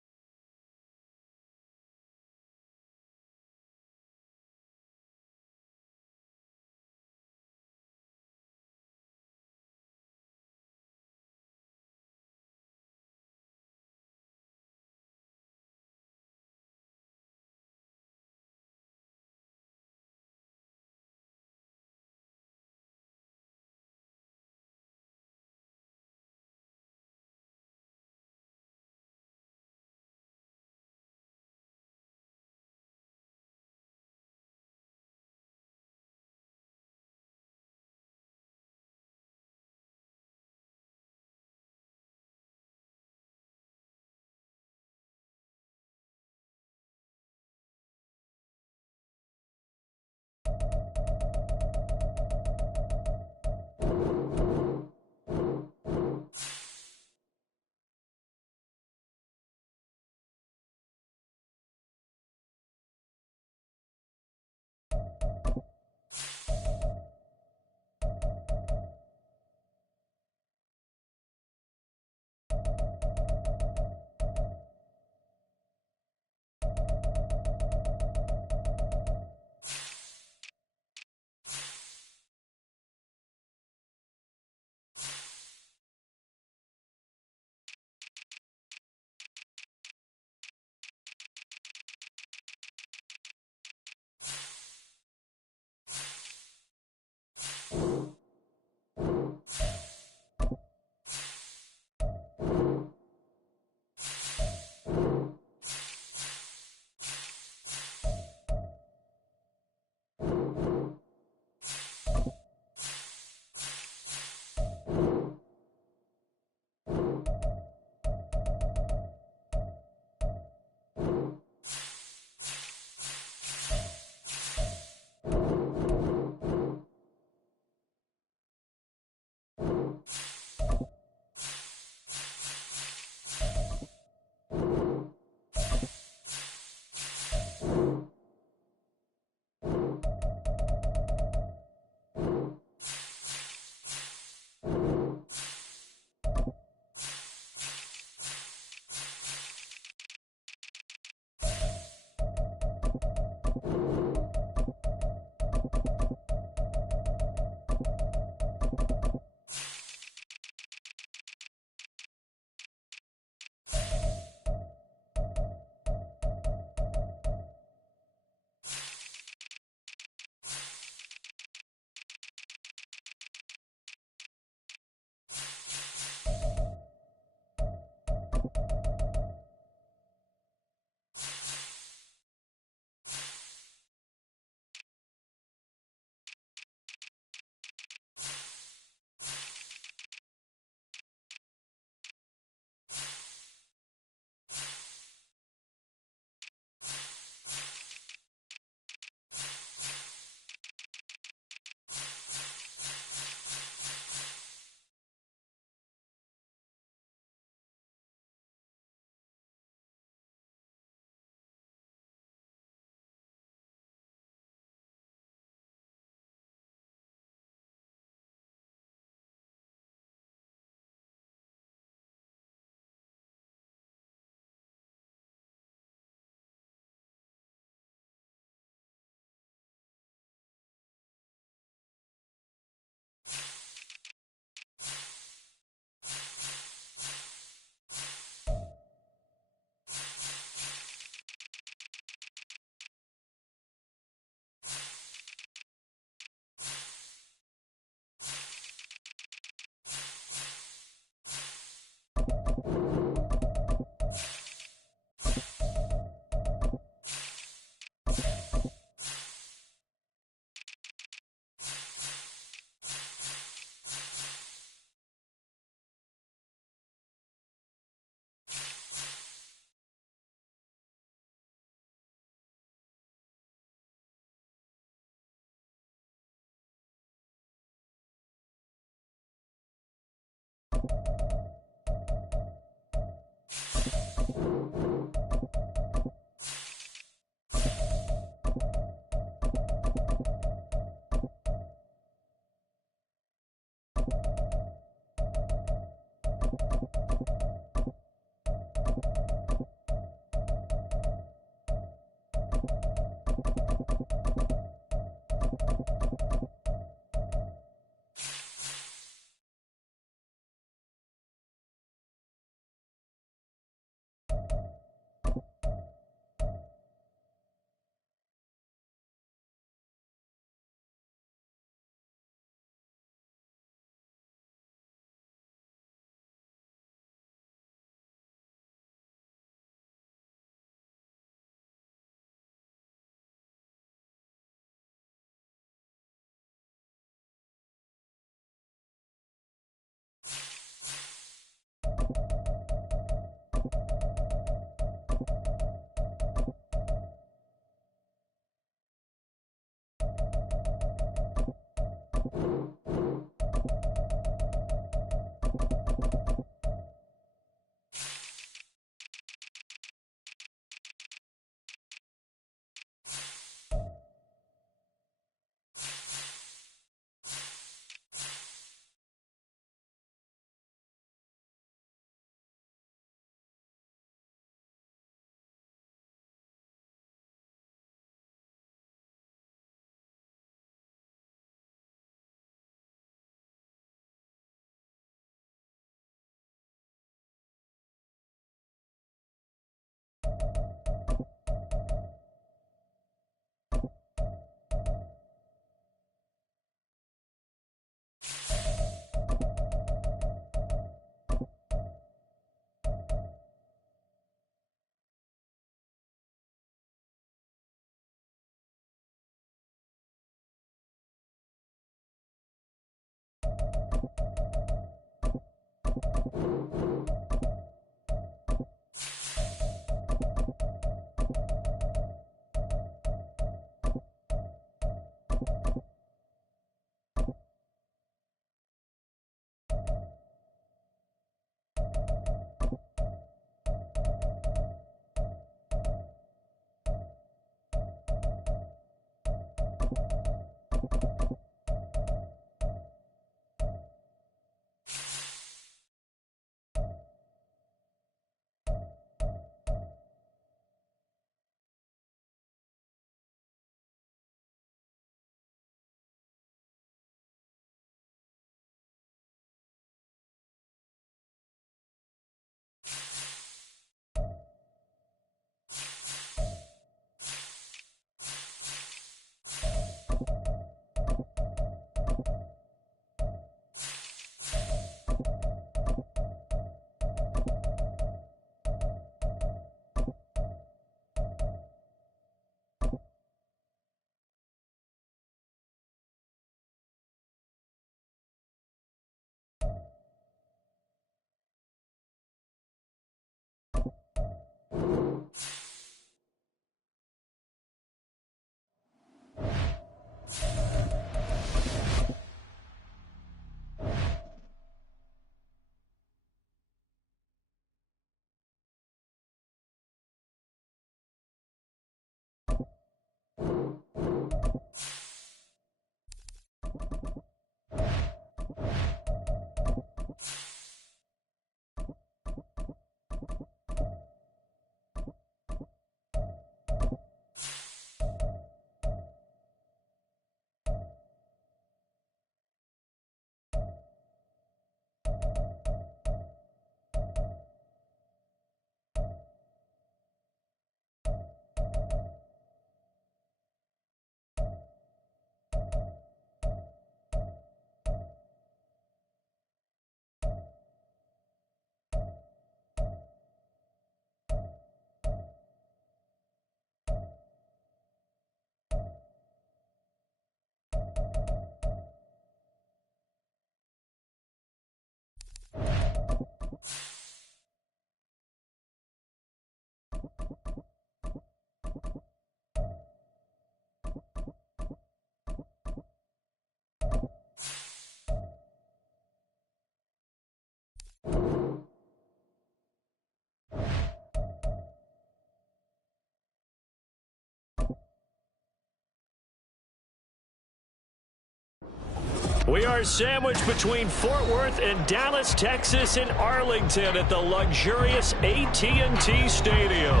We are sandwiched between Fort Worth and Dallas, Texas, and Arlington at the luxurious AT&T Stadium.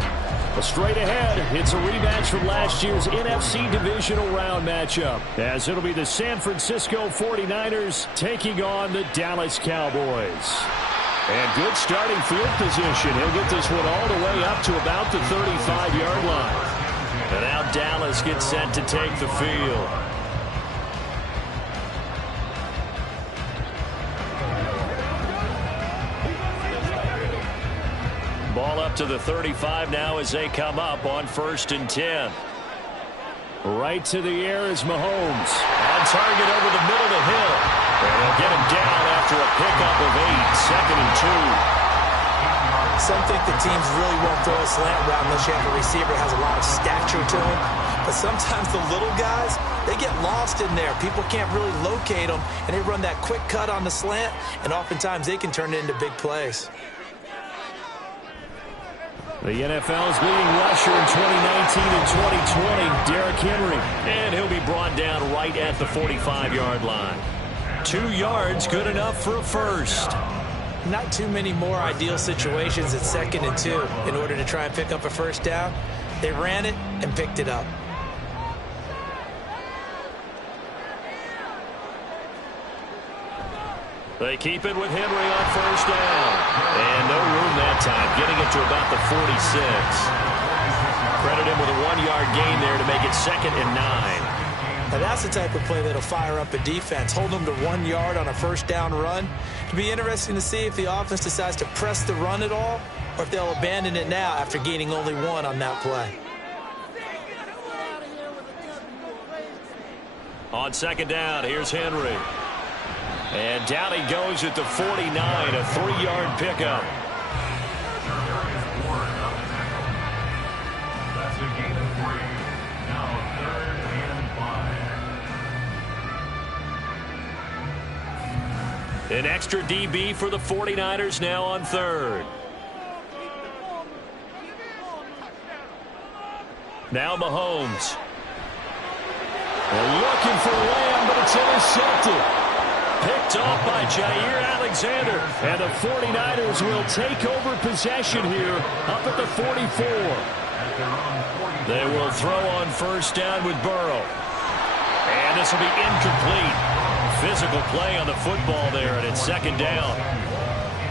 Straight ahead, it's a rematch from last year's NFC Divisional Round matchup, as it'll be the San Francisco 49ers taking on the Dallas Cowboys. And good starting field position. He'll get this one all the way up to about the 35-yard line. And now Dallas gets set to take the field. Ball up to the 35 now as they come up on 1st and 10. Right to the air is Mahomes. On target over the middle to Hill. And they'll get him down after a pickup of 8, 2nd and 2. Some think the teams really won't throw a slant route unless you have a receiver that has a lot of stature to him. But sometimes the little guys, they get lost in there. People can't really locate them, and they run that quick cut on the slant, and oftentimes they can turn it into big plays. The NFL's leading rusher in 2019 and 2020, Derrick Henry. And he'll be brought down right at the 45-yard line. 2 yards, good enough for a first. Not too many more ideal situations at 2nd and 2 in order to try and pick up a first down. They ran it and picked it up. They keep it with Henry on 1st down. And no room that time, getting it to about the 46. Credit him with a 1-yard gain there to make it 2nd and 9. Now that's the type of play that'll fire up a defense. Hold them to 1 yard on a 1st down run. It'll be interesting to see if the offense decides to press the run at all, or if they'll abandon it now after gaining only 1 on that play. On 2nd down, here's Henry. And down he goes at the 49, a 3-yard pickup. That's a gain of 3. Now 3rd and 5. An extra DB for the 49ers now on 3rd. Now Mahomes. They're looking for Lamb, but it's intercepted. Picked off by Jair Alexander. And the 49ers will take over possession here up at the 44. They will throw on 1st down with Burrow. And this will be incomplete. Physical play on the football there, and it's 2nd down.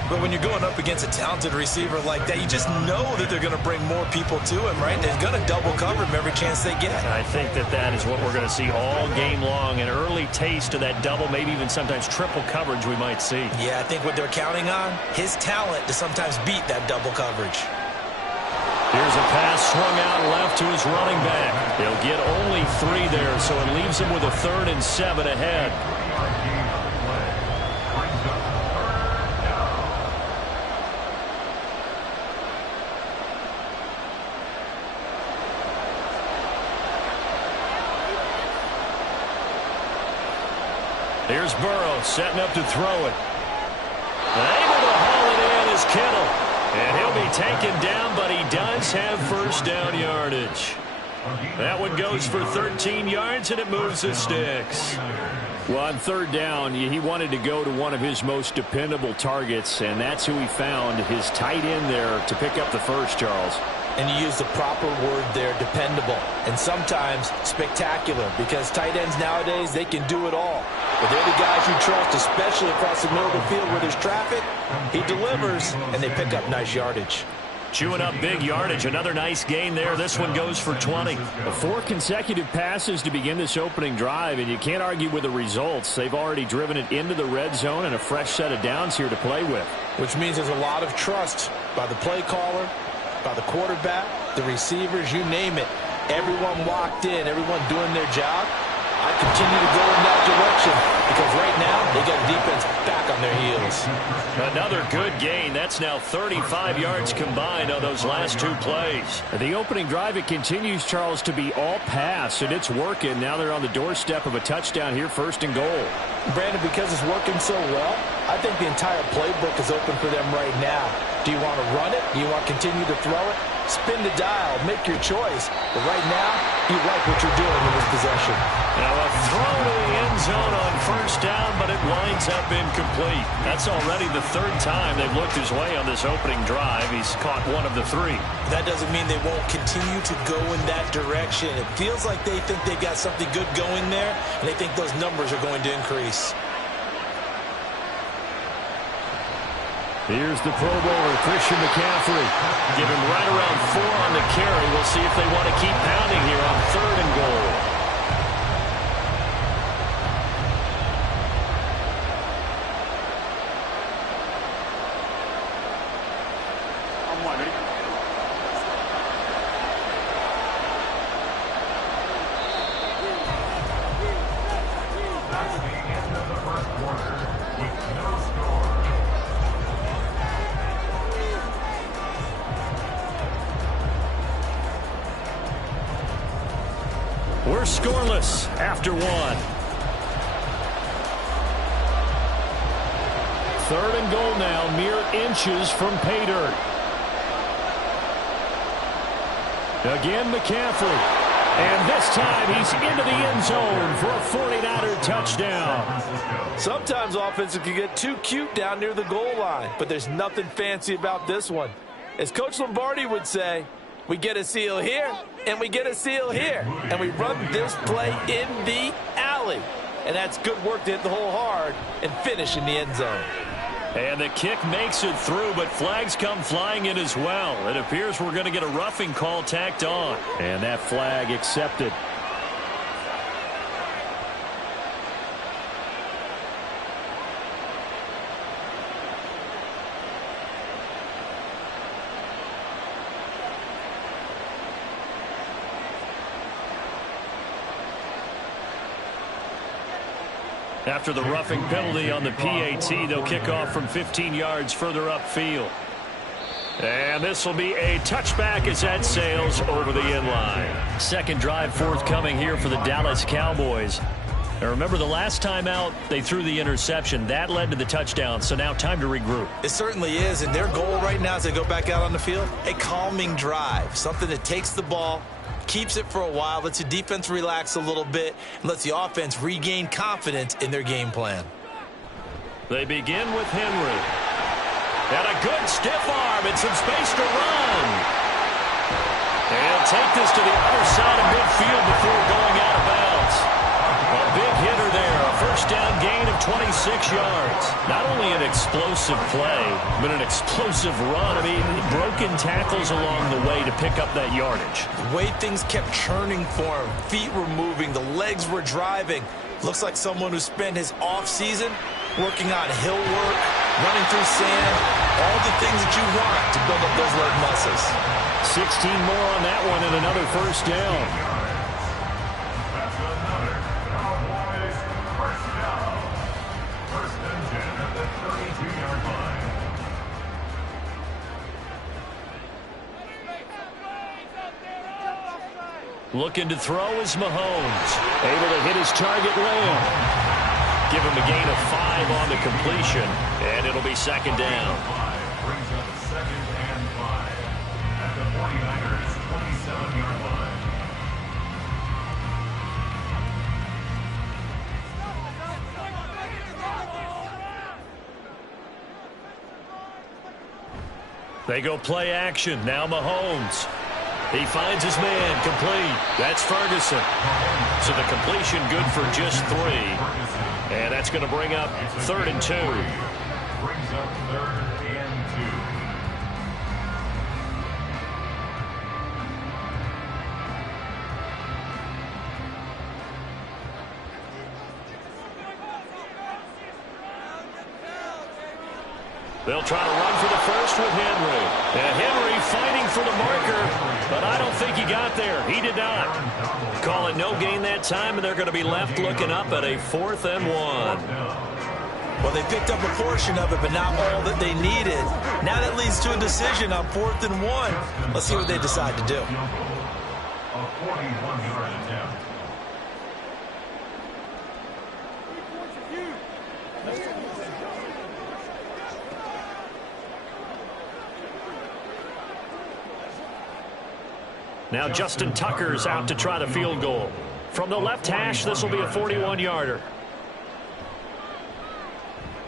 But when you're going up against a talented receiver like that, you just know that they're going to bring more people to him, right? They're going to double cover him every chance they get. I think that is what we're going to see all game long. An early taste of that double, maybe even sometimes triple coverage we might see. Yeah, I think what they're counting on, his talent to sometimes beat that double coverage. Here's a pass swung out left to his running back. He'll get only 3 there, so it leaves him with a 3rd and 7 ahead. Here's Burrow setting up to throw it. And able to haul it in is Kittle. And he'll be taken down, but he does have 1st down yardage. That one goes for 13 yards, and it moves the sticks. Well, on 3rd down, he wanted to go to one of his most dependable targets, and that's who he found, his tight end there, to pick up the first, Charles. And you use the proper word there, dependable. And sometimes spectacular, because tight ends nowadays, they can do it all. But they're the guys you trust, especially across the middle of the field where there's traffic. He delivers, and they pick up nice yardage. Chewing up big yardage. Another nice gain there. This one goes for 20. 4 consecutive passes to begin this opening drive, and you can't argue with the results. They've already driven it into the red zone and a fresh set of downs here to play with. Which means there's a lot of trust by the play caller, by the quarterback, the receivers, you name it. Everyone locked in, everyone doing their job. I continue to go in that direction because right now they got the defense back on their heels. Another good gain. That's now 35 yards combined on those last 2 plays. The opening drive, it continues, Charles, to be all pass, and it's working. Now they're on the doorstep of a touchdown here, 1st and goal. Brandon, because it's working so well, I think the entire playbook is open for them right now. Do you want to run it? Do you want to continue to throw it? spin the dial, make your choice. But right now, you like what you're doing in this possession. Now a throw to the end zone on first down, but it winds up incomplete. That's already the third time they've looked his way on this opening drive. He's caught one of the three. That doesn't mean they won't continue to go in that direction. It feels like they think they've got something good going there, and they think those numbers are going to increase. Here's the Pro Bowler, Christian McCaffrey. Give him right around 4 on the carry. We'll see if they want to keep pounding here on 3rd and goal. I'm one, ready? That's the end of the first quarter with no score. We're scoreless after 1. 3rd and goal now, mere inches from pay dirt. Again, McCaffrey. And this time he's into the end zone for a 49er touchdown. Sometimes offenses can get too cute down near the goal line, but there's nothing fancy about this one. As Coach Lombardi would say, we get a seal here, and we get a seal here, and we run this play in the alley. And that's good work to hit the hole hard and finish in the end zone. And the kick makes it through, but flags come flying in as well. It appears we're going to get a roughing call tacked on. And that flag accepted. After the roughing penalty on the PAT, they'll kick off from 15 yards further upfield. And this will be a touchback as that sails over the end line. Second drive forthcoming here for the Dallas Cowboys. Now remember, the last time out, they threw the interception. That led to the touchdown, so now time to regroup. It certainly is, and their goal right now as they go back out on the field, a calming drive, something that takes the ball, keeps it for a while, lets the defense relax a little bit, and lets the offense regain confidence in their game plan. They begin with Henry. And a good stiff arm and some space to run. And take this to the other side of midfield before going out of bounds. A big hitter there, a first down gain of 26 yards. Not only an explosive play, but an explosive run. I mean, broken tackles along the way to pick up that yardage. The way things kept churning for him, feet were moving, the legs were driving. Looks like someone who spent his offseason working on hill work, running through sand, all the things that you want to build up those leg muscles. 16 more on that one and another first down. That's another Cowboys first down. First and 10 at the 32-yard line. Looking to throw is Mahomes. Able to hit his target Lamb. Give him a gain of 5 on the completion, and it'll be second down. 5 brings up second and 5 at the 49ers 27-yard line. They go play action. Now Mahomes. He finds his man, complete. That's Ferguson. So the completion good for just 3. And that's going to bring up 3rd and 2. Brings up 3rd and 2. They'll try to run for the first with Henry. And Henry fighting for the marker, but I don't think he got there. He did not. Call it no gain that time, and they're going to be left looking up at a 4th and 1. Well, they picked up a portion of it, but not all that they needed. Now that leads to a decision on 4th and 1. Let's see what they decide to do. A 41-yard attempt. Now Justin Tucker's out to try the field goal. From the left hash, this will be a 41-yarder.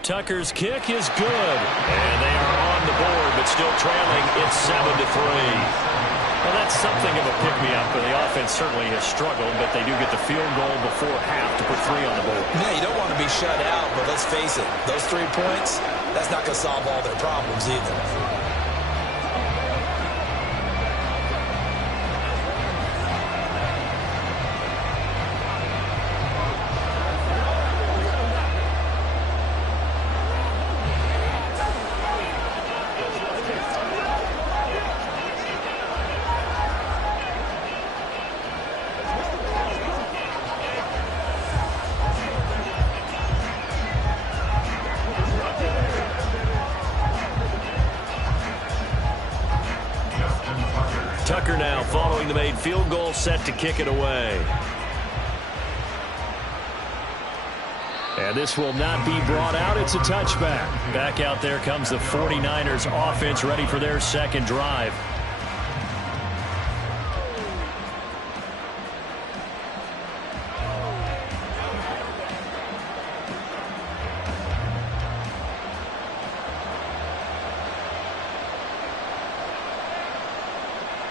Tucker's kick is good. And they are on the board, but still trailing. It's 7-3. Well, that's something of a pick-me-up, but the offense certainly has struggled, but they do get the field goal before half to put 3 on the board. Yeah, you don't want to be shut out, but let's face it, those 3 points, that's not going to solve all their problems either. Tucker now following the made field goal, set to kick it away. And this will not be brought out. It's a touchback. Back out there comes the 49ers offense, ready for their second drive.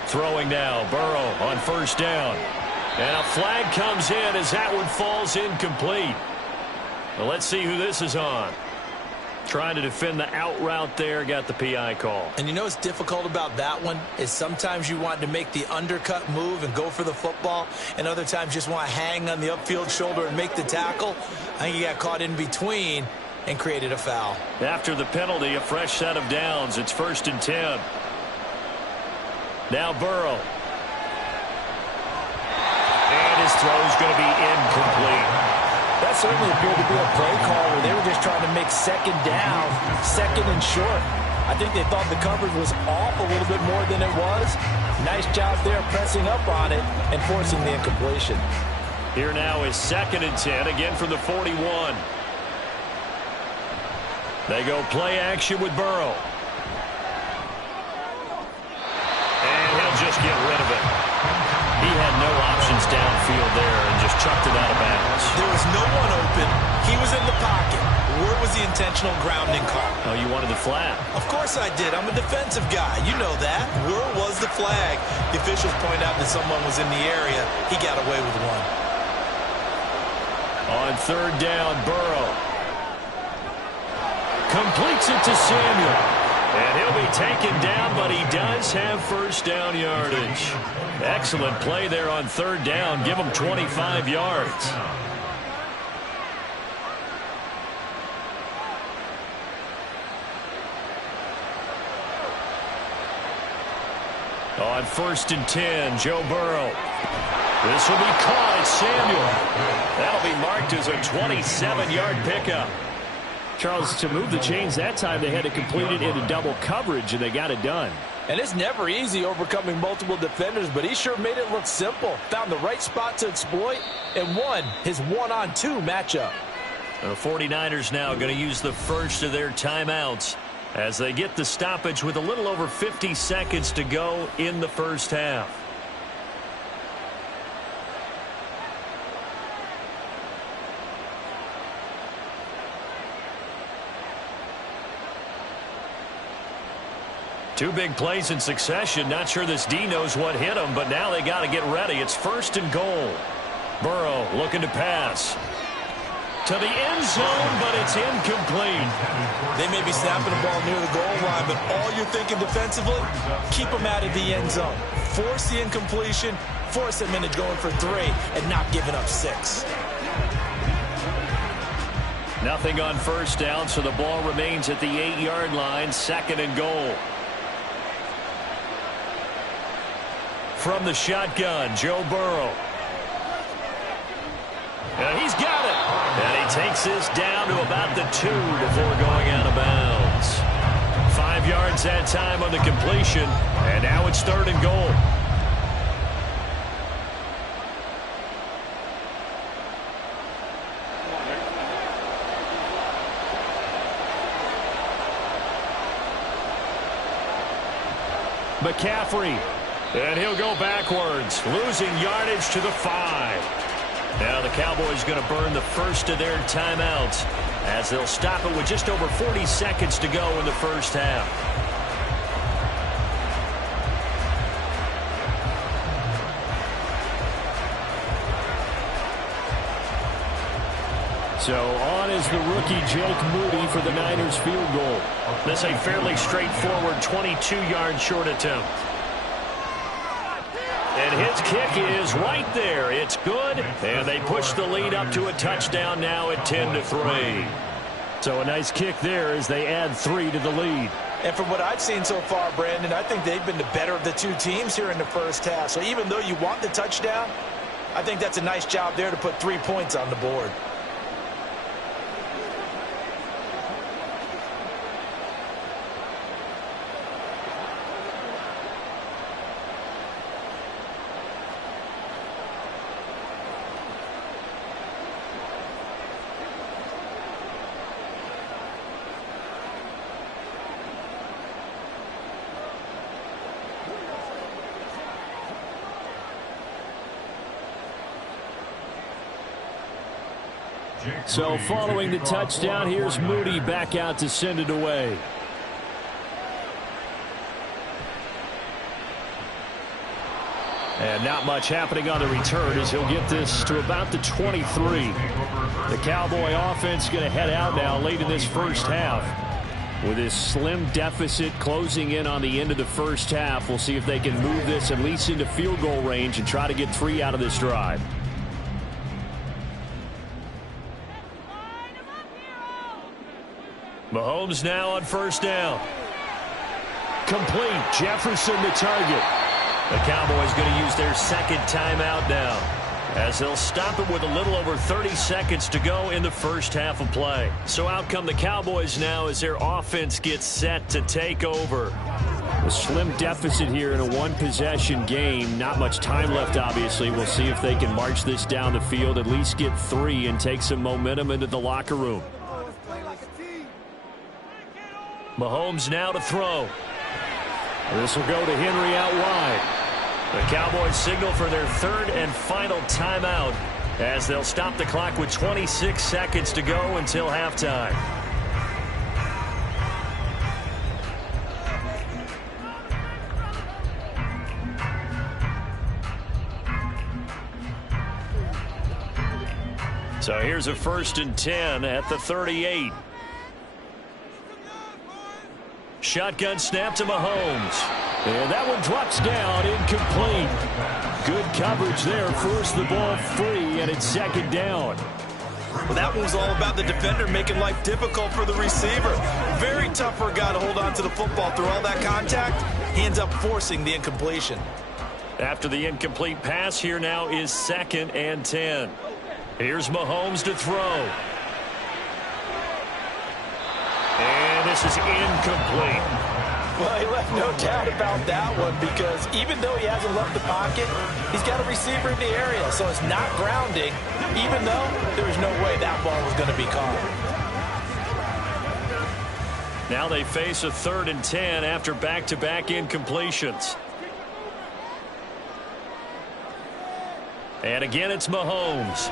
Throwing now, Burrow on first down. And a flag comes in as that one falls incomplete. Well, let's see who this is on. Trying to defend the out route there, got the PI call. And you know what's difficult about that one is sometimes you want to make the undercut move and go for the football, and other times just want to hang on the upfield shoulder and make the tackle. I think he got caught in between and created a foul. After the penalty, a fresh set of downs. It's 1st and 10. Now Burrow. And his throw's going to be incomplete. That certainly appeared to be a play call where they were just trying to make second down, second and short. I think they thought the coverage was off a little bit more than it was. Nice job there pressing up on it and forcing the incompletion. Here now is 2nd and 10, again from the 41. They go play action with Burrow. Just get rid of it. He had no options downfield there and just chucked it out of bounds. There was no one open. He was in the pocket. Where was the intentional grounding call? Oh, you wanted the flag. Of course I did. I'm a defensive guy. You know that. Where was the flag? The officials point out that someone was in the area. He got away with one. On 3rd down, Burrow completes it to Samuel. And he'll be taken down, but he does have first down yardage. Excellent play there on 3rd down. Give him 25 yards. On 1st and 10, Joe Burrow. This will be caught. It's Samuel. That'll be marked as a 27-yard pickup. Charles, to move the chains that time, they had to complete it into double coverage, and they got it done. And it's never easy overcoming multiple defenders, but he sure made it look simple. Found the right spot to exploit and won his 1-on-2 matchup. The 49ers now going to use the first of their timeouts as they get the stoppage with a little over 50 seconds to go in the first half. Two big plays in succession. Not sure this D knows what hit him, but now they got to get ready. It's 1st and goal. Burrow looking to pass to the end zone, but it's incomplete. They may be snapping the ball near the goal line, but all you're thinking defensively, keep them out of the end zone. Force the incompletion, force them into going for 3, and not giving up 6. Nothing on first down, so the ball remains at the 8-yard line, 2nd and goal. From the shotgun, Joe Burrow. And he's got it. And he takes this down to about the 2 before going out of bounds. 5 yards that time on the completion. And now it's 3rd and goal. McCaffrey And he'll go backwards, losing yardage to the 5. Now the Cowboys going to burn the first of their timeouts as they'll stop it with just over 40 seconds to go in the first half. So on is the rookie Jake Moody for the Niners field goal. This a fairly straightforward 22-yard short attempt. And his kick is right there. It's good. And they push the lead up to a touchdown now at 10-3. So a nice kick there as they add 3 to the lead. And from what I've seen so far, Brandon, I think they've been the better of the two teams here in the first half. So even though you want the touchdown, I think that's a nice job there to put 3 points on the board. So following the touchdown, here's Moody back out to send it away. And not much happening on the return as he'll get this to about the 23. The Cowboy offense going to head out now late in this first half. With this slim deficit closing in on the end of the first half, we'll see if they can move this at least into field goal range and try to get 3 out of this drive. Mahomes now on first down. Complete. Jefferson the target. The Cowboys going to use their second timeout now as they'll stop it with a little over 30 seconds to go in the first half of play. So out come the Cowboys now as their offense gets set to take over. A slim deficit here in a one-possession game. Not much time left, obviously. We'll see if they can march this down the field, at least get 3, and take some momentum into the locker room. Mahomes now to throw. This will go to Henry out wide. The Cowboys signal for their third and final timeout as they'll stop the clock with 26 seconds to go until halftime. So here's a 1st and 10 at the 38. Shotgun snap to Mahomes. And that one drops down, incomplete. Good coverage there, forced the ball free, and it's 2nd down. Well, that one was all about the defender making life difficult for the receiver. Very tough for a guy to hold on to the football through all that contact. He ends up forcing the incompletion. After the incomplete pass, here now is 2nd and 10. Here's Mahomes to throw. And this is incomplete. Well, he left no doubt about that one because even though he hasn't left the pocket, he's got a receiver in the area, so it's not grounding, even though there's no way that ball was going to be caught. Now they face a 3rd and 10 after back-to-back incompletions. And again, it's Mahomes.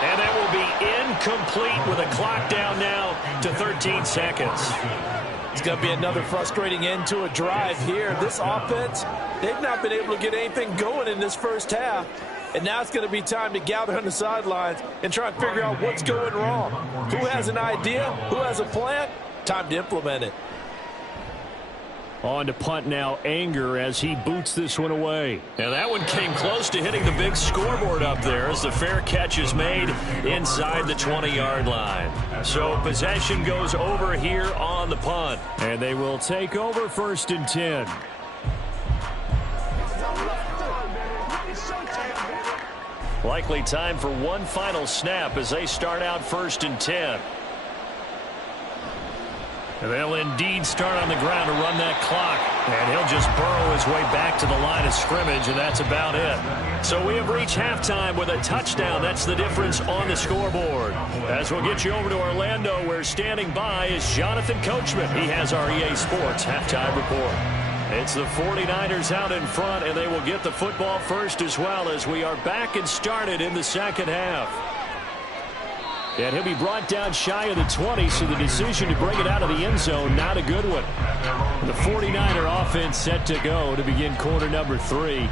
And that will be incomplete with a clock down now to 13 seconds. It's going to be another frustrating end to a drive here. This offense, they've not been able to get anything going in this first half. And now it's going to be time to gather on the sidelines and try and figure out what's going wrong. Who has an idea? Who has a plan? Time to implement it. On to punt now, Anger, as he boots this one away. Now that one came close to hitting the big scoreboard up there as the fair catch is made inside the 20-yard line. So possession goes over here on the punt. And they will take over 1st and 10. Likely time for one final snap as they start out 1st and 10. And they'll indeed start on the ground to run that clock. And he'll just burrow his way back to the line of scrimmage, and that's about it. So we have reached halftime with a touchdown. That's the difference on the scoreboard. As we'll get you over to Orlando, where standing by is Jonathan Coachman. He has our EA Sports halftime report. It's the 49ers out in front, and they will get the football first as well as we are back and started in the second half. And he'll be brought down shy of the 20, so the decision to bring it out of the end zone, not a good one. The 49er offense set to go to begin quarter number 3.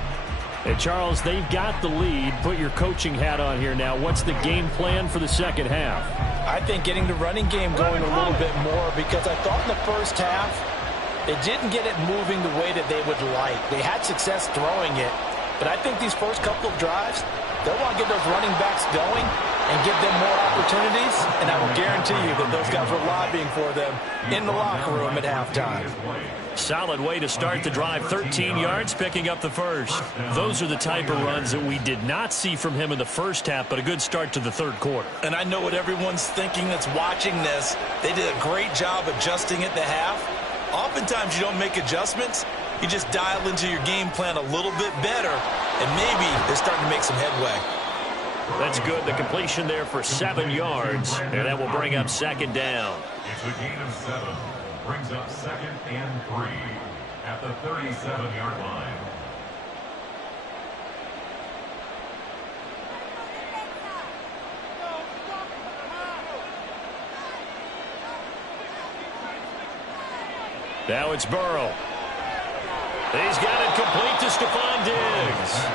And, Charles, they've got the lead. Put your coaching hat on here now. What's the game plan for the second half? I think getting the running game going a little bit more, because I thought in the first half they didn't get it moving the way that they would like. They had success throwing it, but I think these first couple of drives, they'll want to get those running backs going and give them more opportunities, and I will guarantee you that those guys were lobbying for them in the locker room at halftime. Solid way to start the drive. 13 yards, picking up the first. Those are the type of runs that we did not see from him in the first half, but a good start to the third quarter. And I know what everyone's thinking that's watching this. They did a great job adjusting at the half. Oftentimes you don't make adjustments. You just dial into your game plan a little bit better, and maybe they're starting to make some headway. That's good. The completion there for 7 yards, and that will bring up second down. It's a gain of 7. Brings up 2nd and 3 at the 37-yard line. Now it's Burrow. He's got it complete to Stephon Diggs.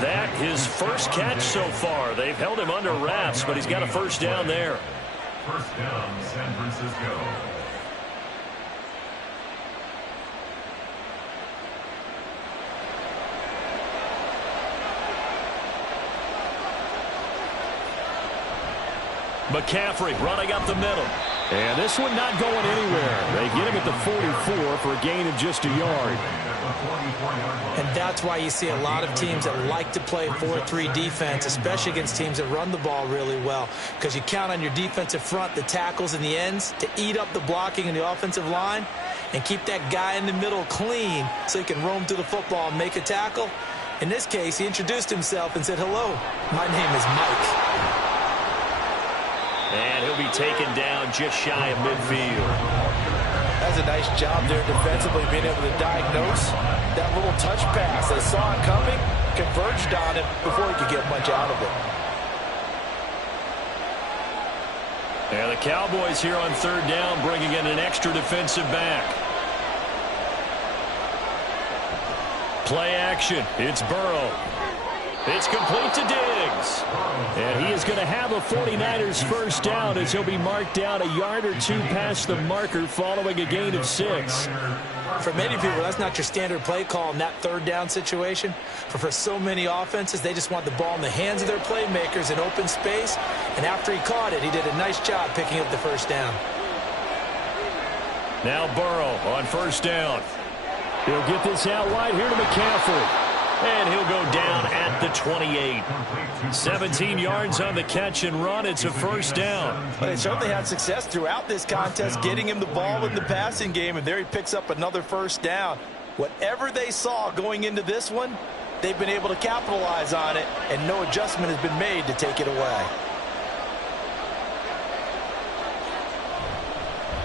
That his first catch so far. They've held him under wraps, but he's got a first down there. First down, San Francisco. McCaffrey running up the middle. And this one not going anywhere. They get him at the 44 for a gain of just a yard. And that's why you see a lot of teams that like to play 4-3 defense, especially against teams that run the ball really well, because you count on your defensive front, the tackles and the ends, to eat up the blocking in the offensive line and keep that guy in the middle clean so he can roam through the football and make a tackle. In this case, he introduced himself and said, "Hello, my name is Mike." And he'll be taken down just shy of midfield. That's a nice job there defensively, being able to diagnose that little touch pass. They saw it coming, converged on it before he could get much out of it. And the Cowboys here on third down, bringing in an extra defensive back. Play action. It's Burrow. It's complete to Diggs. And he is going to have a 49ers first down as he'll be marked down a yard or two past the marker following a gain of 6. For many people, that's not your standard play call in that third down situation. But for so many offenses, they just want the ball in the hands of their playmakers in open space. And after he caught it, he did a nice job picking up the first down. Now Burrow on first down. He'll get this out wide here to McCaffrey. And he'll go down at the 28. 17 yards on the catch and run. It's a first down. But they certainly had success throughout this contest, getting him the ball in the passing game, and there he picks up another first down. Whatever they saw going into this one, they've been able to capitalize on it, and no adjustment has been made to take it away.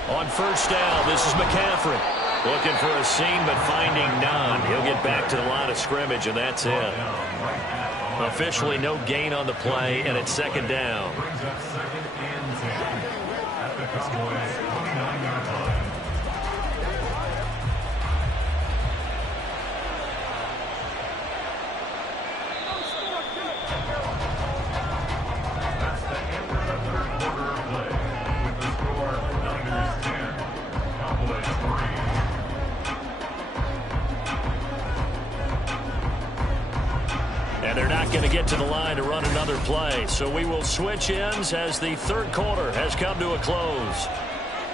On first down, this is McCaffrey. Looking for a seam, but finding none. He'll get back to the line of scrimmage, and that's it. Officially no gain on the play, and it's second down. Brings up 2nd and 10 at the Cowboys' 29-yard line. That's the end of the third quarter of play. With the score, Niners 10, Cowboys 3. And they're not going to get to the line to run another play. So we will switch ends as the third quarter has come to a close.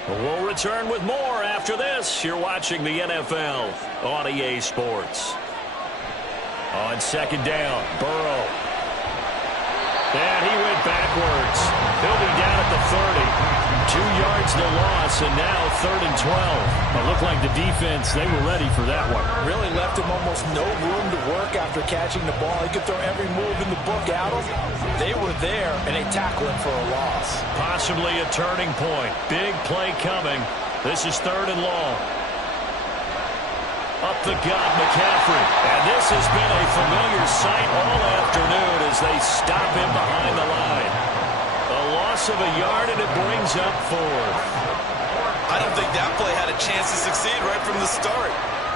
We'll return with more after this. You're watching the NFL on EA Sports. On second down, Burrow. And he went backwards. He'll be down at the 30. 2 yards the loss, and now 3rd and 12. It looked like the defense, they were ready for that one. Really left him almost no room to work after catching the ball. He could throw every move in the book at him. They were there, and they tackled him for a loss. Possibly a turning point. Big play coming. This is 3rd and long. Up the gut, McCaffrey. And this has been a familiar sight all afternoon as they stop him behind the line. A loss of a yard, and it brings up 4th. I don't think that play had a chance to succeed right from the start.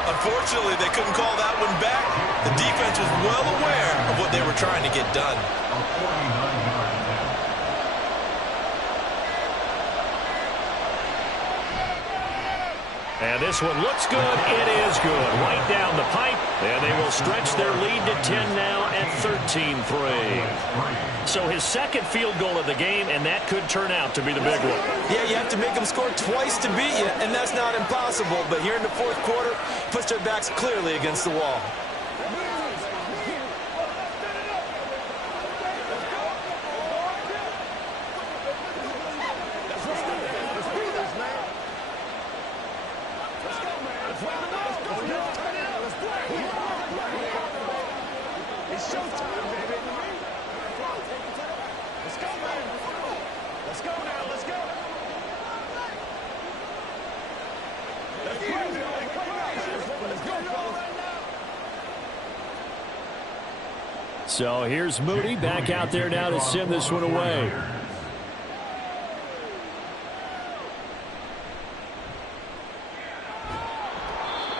Unfortunately, they couldn't call that one back. The defense was well aware of what they were trying to get done. A 49-yard attempt. And this one looks good. It is good. Right down the pipe. And they will stretch their lead to 10 now at 13-3. So his second field goal of the game, and that could turn out to be the big one. Yeah, you have to make them score twice to beat you, and that's not impossible. But here in the 4th quarter, puts their backs clearly against the wall. So here's Moody back out there now to send this one away.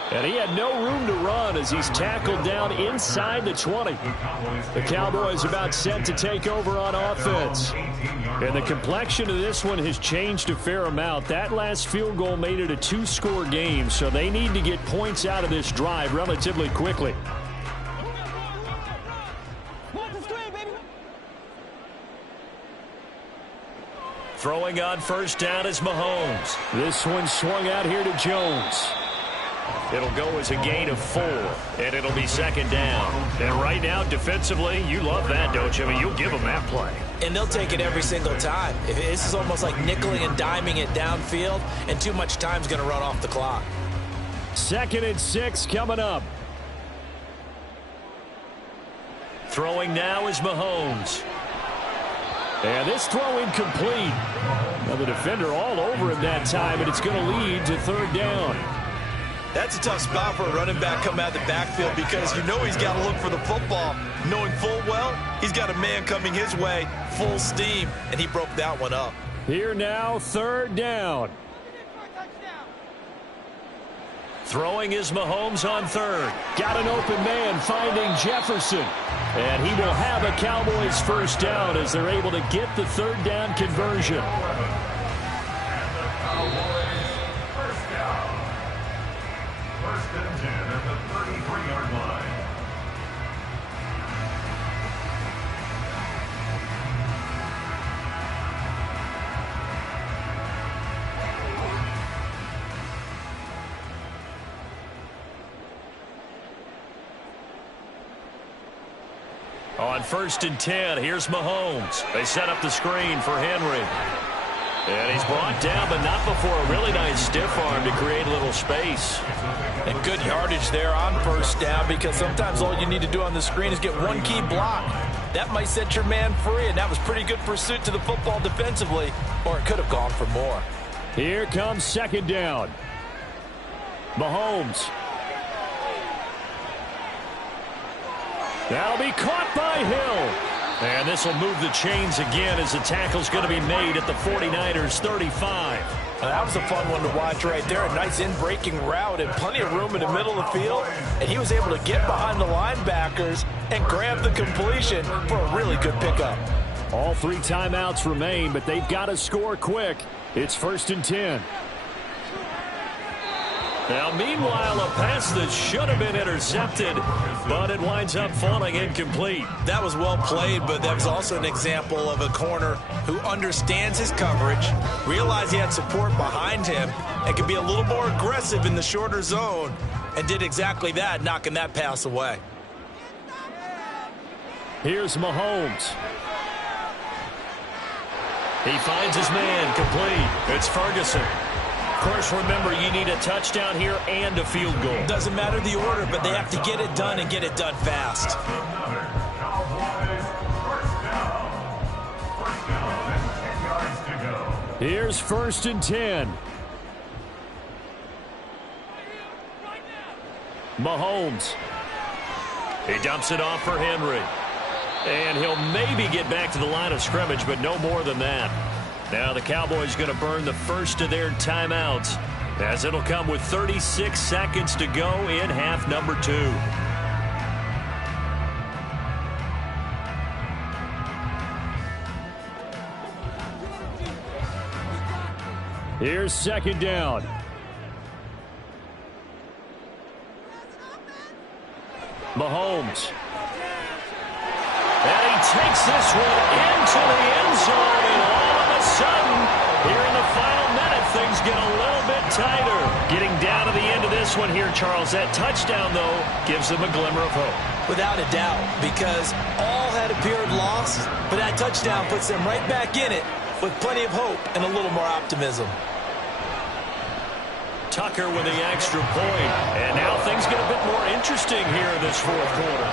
And he had no room to run as he's tackled down inside the 20. The Cowboys about set to take over on offense. And the complexion of this one has changed a fair amount. That last field goal made it a 2-score game, so they need to get points out of this drive relatively quickly. Throwing on first down is Mahomes. This one swung out here to Jones. It'll go as a gain of 4, and it'll be 2nd down. And right now, defensively, you love that, don't you? I mean, you'll give them that play. And they'll take it every single time. This is almost like nickeling and diming it downfield, and too much time's going to run off the clock. 2nd and 6 coming up. Throwing now is Mahomes. And this throw incomplete. Now the defender all over him that time, and it's going to lead to 3rd down. That's a tough spot for a running back coming out of the backfield because you know he's got to look for the football, knowing full well he's got a man coming his way, full steam, and he broke that one up. Here now, 3rd down. Throwing is Mahomes on 3rd. Got an open man finding Jefferson. And he will have a Cowboys 1st down as they're able to get the 3rd down conversion. And the Cowboys 1st down. 1st and 10 at the 33-yard line. On 1st and 10, here's Mahomes. They set up the screen for Henry. And he's brought down, but not before a really nice stiff arm to create a little space. And good yardage there on 1st down because sometimes all you need to do on the screen is get one key block. That might set your man free, and that was pretty good pursuit to the football defensively, or it could have gone for more. Here comes 2nd down. Mahomes. That'll be caught by Hill. And this will move the chains again as the tackle's going to be made at the 49ers 35. That was a fun one to watch right there. A nice in-breaking route and plenty of room in the middle of the field. And he was able to get behind the linebackers and grab the completion for a really good pickup. All 3 timeouts remain, but they've got to score quick. It's 1st and 10. Now, meanwhile, a pass that should have been intercepted, but it winds up falling incomplete. That was well played, but that was also an example of a corner who understands his coverage, realized he had support behind him, and could be a little more aggressive in the shorter zone, and did exactly that, knocking that pass away. Here's Mahomes. He finds his man, complete. It's Ferguson. Of course, remember, you need a touchdown here and a field goal. Doesn't matter the order, but they have to get it done and get it done fast. Another Cowboys first down. First down and 10 yards to go. Here's 1st and 10. Mahomes. He dumps it off for Henry. And he'll maybe get back to the line of scrimmage, but no more than that. Now the Cowboys going to burn the first of their timeouts, as it'll come with 36 seconds to go in half number 2. Here's 2nd down. Mahomes. And he takes this one into the end zone, and all of a sudden, here in the final minute, things get a little bit tighter. Getting down to the end of this one here, Charles. That touchdown, though, gives them a glimmer of hope. Without a doubt, because all had appeared lost, but that touchdown puts them right back in it with plenty of hope and a little more optimism. Tucker with the extra point. And now things get a bit more interesting here in this fourth quarter.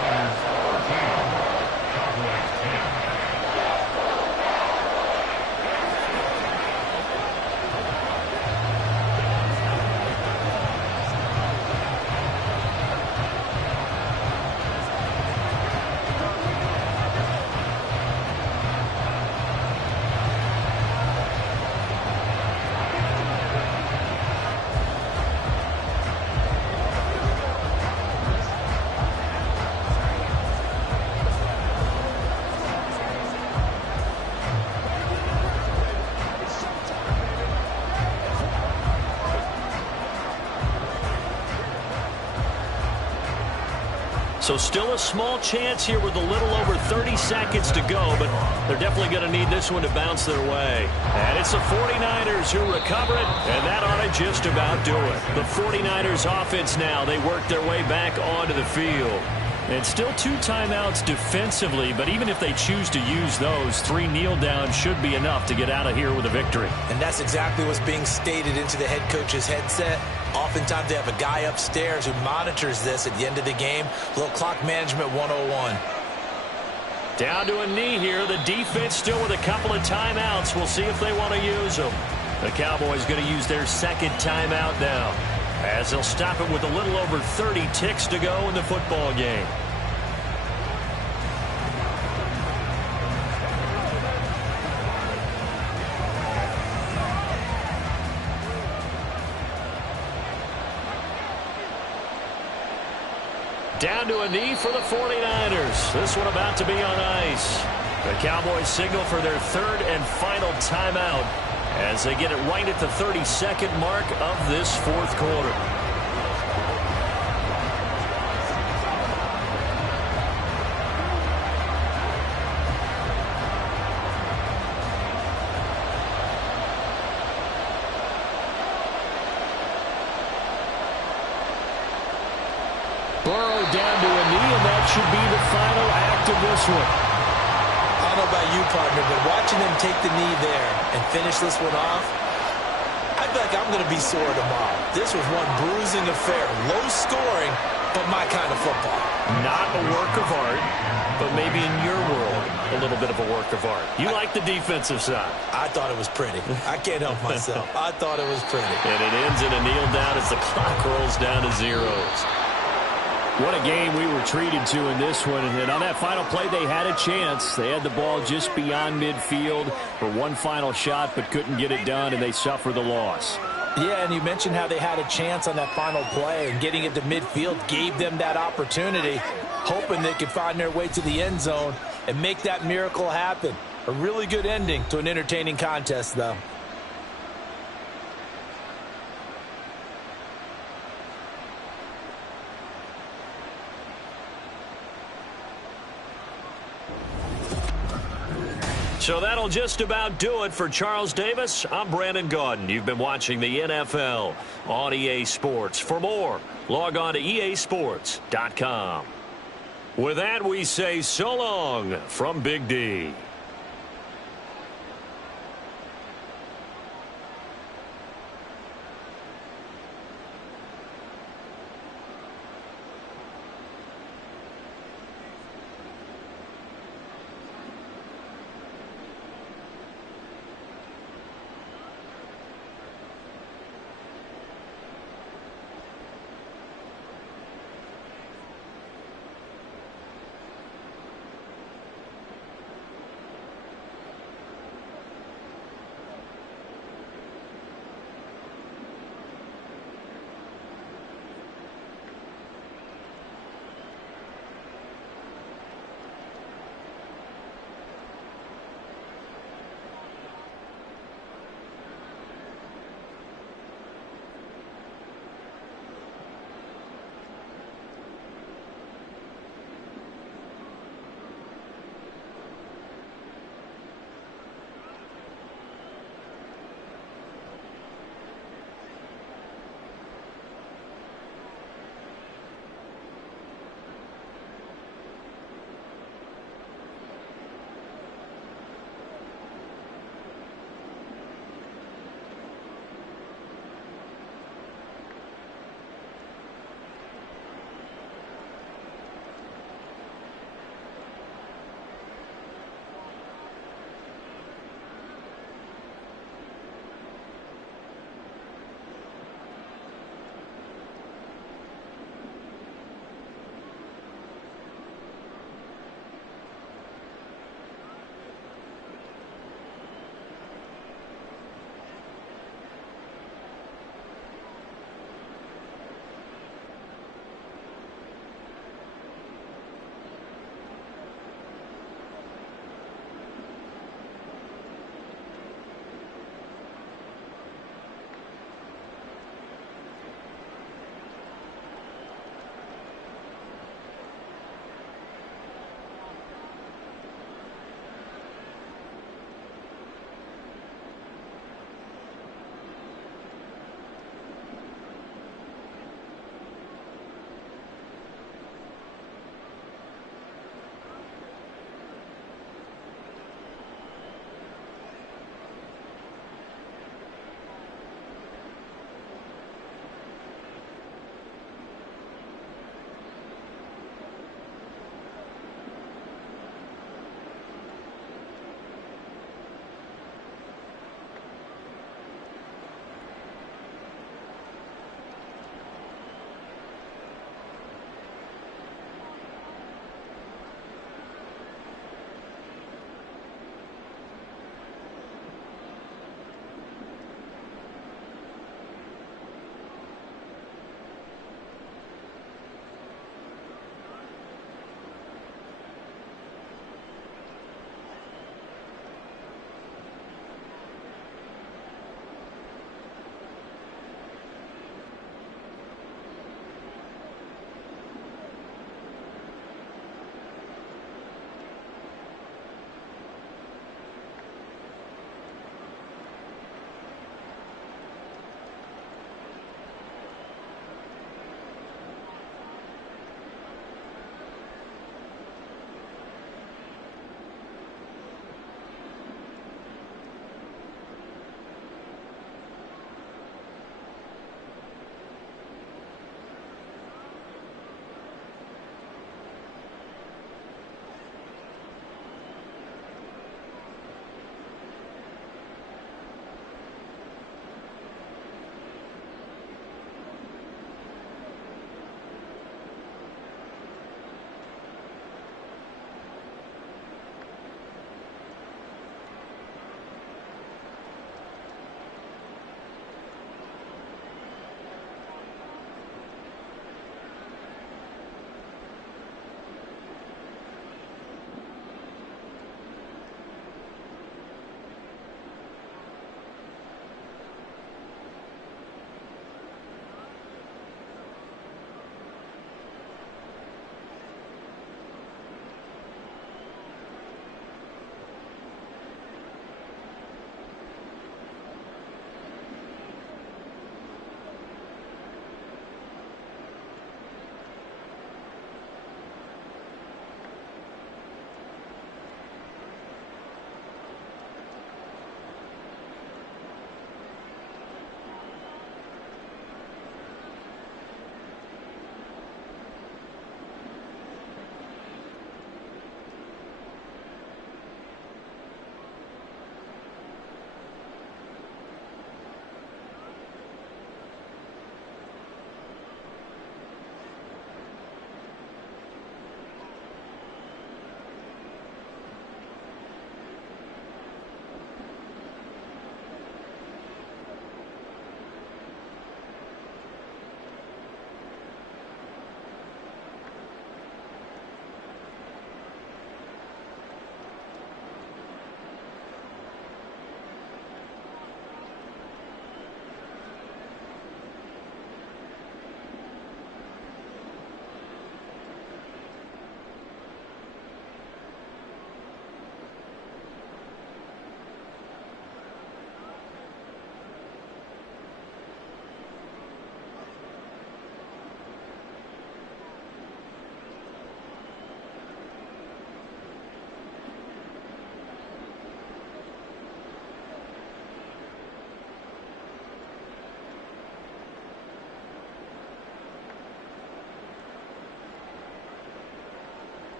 So still a small chance here with a little over 30 seconds to go, but they're definitely going to need this one to bounce their way. And it's the 49ers who recover it, and that ought to just about do it. The 49ers offense now, they work their way back onto the field. And still 2 timeouts defensively, but even if they choose to use those, 3 kneel downs should be enough to get out of here with a victory. And that's exactly what's being stated into the head coach's headset. Oftentimes they have a guy upstairs who monitors this at the end of the game. A little clock management 101. Down to a knee here. The defense still with a couple of timeouts. We'll see if they want to use them. The Cowboys going to use their 2nd timeout now, as they'll stop it with a little over 30 ticks to go in the football game. Down to a knee for the 49ers. This one about to be on ice. The Cowboys signal for their 3rd and final timeout as they get it right at the 32nd mark of this fourth quarter. Burrow down to a knee, and that should be the final act of this one. I don't know about you, partner, but watching them take the knee there and finish this one off, I feel like I'm going to be sore tomorrow. This was one bruising affair. Low scoring, but my kind of football. Not a work of art, but maybe in your world, a little bit of a work of art. You like the defensive side. I thought it was pretty. I can't help myself. I thought it was pretty. And it ends in a kneel down as the clock rolls down to zeros. What a game we were treated to in this one. And on that final play, they had a chance. They had the ball just beyond midfield for one final shot, but couldn't get it done, and they suffer the loss. Yeah, and you mentioned how they had a chance on that final play, and getting it to midfield gave them that opportunity, hoping they could find their way to the end zone and make that miracle happen. A really good ending to an entertaining contest, though. So that'll just about do it for Charles Davis. I'm Brandon Gaudin. You've been watching the NFL on EA Sports. For more, log on to easports.com. With that, we say so long from Big D.